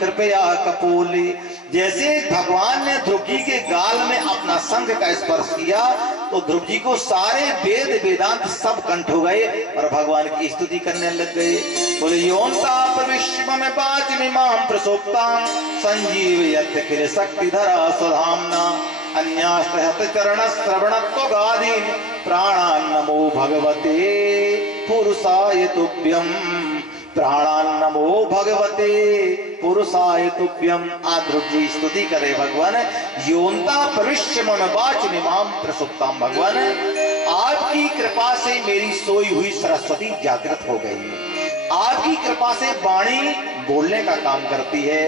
कृपया कपोली। जैसे भगवान ने ध्रुव जी के गाल में अपना शंख का स्पर्श किया तो ध्रुव जी को सारे वेद वेदांत सब कंठ हो गए और भगवान की स्तुति करने लग गए। बोले योन्ता प्रविश्व में वाचमिमां प्रसोक्तां संजीवयत् किल शक्तिधरा स्वधाम्ना अन्यास्त्रहत चरण श्रवणत्वगादीन प्राणान् नमो भगवते पुरुषाय तुभ्यं। प्राणान् नमो भगवते पुरुषाय तुभ्यं। ध्रुव जी स्तुति करे भगवान। योन्ता प्रविश्य मम वाचमिमां प्रसुप्तां। भगवान आपकी कृपा से मेरी सोई हुई सरस्वती जागृत हो गई। आपकी कृपा से वाणी बोलने का काम करती है,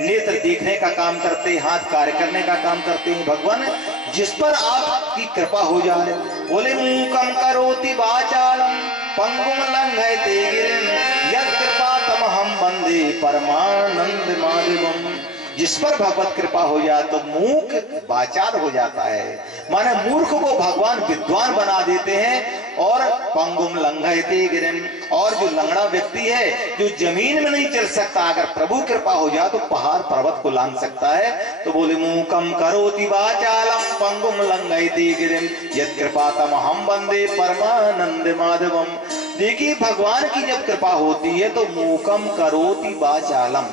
नेत्र देखने का काम करते, हाथ कार्य करने का काम करते हैं। भगवान जिस पर आपकी कृपा हो जाए। बोले मूकं करोति वाचालं पंगुं लंघयते गिरिं यत् कृपातमहं वन्दे परमानंद माधवम्। जिस पर भगवत कृपा हो जाए तो मूक वाचाल हो जाता है, माने मूर्ख को भगवान विद्वान बना देते हैं। और पंगुम लंघयते गिरिम, और जो लंगड़ा व्यक्ति है जो जमीन में नहीं चल सकता, अगर प्रभु कृपा हो जाए तो पहाड़ पर्वत को लांघ सकता है। तो बोले मूकम करोति वाचालम पंगुम लंघयते गिरिम यत् कृपातमहं वन्दे परमानंद माधवम। देखिए भगवान की जब कृपा होती है तो मूकम करोति वाचालम,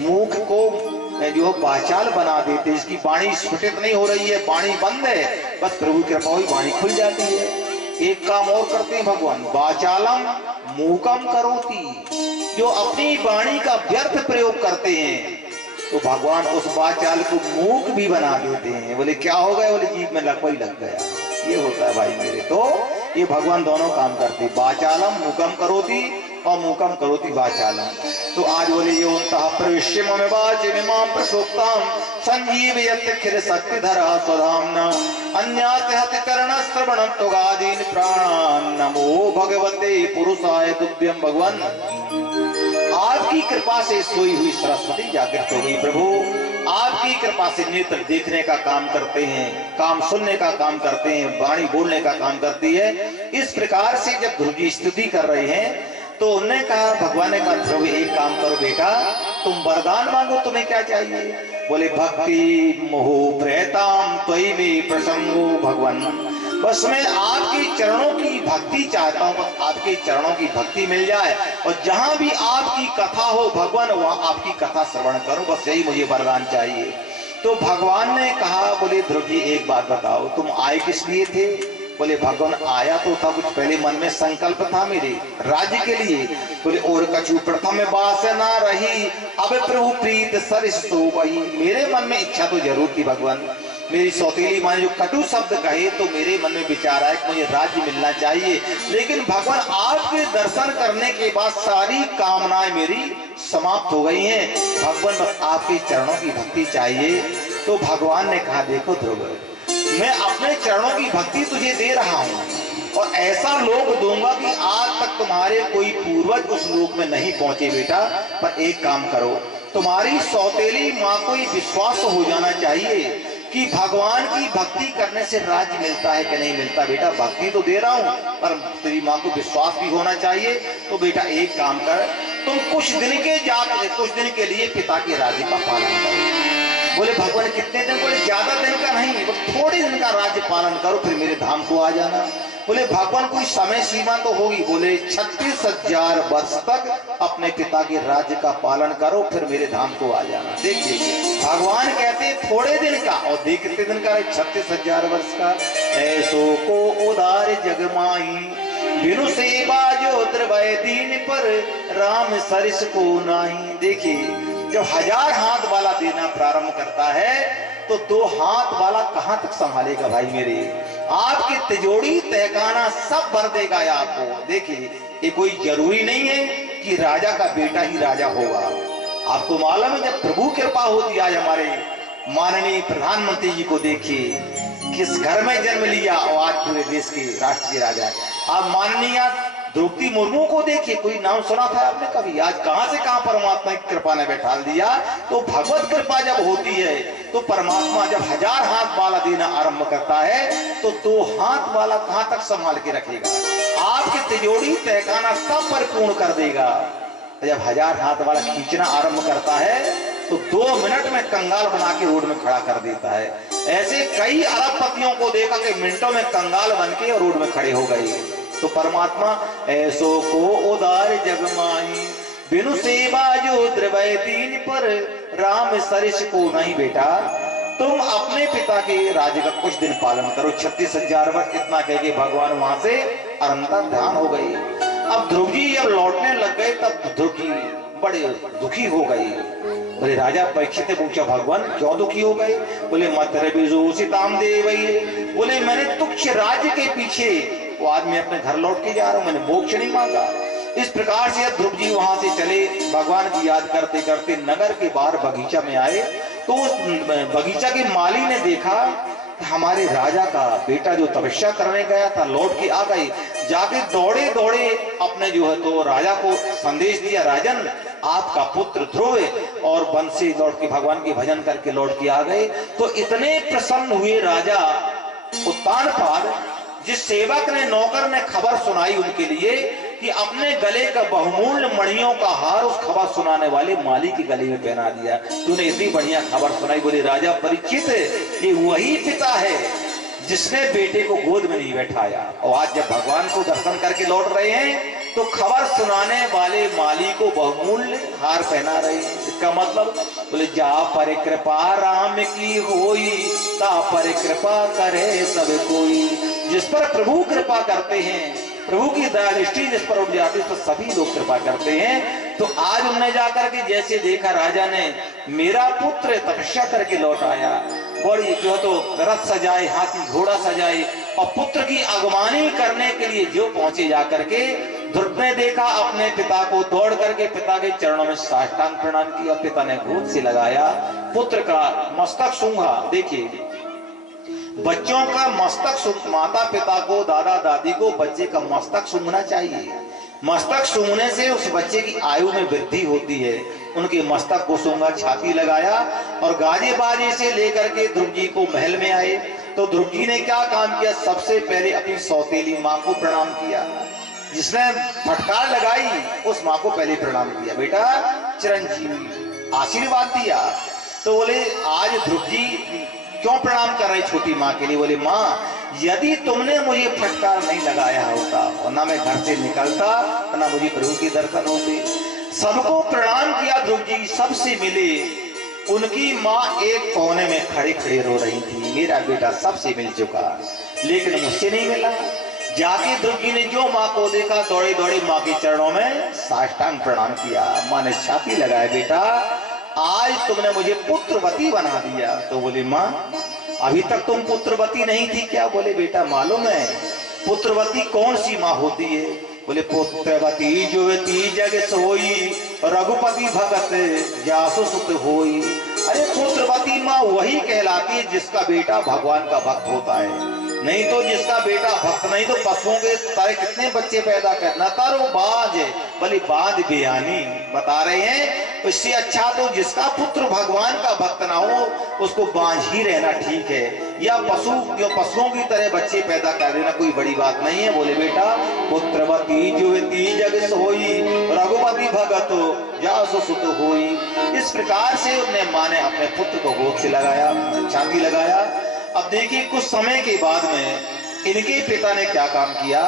मूक को जो वाचाल बना देते, इसकी वाणी स्फुटित नहीं हो रही है, वाणी बंद है, बस प्रभु की कृपा हुई वाणी खुल जाती है। एक काम और करते हैं भगवान, वाचालम मूकम करोति। जो अपनी वाणी का व्यर्थ प्रयोग करते हैं तो भगवान उस वाचाल को मूक भी बना देते हैं। बोले क्या हो गया? बोले जीभ में लकवा ही लग गया। ये होता है भाई मेरे। तो ये भगवान दोनों काम करते, वाचालम मूकम करोति और मूकम करोति वाचालम। तो आज बोले योऽन्तः प्रविश्य मम वाचमिमां प्रसुप्तां संजीवयत् किल शक्तिधरा स्वधाम्ना अन्यास्त्रहत चरण श्रवणत्वगादीन् प्राणान् नमो भगवते पुरुषाय तुभ्यं। भगवान आपकी कृपा से सोई हुई सरस्वती जागृत हो गई। प्रभु आपकी कृपा से नेत्र देखने का काम करते हैं, काम सुनने का काम करते हैं, वाणी बोलने का काम करती है। इस प्रकार से जब ध्रुव जी स्तुति कर रहे हैं तो उन्होंने कहा, भगवान ने कहा ध्रुव एक काम करो बेटा, तुम वरदान मांगो, तुम्हें क्या चाहिए? बोले भक्ति मोह प्रेताम त्वयि में प्रसंगो। भगवान बस मैं आपके चरणों की भक्ति चाहता हूँ, बस आपके चरणों की भक्ति मिल जाए और जहां भी आपकी कथा हो भगवान वहां आपकी कथा श्रवण करो, बस यही मुझे वरदान चाहिए। तो भगवान ने कहा, बोले ध्रुव जी एक बात बताओ, तुम आए किस लिए थे? बोले भगवान आया तो था, कुछ पहले मन में संकल्प था मेरे राज्य के लिए। बोले और कछु प्रथम वासना रही अब प्रभु प्रीत सरिस वही। मेरे मन में इच्छा तो जरूर थी भगवान, मेरी सौतेली माँ ने जो कटु शब्द कहे तो मेरे मन में विचार आया कि मुझे राज्य मिलना चाहिए। लेकिन भगवान आपके दर्शन करने के बाद सारी कामनाएं मेरी समाप्त हो गई हैं। भगवान बस आपके चरणों की भक्ति चाहिए। तो भगवान ने कहा, देखो ध्रुव मैं अपने चरणों की भक्ति तुझे दे रहा हूं और ऐसा लोक दूंगा कि आज तक तुम्हारे कोई पूर्वज उस लोक में नहीं पहुंचे बेटा। पर एक काम करो, तुम्हारी सौतेली माँ को ये विश्वास हो जाना चाहिए कि भगवान की भक्ति करने से राज्य मिलता है कि नहीं मिलता। बेटा भक्ति तो दे रहा हूं, पर तेरी माँ को विश्वास भी होना चाहिए। तो बेटा एक काम कर, तुम कुछ दिन के लिए पिता के राज्य का पालन करो। बोले भगवान कितने दिन? बोले ज्यादा दिन का नहीं, बस थोड़े दिन का राज्य पालन करो, फिर मेरे धाम को आ जाना। बोले भगवान कोई समय सीमा तो होगी? बोले 36,000 वर्ष तक अपने पिता के राज्य का पालन करो, फिर मेरे धाम को आ जाना। देखिए भगवान कहते थोड़े दिन का, और देख कितने दिन का है? 36,000 वर्ष का। ऐसो को उदार जगमाई बिनु सेवा जो द्रवय दीन पर राम सरिस को नाही। देखिए जब 1000 हाथ वाला देना प्रारंभ करता है तो 2 हाथ वाला कहां तक संभालेगा भाई मेरे? आपकी तिजोरी तहखाना सब भर देगा आपको। देखिए ये कोई जरूरी नहीं है कि राजा का बेटा ही राजा होगा। आपको मालूम है जब प्रभु कृपा होती, आज हमारे माननीय प्रधानमंत्री जी को देखिए किस घर में जन्म लिया और आज पूरे देश के राष्ट्र के राजा। आप माननीय द्रौपदी मुर्मू को देखिए, कोई नाम सुना था आपने कभी? आज कहां से कहां परमात्मा की कृपा ने बैठा दिया। तो भगवत कृपा जब होती है तो परमात्मा जब 1000 हाथ वाला देना आरंभ करता है तो 2 हाथ वाला कहां तक संभाल के रखेगा? आपकी तिजोरी तहखाना सब परिपूर्ण कर देगा। जब 1000 हाथ वाला खींचना आरंभ करता है तो 2 मिनट में कंगाल बना के रोड में खड़ा कर देता है। ऐसे कई अरबपतियों को देखा कि मिनटों में कंगाल बन के रोड में खड़े हो गए। तो परमात्मा ऐसो को उदार जगमाई बिनु सेवा जो द्रवय दीन पर राम सरिस को नहीं। बेटा तुम अपने पिता के राज्य का कुछ दिन पालन करो। 36,000 वर्ष इतना कह के भगवान वहां से अंतर ध्यान हो गई। अब ध्रुव जी जब लौटने लग गए तब ध्रुव जी बड़े दुखी हो गए। बोले राजा परीक्षित ने पूछा भगवान क्यों दुखी हो गए? बोले मत सीताम दे वही। बोले मैंने तुच्छ राज्य के पीछे वो आज मैं अपने घर लौट के जा रहा हूं, मैंने मोक्ष नहीं मांगा। इस प्रकार से ध्रुव जी वहां से चले, भगवान की याद करते करते नगर के बाहर बगीचा में आए। तो उस बगीचा के माली ने देखा हमारे राजा का बेटा जो तपस्या करने गया था लौट के आ गए। जाके दौड़े दौड़े अपने जो है तो राजा को संदेश दिया, राजन आपका पुत्र ध्रुव और वन से लौट के भगवान के भजन करके लौट के आ गए। तो इतने प्रसन्न हुए राजा उत्तानपाद, जिस सेवक ने नौकर ने खबर सुनाई उनके लिए कि अपने गले का बहुमूल्य मणियों का हार उस खबर सुनाने वाले माली के गले में पहना दिया। तूने इतनी बढ़िया खबर सुनाई। बोले राजा परीक्षित ये वही पिता है जिसने बेटे को गोद में नहीं बैठाया, और आज जब भगवान को दर्शन करके लौट रहे हैं तो खबर सुनाने वाले माली को बहुमूल्य हार पहना रहे हैं। इसका मतलब बोले जा पर कृपा राम की होई ता पर कृपा करे सब कोई। जिस पर प्रभु कृपा करते हैं, प्रभु की दया दृष्टि जिस पर उठ जाती है तो सभी लोग कृपा करते हैं। तो आज उन्होंने जाकर के जैसे देखा राजा ने मेरा पुत्र तपस्या करके लौट आया, बड़ी जो तो रथ सजाए, हाथी घोड़ा सजाए और पुत्र की अगवानी करने के लिए जो पहुंचे जाकर के ध्रुव ने देखा अपने पिता को, दौड़ करके पिता के चरणों में साष्टांग प्रणाम किया। पिता ने गोद से लगाया, पुत्र का मस्तक सूंघा। देखिए बच्चों का मस्तक, माता पिता को दादा दादी को बच्चे का मस्तक सूंघना चाहिए। मस्तक सूंघने से उस बच्चे की आयु में वृद्धि होती है। उनके मस्तक को सूंघा, छाती लगाया और गाजे बाजे से लेकर के ध्रुव जी को महल में आए। तो ध्रुव जी ने क्या काम किया? सबसे पहले अपनी सौतेली माँ को प्रणाम किया। जिसने फटकार लगाई उस माँ को पहले प्रणाम किया, बेटा चिरंजीवी, आशीर्वाद दिया। तो बोले आज ध्रुव जी क्यों प्रणाम कर रहे छोटी माँ के लिए? बोले माँ यदि तुमने मुझे फटकार नहीं लगाया होता और ना मैं घर से निकलता तो ना मुझे प्रभु के दर्शन होते। सबको प्रणाम किया ध्रुव जी, सबसे मिले। उनकी माँ एक कोने में खड़े खड़े रो रही थी, मेरा बेटा सबसे मिल चुका लेकिन मुझसे नहीं मिला। जाके ध्रुव जी ने जो माँ को देखा दौड़े दौड़े माँ के चरणों में साष्टांग प्रणाम किया। माँ ने छाती लगाया, बेटा आज तुमने मुझे पुत्रवती बना दिया। तो बोले माँ अभी तक तुम पुत्रवती नहीं थी क्या? बोले बेटा मालूम है पुत्रवती कौन सी माँ होती है? बोले पुत्रवती जुवती जग सोई रघुपति भगत जासु सुत होई। अरे पुत्रवती माँ वही कहलाती है जिसका बेटा भगवान का भक्त होता है, नहीं तो जिसका बेटा भक्त नहीं तो पशुओं के तारे कितने बच्चे पैदा करना तारो बाज भले बाज बेयानी। बता रहे हैं इससे अच्छा तो जिसका पुत्र भगवान का भक्त ना हो उसको बांझ ही रहना ठीक है, या पशुओं की तरह बच्चे पैदा कर देना कोई बड़ी बात नहीं है। बोले बेटा पुत्रवती जुवती जग सोई, रघुपति भगत जासु सुत होई। इस प्रकार से उन्हें माँ ने अपने पुत्र को गोद से लगाया, छाती लगाया। अब देखिए कुछ समय के बाद में इनके पिता ने क्या काम किया,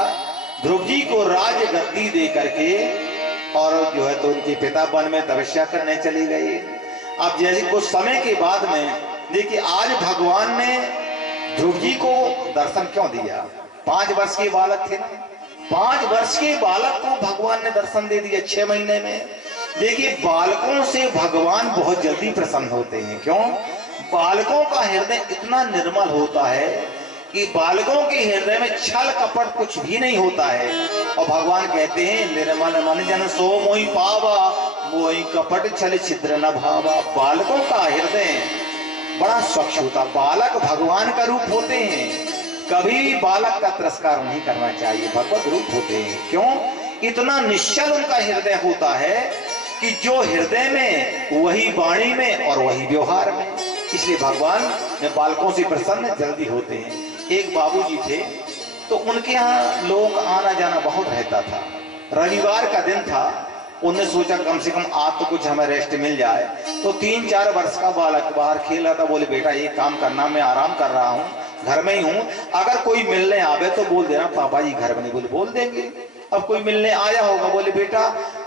ध्रुव जी को राज गद्दी दे करके और जो है तो उनके पिता वन में तपस्या करने चले गए। अब जैसे कुछ समय के बाद में देखिए आज भगवान ने ध्रुव जी को दर्शन क्यों दिया, 5 वर्ष के बालक थे ना, 5 वर्ष के बालक को भगवान ने दर्शन दे दिया 6 महीने में। देखिए बालकों से भगवान बहुत जल्दी प्रसन्न होते हैं। क्यों? बालकों का हृदय इतना निर्मल होता है कि बालकों के हृदय में छल कपट कुछ भी नहीं होता है। और भगवान कहते हैं निर्मल मन जन सो मोहि पावा, मोहि कपट छल छिद्र न भावा। बालकों का हृदय बड़ा स्वच्छ होता, बालक भगवान का रूप होते हैं, कभी भी बालक का तिरस्कार नहीं करना चाहिए, भगवत रूप होते हैं। क्यों? इतना निश्चल उनका हृदय होता है कि जो हृदय में वही वाणी में और वही व्यवहार में, इसलिए भगवान में बालकों से प्रसन्न जल्दी होते हैं। एक बाबूजी थे तो उनके यहाँ लोगों का आना जाना बहुत रहता था। रविवार का दिन था, उन्होंने सोचा कम से कम आज तो कुछ हमें रेस्ट मिल जाए। तो 3-4 वर्ष का बालक बाहर खेल रहा था। बोले बेटा एक काम करना, मैं आराम कर रहा हूँ, घर में ही हूँ, अगर कोई मिलने आवे तो बोल देना पापा जी घर में नहीं। बोले बोल देंगे। अब कोई मिलने आया होगा, बोले बेटा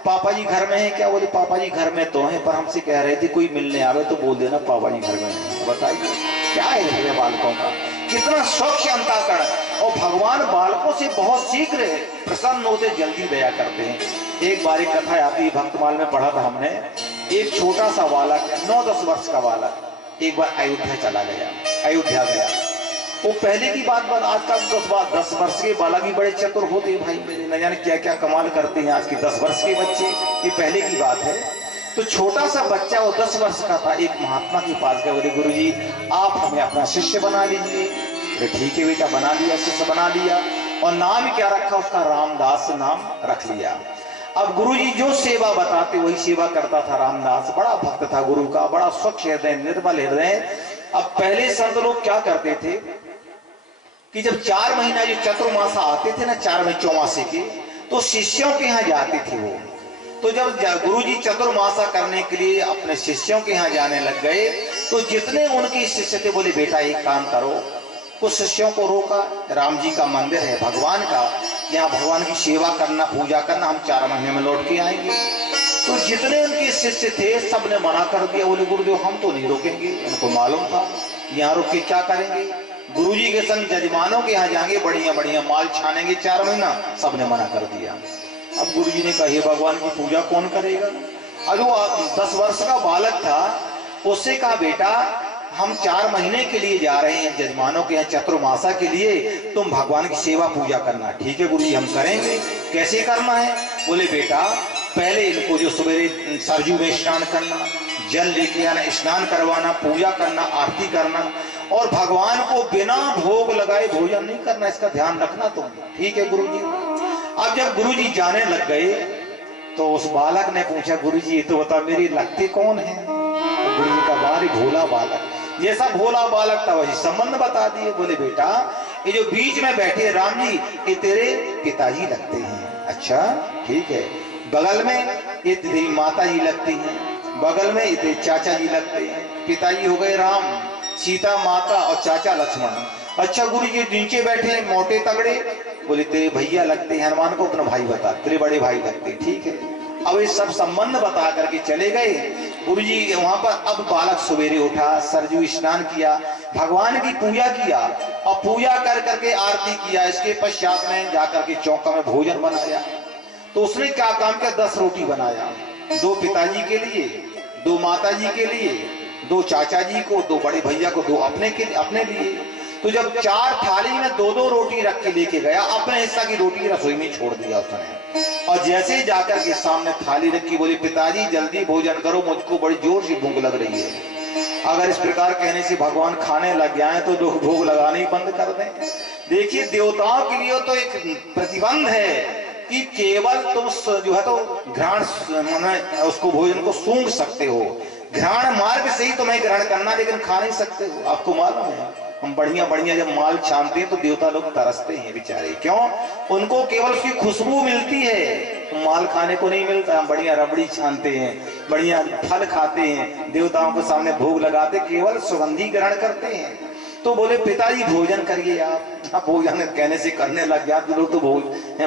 पापा जी घर में है क्या? बोले पापा जी घर में तो हैं पर हमसे कह रहे थे कोई मिलने आवे तो बोल देना पापा जी घर में नहीं। बताइए क्या है बालकों का कितना स्वच्छ अंतःकरण। और भगवान बालकों से बहुत शीघ्र प्रसन्न होते, जल्दी दया करते हैं। एक बार एक कथा आती है, भक्तमाल में पढ़ा था हमने। एक छोटा सा बालक 9-10 वर्ष का बालक एक बार अयोध्या चला गया, अयोध्या गया। वो पहले की बात आजकल 10 वर्ष के बालक भी बड़े चतुर होते हैं भाई मेरे, न जाने क्या क्या कमाल करते हैं आज के 10 वर्ष के बच्चे, ये पहले की बात है। तो छोटा सा बच्चा वो 10 वर्ष का था, एक महात्मा के पास गया, बोले गुरुजी आप हमें अपना शिष्य बना लीजिए। तो ठीक है बेटा बना लिया, शिष्य बना लिया। और नाम क्या रखा उसका? रामदास नाम रख लिया। अब गुरुजी जो सेवा बताते वही सेवा करता था। रामदास बड़ा भक्त था गुरु का, बड़ा स्वच्छ हृदय, निर्मल हृदय। अब पहले संत लोग क्या करते थे कि जब 4 महीना जो चतुर्मासा आते थे ना, 4 महीने चौमासे के, तो शिष्यों के यहाँ जाते थे वो। तो जब गुरुजी चतुर्मासा करने के लिए अपने शिष्यों के यहाँ जाने लग गए तो जितने उनके शिष्य थे बोले बेटा एक काम करो। कुछ शिष्यों को रोका, राम जी का मंदिर है भगवान का, यहाँ भगवान की सेवा करना, पूजा करना, हम 4 महीने में लौट के आएंगे। तो जितने उनके शिष्य थे सबने मना कर दिया। बोले गुरुदेव हम तो नहीं रोकेंगे। उनको मालूम था यहाँ रुक के क्या करेंगे, गुरुजी के संग जजमानों के यहाँ जाएंगे, बढ़िया बढ़िया माल छानेंगे 4 महीना। सबने मना कर दिया। अब गुरुजी ने कहा हे भगवान की पूजा कौन करेगा? अब वो 10 वर्ष का बालक था, उससे कहा बेटा हम 4 महीने के लिए जा रहे हैं जजमानों के यहाँ चतुर्मासा के लिए, तुम भगवान की सेवा पूजा करना। ठीक है गुरुजी हम करेंगे। कैसे करना है? बोले बेटा पहले इनको जो सवेरे सरजू में स्नान करना, जल लेके आना, स्नान करवाना, पूजा करना, आरती करना, और भगवान को बिना भोग लगाए भोजन नहीं करना, इसका ध्यान रखना तुम। ठीक है गुरुजी। अब जब गुरुजी जाने लग गए तो उस बालक ने पूछा गुरुजी ये तो बता मेरी लगती कौन है? तो गुरुजी का बारी भोला बालक, जैसा भोला बालक था वही संबंध बता दिए। बोले बेटा ये जो बीच में बैठे राम जी ये तेरे पिताजी लगते हैं। अच्छा ठीक है। बगल में ये तेरी माता जी लगती हैं, बगल में ये तेरे चाचा जी लगते हैं। पिताजी हो गए राम, सीता माता और चाचा लक्ष्मण। अच्छा गुरु जी नीचे बैठे मोटे तगड़े, बोले तेरे भैया लगते हैं। हनुमान को अपना भाई बता, तेरे बड़े भाई लगते। ठीक है। अब ये सब संबंध बता करके चले गए गुरुजी वहां पर। अब बालक सवेरे उठा, सरजू स्नान किया, भगवान की पूजा किया और पूजा कर करके आरती किया। इसके पश्चात में जाकर के चौका में भोजन बनाया। तो उसने क्या काम किया? 10 रोटी बनाया, 2 पिताजी के लिए, 2 माताजी के लिए, 2 चाचा जी को, 2 बड़े भैया को, 2 अपने लिए। तो जब 4 थाली में 2-2 रोटी रख के लेके गया, अपने हिस्सा की रोटी रसोई में छोड़ दिया उसने। और जैसे ही जाकर के सामने थाली रखी, बोली पिताजी जल्दी भोजन करो, मुझको बड़ी जोर से भूख लग रही है। अगर इस प्रकार कहने से भगवान खाने लग जाए तो लोग भोग लगाने ही बंद कर दें। देखिए देवताओं के लिए तो एक प्रतिबंध है कि केवल तुम जो है तो घ्राण उसको भोजन को सूंघ सकते हो, घ्राण मार्ग से ही तुम्हें ग्रहण करना, लेकिन खा नहीं सकते हो। आपको मालूम है हम बढ़िया बढ़िया जब माल छानते हैं तो देवता लोग तरसते हैं बेचारे, क्यों? उनको केवल उसकी खुशबू मिलती है, तो माल खाने को नहीं मिलता। हम बढ़िया रबड़ी छानते हैं, बढ़िया फल खाते हैं, देवताओं के सामने भोग लगाते, केवल सुगंधी ग्रहण करते हैं। तो बोले पिताजी भोजन करिए आप। भोजन कहने से करने लग गया तो लोग तो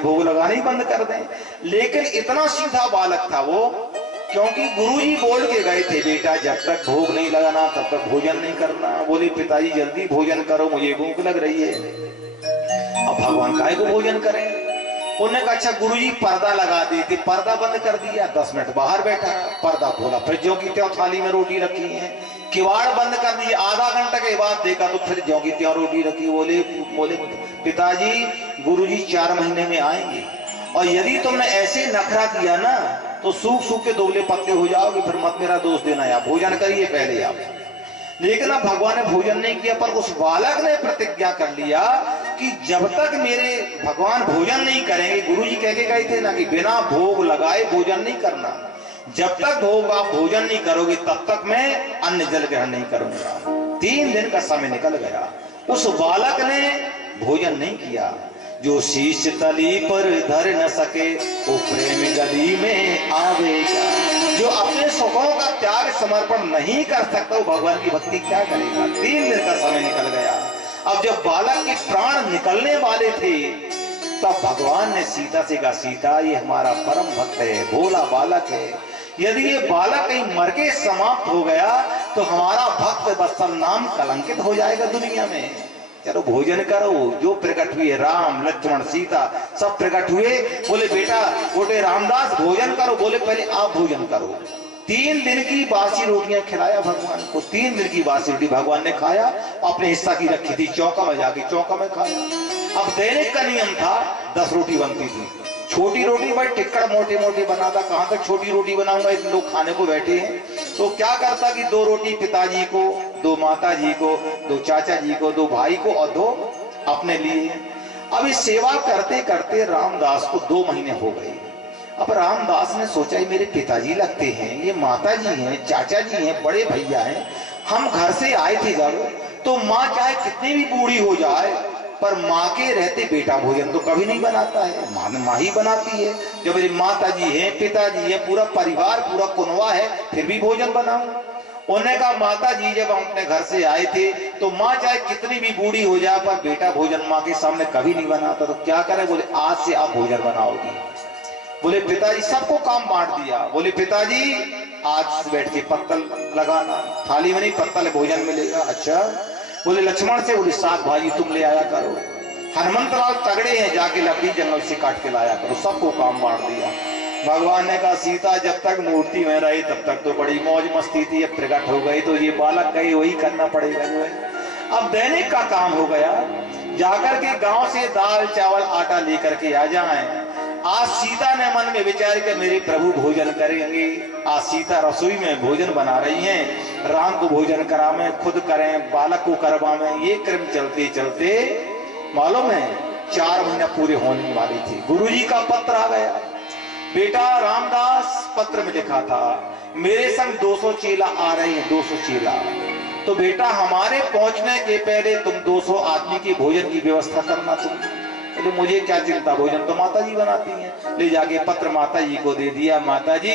भोग लगाने ही बंद कर दें। लेकिन इतना सीधा बालक था वो, क्योंकि गुरुजी बोल के गए थे बेटा जब तक भोग नहीं लगाना तब तक भोजन नहीं करना। बोले पिताजी जल्दी भोजन करो, मुझे भूख लग रही है। अब भगवान काहे को भोजन करें? उन्होंने कहा अच्छा गुरुजी पर्दा लगा देते, पर्दा बंद कर दिया। 10 मिनट बाहर बैठा, पर्दा खोला, फिर ज्यों की त्यों थाली में रोटी रखी है, किवाड़ बंद कर दिए। आधा घंटा के बाद देखा तो फिर ज्यों की त्यों रोटी रखी। बोले पिताजी गुरुजी 4 महीने में आएंगे, और यदि तुमने ऐसे नखरा किया ना तो सूख सूख के दुबले पतले हो जाओगे, फिर मत मेरा दोष देना, आप भोजन करिए पहले आप। लेकिन अब भगवान ने भोजन नहीं किया, पर उस बालक ने प्रतिज्ञा कर लिया कि जब तक मेरे भगवान भोजन नहीं करेंगे, गुरुजी कह के गए थे ना कि बिना भोग लगाए भोजन नहीं करना, जब तक भोग आप भोजन नहीं करोगे तब तक मैं अन्न जल ग्रहण नहीं करूंगा। 3 दिन का समय निकल गया, उस बालक ने भोजन नहीं किया। जो शीश तली पर धर न सके वो प्रेम गली में आवेगा। जो अपने सुखों का त्याग समर्पण नहीं कर सकता वो भगवान की भक्ति क्या करेगा? 3 दिन का समय निकल गया। अब जब बालक के प्राण निकलने वाले थे तब भगवान ने सीता से कहा सीता ये हमारा परम भक्त है, भोला बालक है, यदि ये बालक कहीं मर के समाप्त हो गया तो हमारा भक्त वत्सल नाम कलंकित हो जाएगा दुनिया में। चलो भोजन करो। जो प्रकट हुए राम लक्ष्मण सीता सब प्रकट हुए। बोले बेटा बोले रामदास भोजन करो। बोले पहले आप भोजन करो। 3 दिन की बासी रोटियां खिलाया भगवान को। 3 दिन की बासी रोटी भगवान ने खाया, अपने हिस्सा की रखी थी चौका में, जाके चौका में खाया। अब दैनिक का नियम था 10 रोटी बनती थी। छोटी रोटी भाई टिक्कड़ मोटे मोटे बनाता, कहां तक छोटी रोटी बनाऊंगा, इतने लोग खाने को बैठे हैं। तो क्या करता कि 2 रोटी पिताजी को, 2 माता जी को, 2 चाचा जी को, 2 भाई को और 2 अपने लिए। अब इस सेवा करते करते रामदास को 2 महीने हो गए। अब रामदास ने सोचा ये मेरे पिताजी लगते हैं, ये माता जी हैं, चाचा जी हैं, बड़े भैया हैं। हम घर से आए थे जब, तो माँ चाहे कितनी भी बूढ़ी हो जाए पर माँ के रहते बेटा भोजन तो कभी नहीं बनाता है, माँ ही बनाती है। जब मेरी माता जी है, पिताजी है, पूरा परिवार पूरा कुनवा है, फिर भी भोजन बनाऊं। उन्होंने कहा माता जी जब हम अपने घर से आए थे तो माँ चाहे कितनी भी बूढ़ी हो जाए पर बेटा भोजन माँ के सामने कभी नहीं बनाता, तो क्या करें? बोले आज से आप भोजन बनाओगी। बोले पिताजी सबको काम बांट दिया। बोले पिताजी आज बैठ के पत्तल लगाना, थाली में नहीं पत्तल भोजन मिलेगा। अच्छा। बोले लक्ष्मण से बोले साग भाजी तुम ले आया करो। हनुमंत लाल तगड़े हैं, जाके लकड़ी जंगल से काट के लाया करो। सबको काम बांट दिया। भगवान ने कहा सीता जब तक मूर्ति में रही तब तक तो बड़ी मौज मस्ती थी, अब प्रकट हो गई तो ये बालक कहीं वही करना पड़ेगा जो है। अब दैनिक का काम हो गया, जाकर के गांव से दाल चावल आटा लेकर के आ जाएं। आज सीता ने मन में विचार के मेरे प्रभु भोजन करेंगे। आज सीता रसोई में भोजन बना रही हैं, राम को भोजन करावें, खुद करें, बालक को करवावें। ये क्रम चलते चलते मालूम है 4 महीना पूरे होने वाली थी। गुरुजी का पत्र आ गया। बेटा रामदास पत्र में लिखा था मेरे संग 200 चेला आ रहे हैं, 200 चेला। तो बेटा हमारे पहुंचने के पहले तुम 200 आदमी के भोजन की व्यवस्था करना। तुम तो मुझे क्या चिंता, भोजन तो माता जी बनाती हैं। ले जाके पत्र माता जी को दे दिया। माता जी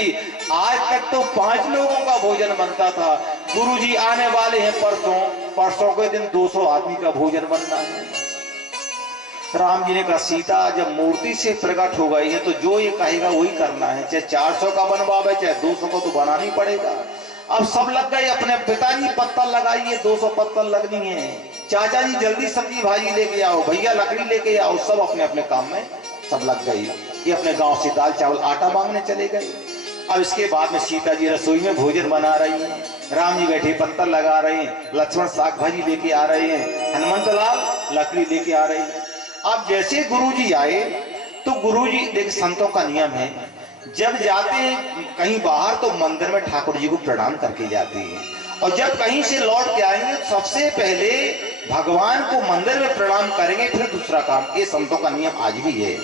आज तक तो 5 लोगों का भोजन बनता था, गुरुजी आने वाले हैं परसों, परसों के दिन 200 आदमी का भोजन बनना है। राम जी ने कहा सीता जब मूर्ति से प्रकट हो गई है तो जो ये कहेगा वही करना है, चाहे 400 का बनवावे चाहे 200 का तो बनाना ही पड़ेगा। अब सब लग गए, अपने पिताजी पत्तल लगाइए, 200 पत्तल लगनी है, चाचा जी जल्दी सब्जी भाजी लेके आओ, भैया लकड़ी लेके आओ, सब अपने अपने काम में सब लग गई। ये अपने गांव से दाल चावल आटा मांगने चले गए। अब इसके बाद में सीता जी रसोई में भोजन बना रही हैं, राम जी बैठे पत्तल लगा रहे हैं, लक्ष्मण साग भाजी लेके आ रहे हैं, हनुमंत लाल लकड़ी लेके आ रहे हैं। अब जैसे गुरुजी आए तो गुरुजी देख संतों का नियम है जब जाते हैं कहीं बाहर तो मंदिर में ठाकुर जी को प्रणाम करके जाते हैं, और जब कहीं से लौट के आएंगे तो सबसे पहले भगवान को मंदिर में प्रणाम करेंगे, फिर दूसरा काम। ये संतों का नियम आज भी है।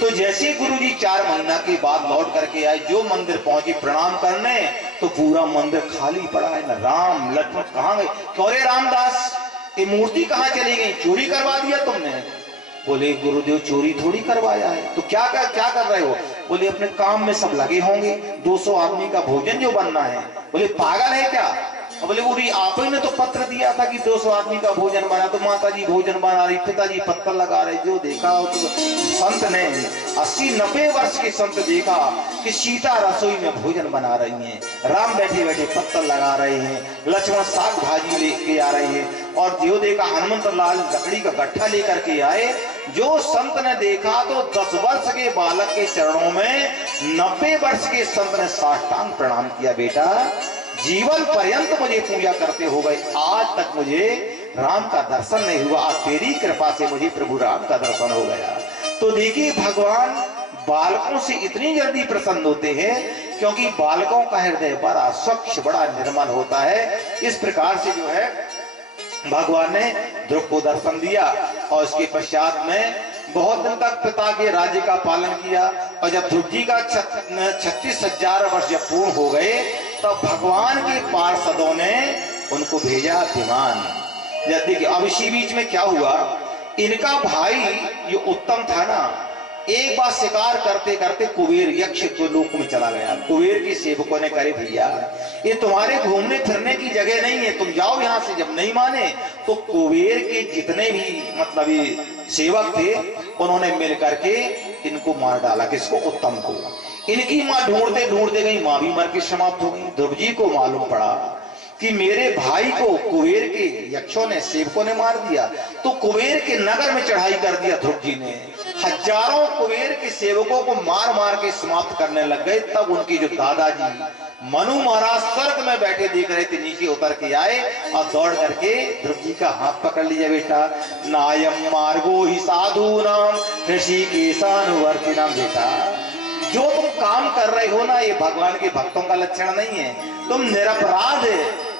तो जैसे गुरुजी 4 महीना के बाद लौट करके आए, जो मंदिर पहुंचे प्रणाम करने, तो पूरा मंदिर खाली पड़ा है। न राम लक्ष्मण कहाँ गए? क्यों रे रामदास, ये मूर्ति कहाँ चली गई? चोरी करवा दिया तुमने? बोले गुरुदेव चोरी थोड़ी करवाया है। तो क्या कर रहे हो? बोले अपने काम में सब लगे होंगे, 200 आदमी का भोजन जो बनना है। बोले पागल है क्या? बोले पूरी आप ही ने तो पत्र दिया था कि 200 आदमी का भोजन बना, तो माता जी भोजन बना रही, पिताजी पत्थर लगा रहे। जो देखा तो संत ने 80-90 वर्ष के संत देखा कि सीता रसोई में भोजन बना रही हैं, राम बैठे बैठे पत्थर लगा रहे हैं, लक्ष्मण साग भाजी लेके आ रहे हैं, और जो देखा हनुमंत लाल लकड़ी का गट्ठा लेकर के आए। जो संत ने देखा तो 10 वर्ष के बालक के चरणों में 90 वर्ष के संत ने साष्टांग प्रणाम किया। बेटा जीवन पर्यंत मुझे पूजा करते हो गए, आज तक मुझे राम का दर्शन नहीं हुआ, आज तेरी कृपा से मुझे प्रभु राम का दर्शन हो गया। तो देखिए भगवान बालकों से इतनी जल्दी प्रसन्न होते हैं क्योंकि बालकों का हृदय बड़ा स्वच्छ, बड़ा निर्मल होता है। इस प्रकार से जो है भगवान ने ध्रुव को दर्शन दिया, और इसके पश्चात में बहुत दिन तक पिता के राज्य का पालन किया। और जब ध्रुव जी का 36,000 वर्ष जब पूर्ण हो गए, तब भगवान के पार्षदों ने उनको भेजा विमान। जब देखिए अब इसी बीच में क्या हुआ, इनका भाई जो उत्तम था ना, एक बार शिकार करते करते कुबेर यक्ष को लोक में चला गया। कुबेर के सेवकों ने कहे भैया ये तुम्हारे घूमने फिरने की जगह नहीं है, तुम जाओ यहाँ से। जब नहीं माने तो कुबेर के जितने भी मतलब सेवक थे उन्होंने मिल करके इनको मार डाला। किसको? उत्तम को। इनकी माँ ढूंढते ढूंढते गई, माँ भी मर के समाप्त हो गई। ध्रुव जी को मालूम पड़ा कि मेरे भाई को कुबेर के यक्षों ने, सेवकों ने मार दिया, तो कुबेर के नगर में चढ़ाई कर दिया ध्रुव जी ने। हजारों कुबेर के सेवकों को मार मार के समाप्त करने लग गए। तब उनके जो दादाजी मनु महाराज स्वर्ग में बैठे देख रहे थे, नीचे उतर के आए और दौड़ करके ध्रुव जी का हाथ पकड़ लिया। बेटा नायम मार्गो ही साधु नाम ऋषिकेशानुवर्ती नाम। बेटा जो तुम काम कर रहे हो ना, ये भगवान के भक्तों का लक्षण नहीं है। तुम निरपराध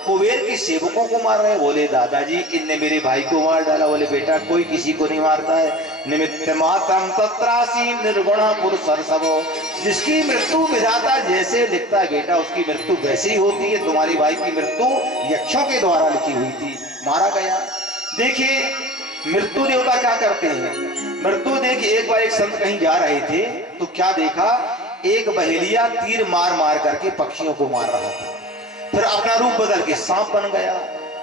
कुबेर के सेवकों को मार रहे हो। बोले दादाजी इनने मेरे भाई को मार डाला। बोले बेटा कोई किसी को नहीं मारता है। निमित्त मात्रम तत्रासी निर्गुणा पुरुषर्षभो। जिसकी मृत्यु विधाता जैसे लिखता है बेटा, उसकी मृत्यु वैसे ही होती है। तुम्हारी भाई की मृत्यु यक्षों के द्वारा लिखी हुई थी, मारा गया। देखिए मृत्यु देवता क्या करते हैं। मृत्यु देखिए एक बार एक संत कहीं जा रहे थे तो क्या देखा, एक बहेलिया तीर मार मार करके पक्षियों को मार रहा था। फिर अपना रूप बदल के सांप बन गया,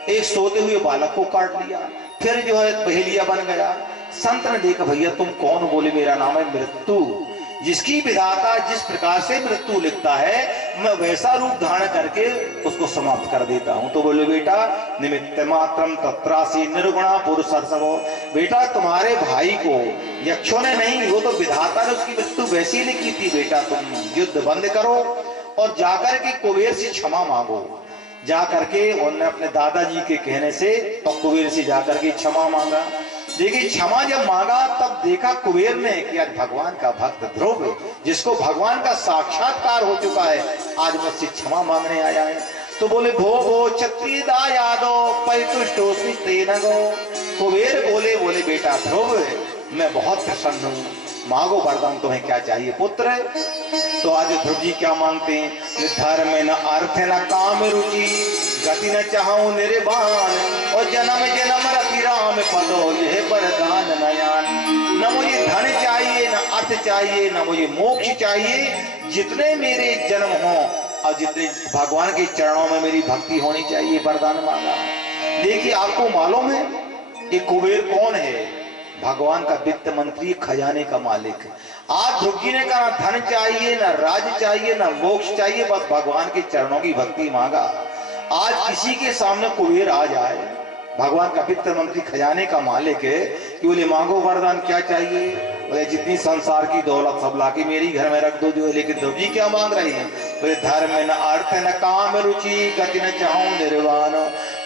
एक सोते हुए बालक को काट लिया, फिर जो है बहेलिया बन गया। संत ने देखा भैया तुम कौन? बोले मेरा नाम है मृत्यु। जिसकी विधाता जिस प्रकार से मृत्यु लिखता है, मैं वैसा रूप धारण करके उसको समाप्त कर देता हूं। तो बोले बेटा निमित्त मात्रम तत्रासी निर्गुणा पुरुषर्षभो। बेटा तुम्हारे भाई को यक्षों ने नहीं, वो तो विधाता ने उसकी मृत्यु वैसी लिखी थी। बेटा तुम युद्ध बंद करो और जाकर के कुबेर से क्षमा मांगो। जाकर के उन्होंने अपने दादाजी के कहने से तो कुबेर से जाकर के क्षमा मांगा। देखिए क्षमा जब मांगा तब देखा कुबेर ने कि आज भगवान का भक्त ध्रुव, जिसको भगवान का साक्षात्कार हो चुका है, आज मुझसे क्षमा मांगने आया है। तो बोले भो भो क्षत्रिय यादव परितुष्टोस्मि तेन गो। कुबेर बोले बेटा ध्रुव मैं बहुत प्रसन्न हूँ, मांगो वरदान, तुम्हें क्या चाहिए पुत्र? तो आज ध्रुव जी क्या मांगते हैं? धर्म न अर्थ न काम रुचि गति न चाहूं निर्वाण, और जन्म जन्म रति राम पदो यह वरदान नयान। न मुझे धन चाहिए, न अर्थ चाहिए, न मुझे मोक्ष चाहिए, जितने मेरे जन्म हो और जितने भगवान के चरणों में मेरी भक्ति होनी चाहिए, वरदान मांगा। देखिए आपको मालूम है ये कुबेर कौन है? भगवान का वित्त मंत्री, खजाने का मालिक। आज ध्रुव जी ने कहा धन चाहिए, ना राज्य चाहिए, ना मोक्ष चाहिए, बस भगवान के चरणों की भक्ति मांगा। आज किसी के सामने कुबेर आ जाए, भगवान का वित्त मंत्री, खजाने का मालिक है, कि बोले मांगो वरदान क्या चाहिए? बोले जितनी संसार की दौलत सब लाके मेरी घर में रख दो जो है। लेकिन ध्रुव जी क्या मांग रहे हैं? बोले धर्म न अर्थ न काम रुचि गति न चाहूं निर्वाण।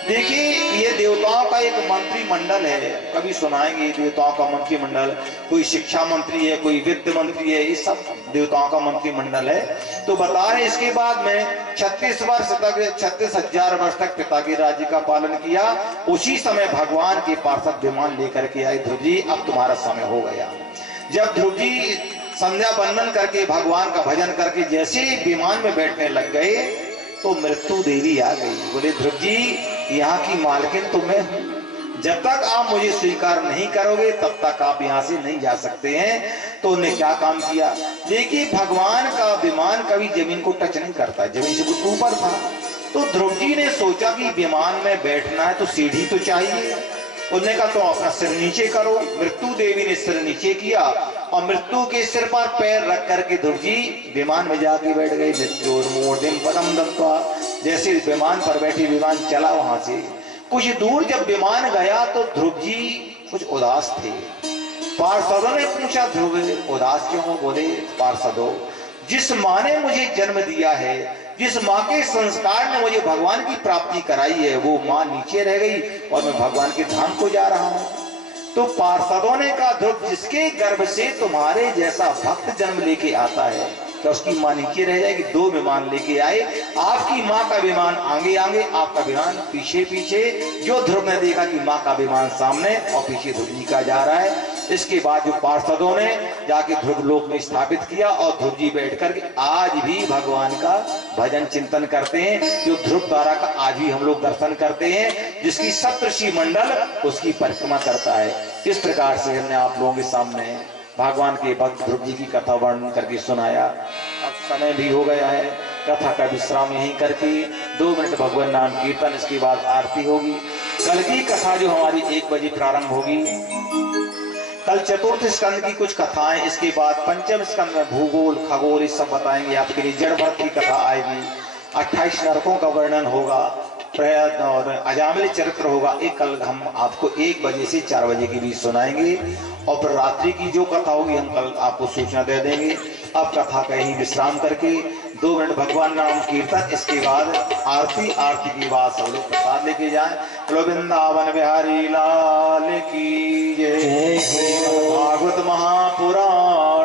देखिए ये देवताओं का एक मंत्रिमंडल है, कभी सुनाएंगे देवताओं का मंत्रिमंडल। कोई शिक्षा मंत्री है, कोई वित्त मंत्री है, ये सब देवताओं का मंत्रिमंडल है। तो बता रहे इसके बाद में 36,000 वर्ष तक पिता के राज्य का पालन किया। उसी समय भगवान के पार्षद विमान लेकर के आए, ध्रुव जी अब तुम्हारा समय हो गया। जब ध्रुव जी संध्या वंदन करके भगवान का भजन करके जैसे ही विमान में बैठने लग गए तो मृत्यु देवी आ गई। बोले ध्रुव जी, यहाँ की मालकिन तो मैं हूँ, जब तक आप मुझे स्वीकार नहीं करोगे तब तक आप यहाँ से नहीं जा सकते हैं। तो उन्हें क्या काम किया, देखिए भगवान का विमान कभी जमीन को टच नहीं करता, जमीन से कुछ ऊपर था। तो ध्रुव जी ने सोचा कि विमान में बैठना है तो सीढ़ी तो चाहिए। उन्होंने कहा तो अपना सिर नीचे करो। मृत्यु देवी ने सिर नीचे किया और मृत्यु के सिर पर पैर रख करके ध्रुव जी विमान में जाके बैठ गए। मृत्युर्मूर्तिम पदम दत्वा, जैसे विमान पर बैठी विमान चला, वहां से कुछ दूर जब विमान गया तो ध्रुव जी कुछ उदास थे। पार्षदों ने पूछा ध्रुव उदास क्यों हो? बोले पार्षदों, जिस माँ ने मुझे जन्म दिया है, जिस माँ के संस्कार ने मुझे भगवान की प्राप्ति कराई है, वो माँ नीचे रह गई और मैं भगवान के धाम को जा रहा हूँ। तो पार्षदों ने कहा ध्रुव, जिसके गर्भ से तुम्हारे जैसा भक्त जन्म लेके आता है क्या उसकी माँ नीचे रह जाएगी? दो विमान लेके आए, आपकी माँ का विमान आगे आगे, आपका विमान पीछे पीछे। जो ध्रुव ने देखा कि माँ का विमान सामने और पीछे ध्रुव जी का जा रहा है। इसके बाद जो पार्षदों ने जाके ध्रुव लोक में स्थापित किया और ध्रुव जी बैठ करके आज भी भगवान का भजन चिंतन करते हैं। जो ध्रुव तारा का आज भी हम लोग दर्शन करते हैं, जिसकी सप्तऋषि मंडल उसकी परिक्रमा करता है। इस प्रकार से हमने आप लोगों के सामने भगवान के भक्त ध्रुव जी की कथा वर्णन करके सुनाया। अब समय भी हो गया है, कथा का विश्राम यहीं करके 2 मिनट भगवान नाम कीर्तन, इसके बाद आरती होगी। कल की कथा जो हमारी 1 बजे प्रारंभ होगी। कल चतुर्थ स्कंद की कुछ कथाएं, इसके बाद पंचम स्कंद में भूगोल खगोल इस सब बताएंगे आपके लिए। जड़ भक्त की कथा आएगी, 28 नरकों का वर्णन होगा, प्रयत्न और अजामिल चरित्र होगा। एक कल हम आपको 1 बजे से 4 बजे के बीच सुनाएंगे और फिर रात्रि की जो कथा होगी हम कल आपको सूचना दे देंगे। अब कथा का यही विश्राम करके 2 मिनट भगवान नाम कीर्तन, इसके बाद आरती। आरती के बाद सब लोग प्रसाद लेके जाएं। बोलो वृंदावन बिहारी लाल की जय। भागवत महापुराण